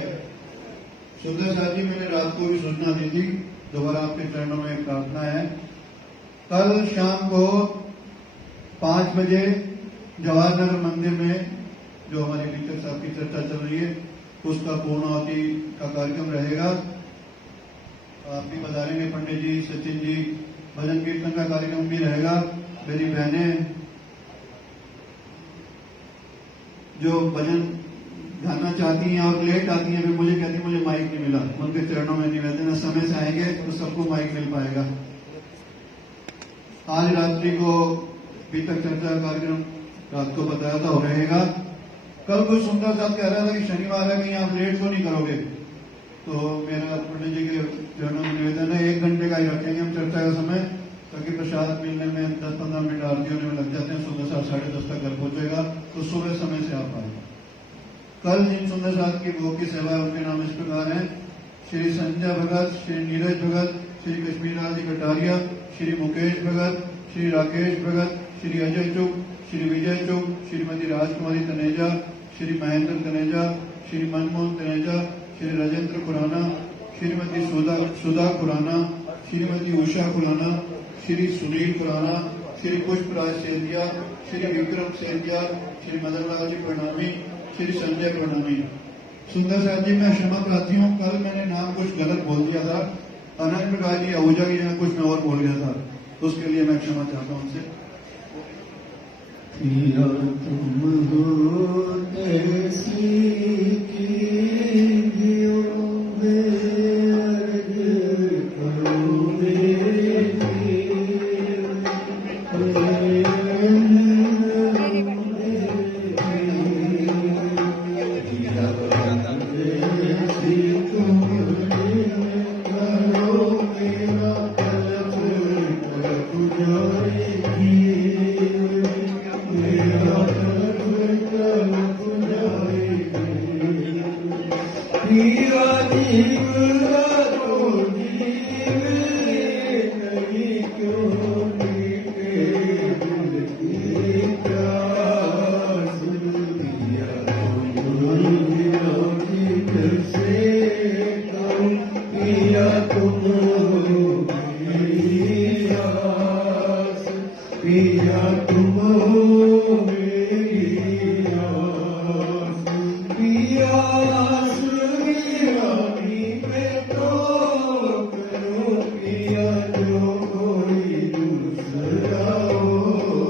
सुंदर साहब जी, मैंने रात को भी सूचना दी थी, दोबारा आपके चरणों में एक प्रार्थना है। कल शाम को 5 बजे जवाहर नगर मंदिर में जो हमारी टीचर साहब की चर्चा चल रही है उसका पूर्णाहुति का कार्यक्रम रहेगा। आप भी बधाएंगे, पंडित जी, सचिन जी, भजन कीर्तन का कार्यक्रम भी रहेगा। मेरी बहनें जो भजन गाना चाहती हैं और लेट आती हैं, फिर मुझे कहती मुझे माइक नहीं मिला। उनके चरणों में निवेदन है, समय से आएंगे तो सबको माइक मिल पाएगा। आज रात्रि को बीतक चर्चा कार्यक्रम रात को बताया था और रहेगा। कल कुछ सुंदर साहब कह रहा था कि शनिवार है, कहीं आप लेट तो नहीं करोगे, तो मेरा पंडित जी के चरणों में निवेदन है 1 घंटे का ही रखेंगे हम चर्चा का समय, ताकि प्रसाद मिलने में 10-15 मिनट आरती होने में लग जाते हैं। सुबह 7:30 तक घर पहुंचेगा तो सुबह समय से आप आएगा। कल जिन सुंदर साहब की भोग की सेवा है उनके नाम इस प्रकार है: श्री संजय भगत, श्री नीरज भगत, श्री कश्मीर राज कटारिया, श्री मुकेश भगत, श्री राकेश भगत, श्री अजय चुग, श्री विजय चुग, श्रीमती राजकुमारी तनेजा, श्री महेंद्र तनेजा, श्री मनमोहन तनेजा, श्री राजेंद्र खुराना, श्रीमती सुधा खुराना, श्रीमती उषा खुराना, श्री सुनील खुराना, श्री पुष्पराज सेठिया, श्री विक्रम सेठिया, श्री मदन लाल जी प्रणामी, श्री संजय प्रणामी। सुंदर साहब जी, मैं क्षमा प्रार्थी हूँ, कल मैंने नाम कुछ गलत बोल दिया था। अनंत प्रकाश जी आहूजा की जगह कुछ मैं और बोल गया था, उसके लिए मैं क्षमा चाहता हूँ उनसे। तुम हो कैसी की करोगे पिया जीव तो जीव नहीं क्यों मीठे दिल की प्यास पिया से कहूँ पिया तुम मेरी आस पिया तुम मेरी आस पियास वीरानी पे तो करो पिया जो कोई दूसरा हो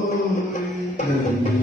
नहीं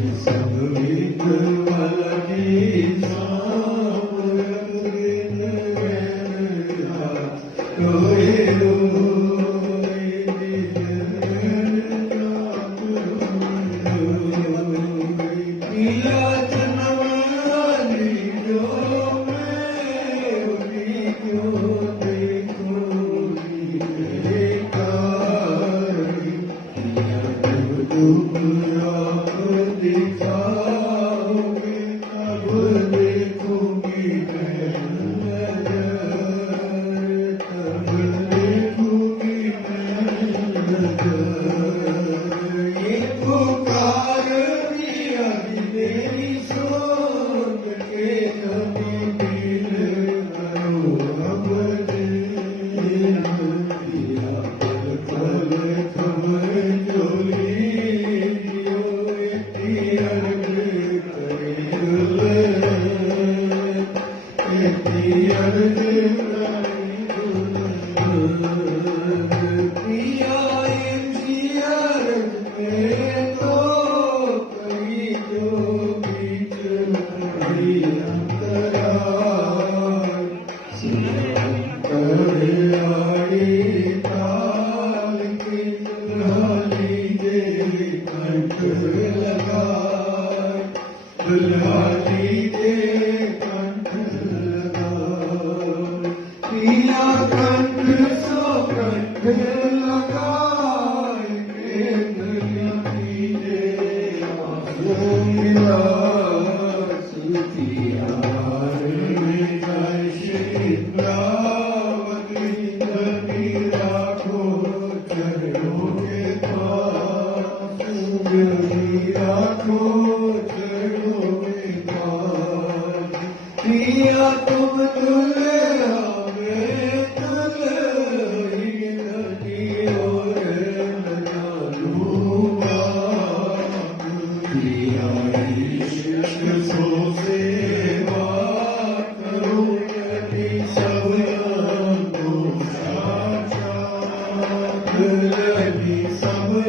सब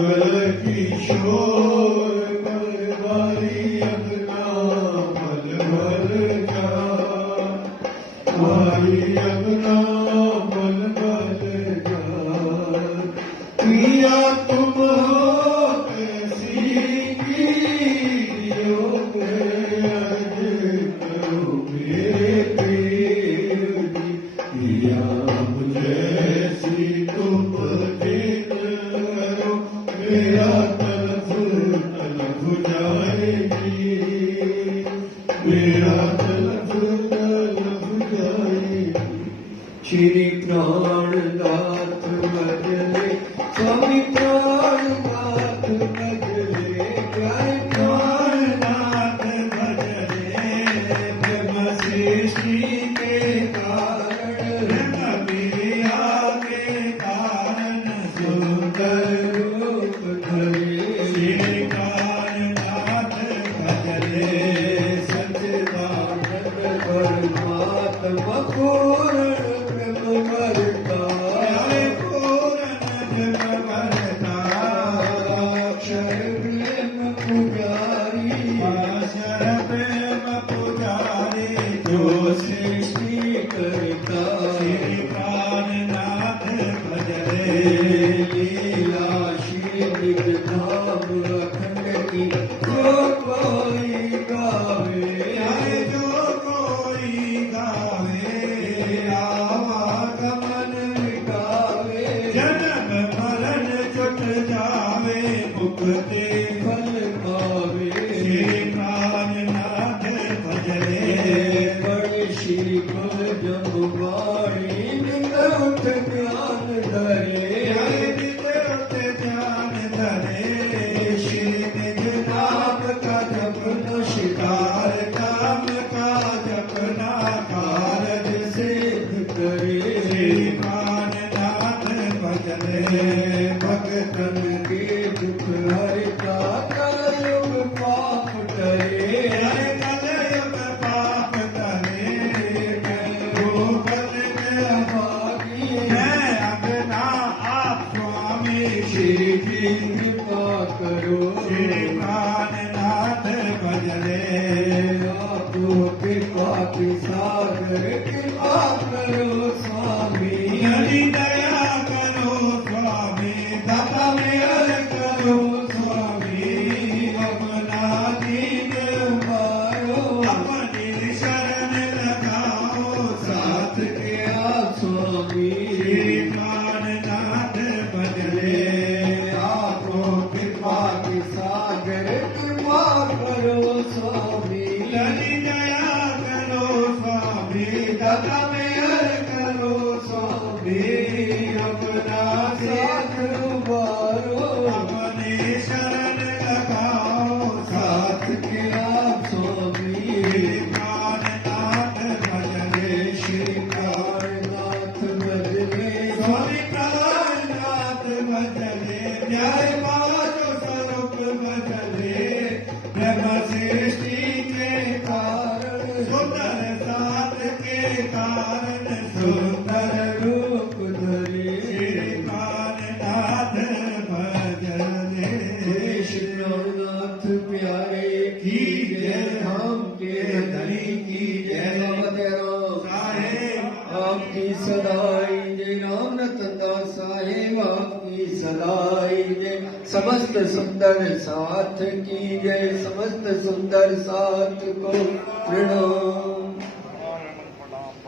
वाली श्री प्राणनाथ भजले स्वामी प्राणनाथ भजले जय प्राणनाथ भजले ब्रह्म सृष्टि के कारण ब्रह्म के कारण सुंदर रूप धरे श्री प्राणनाथ भजले सच्चिदानंद परमात्मा पूर्ण जो सृष्टि करता श्री प्राणनाथ भजरे लीला श्री धाम अखंड की जो कोई गावे आए जो कोई गावे आवागमन मिटावे जन्म मरण छुट जावे मुक्ति फल पावे श्री प्राणनाथ भजरे बड़े श्री कुल जमुवाणी नित उठ ज्ञान धरे ध्यान धरे श्री निज नाम का जपन शिकार काम का जपना कारज सिद्ध करे श्री प्राणनाथ भजरे भक्तन के दुख हरता कलयुग पाप टरे कलयुग पाप करे गोपल भागी मैं अंगना आप स्वामी श्री जी कृपा करो श्री प्राणनाथ भजरे आपको कृपा के सागर कृपा करो स्वामी हरि दया करो स्वामी दाता मेहर करो स्वामी अपना दीन मारो अपनी शरण लगाओ साथ के आप स्वामी श्री प्राणनाथ भजरे आपको कृपा के सागर कृपा करो स्वामी हरि दया करो स्वामी दाता मेहर करो स्वामी अपना साथ उबारो अपने शरण लगाओ साथ के आप स्वामी प्राणनाथ भजरे श्री कारनाथ भजने स्वामी प्राणनाथ भजरे जय पाचो स्वरूप भजरे ब्रह्म सृष्टि के कारण सुंदर साथ के कारण सुंदर रूप धरे श्री प्राणनाथ भजरे देश प्राणनाथ प्यारे की जय धाम के धनी की जय बाबा साहेब आपकी सदाई जय राम रतनदास साहेब आपकी सदाई जय समस्त सुंदर साथ की जय समस्त सुंदर साथ को प्रणाम।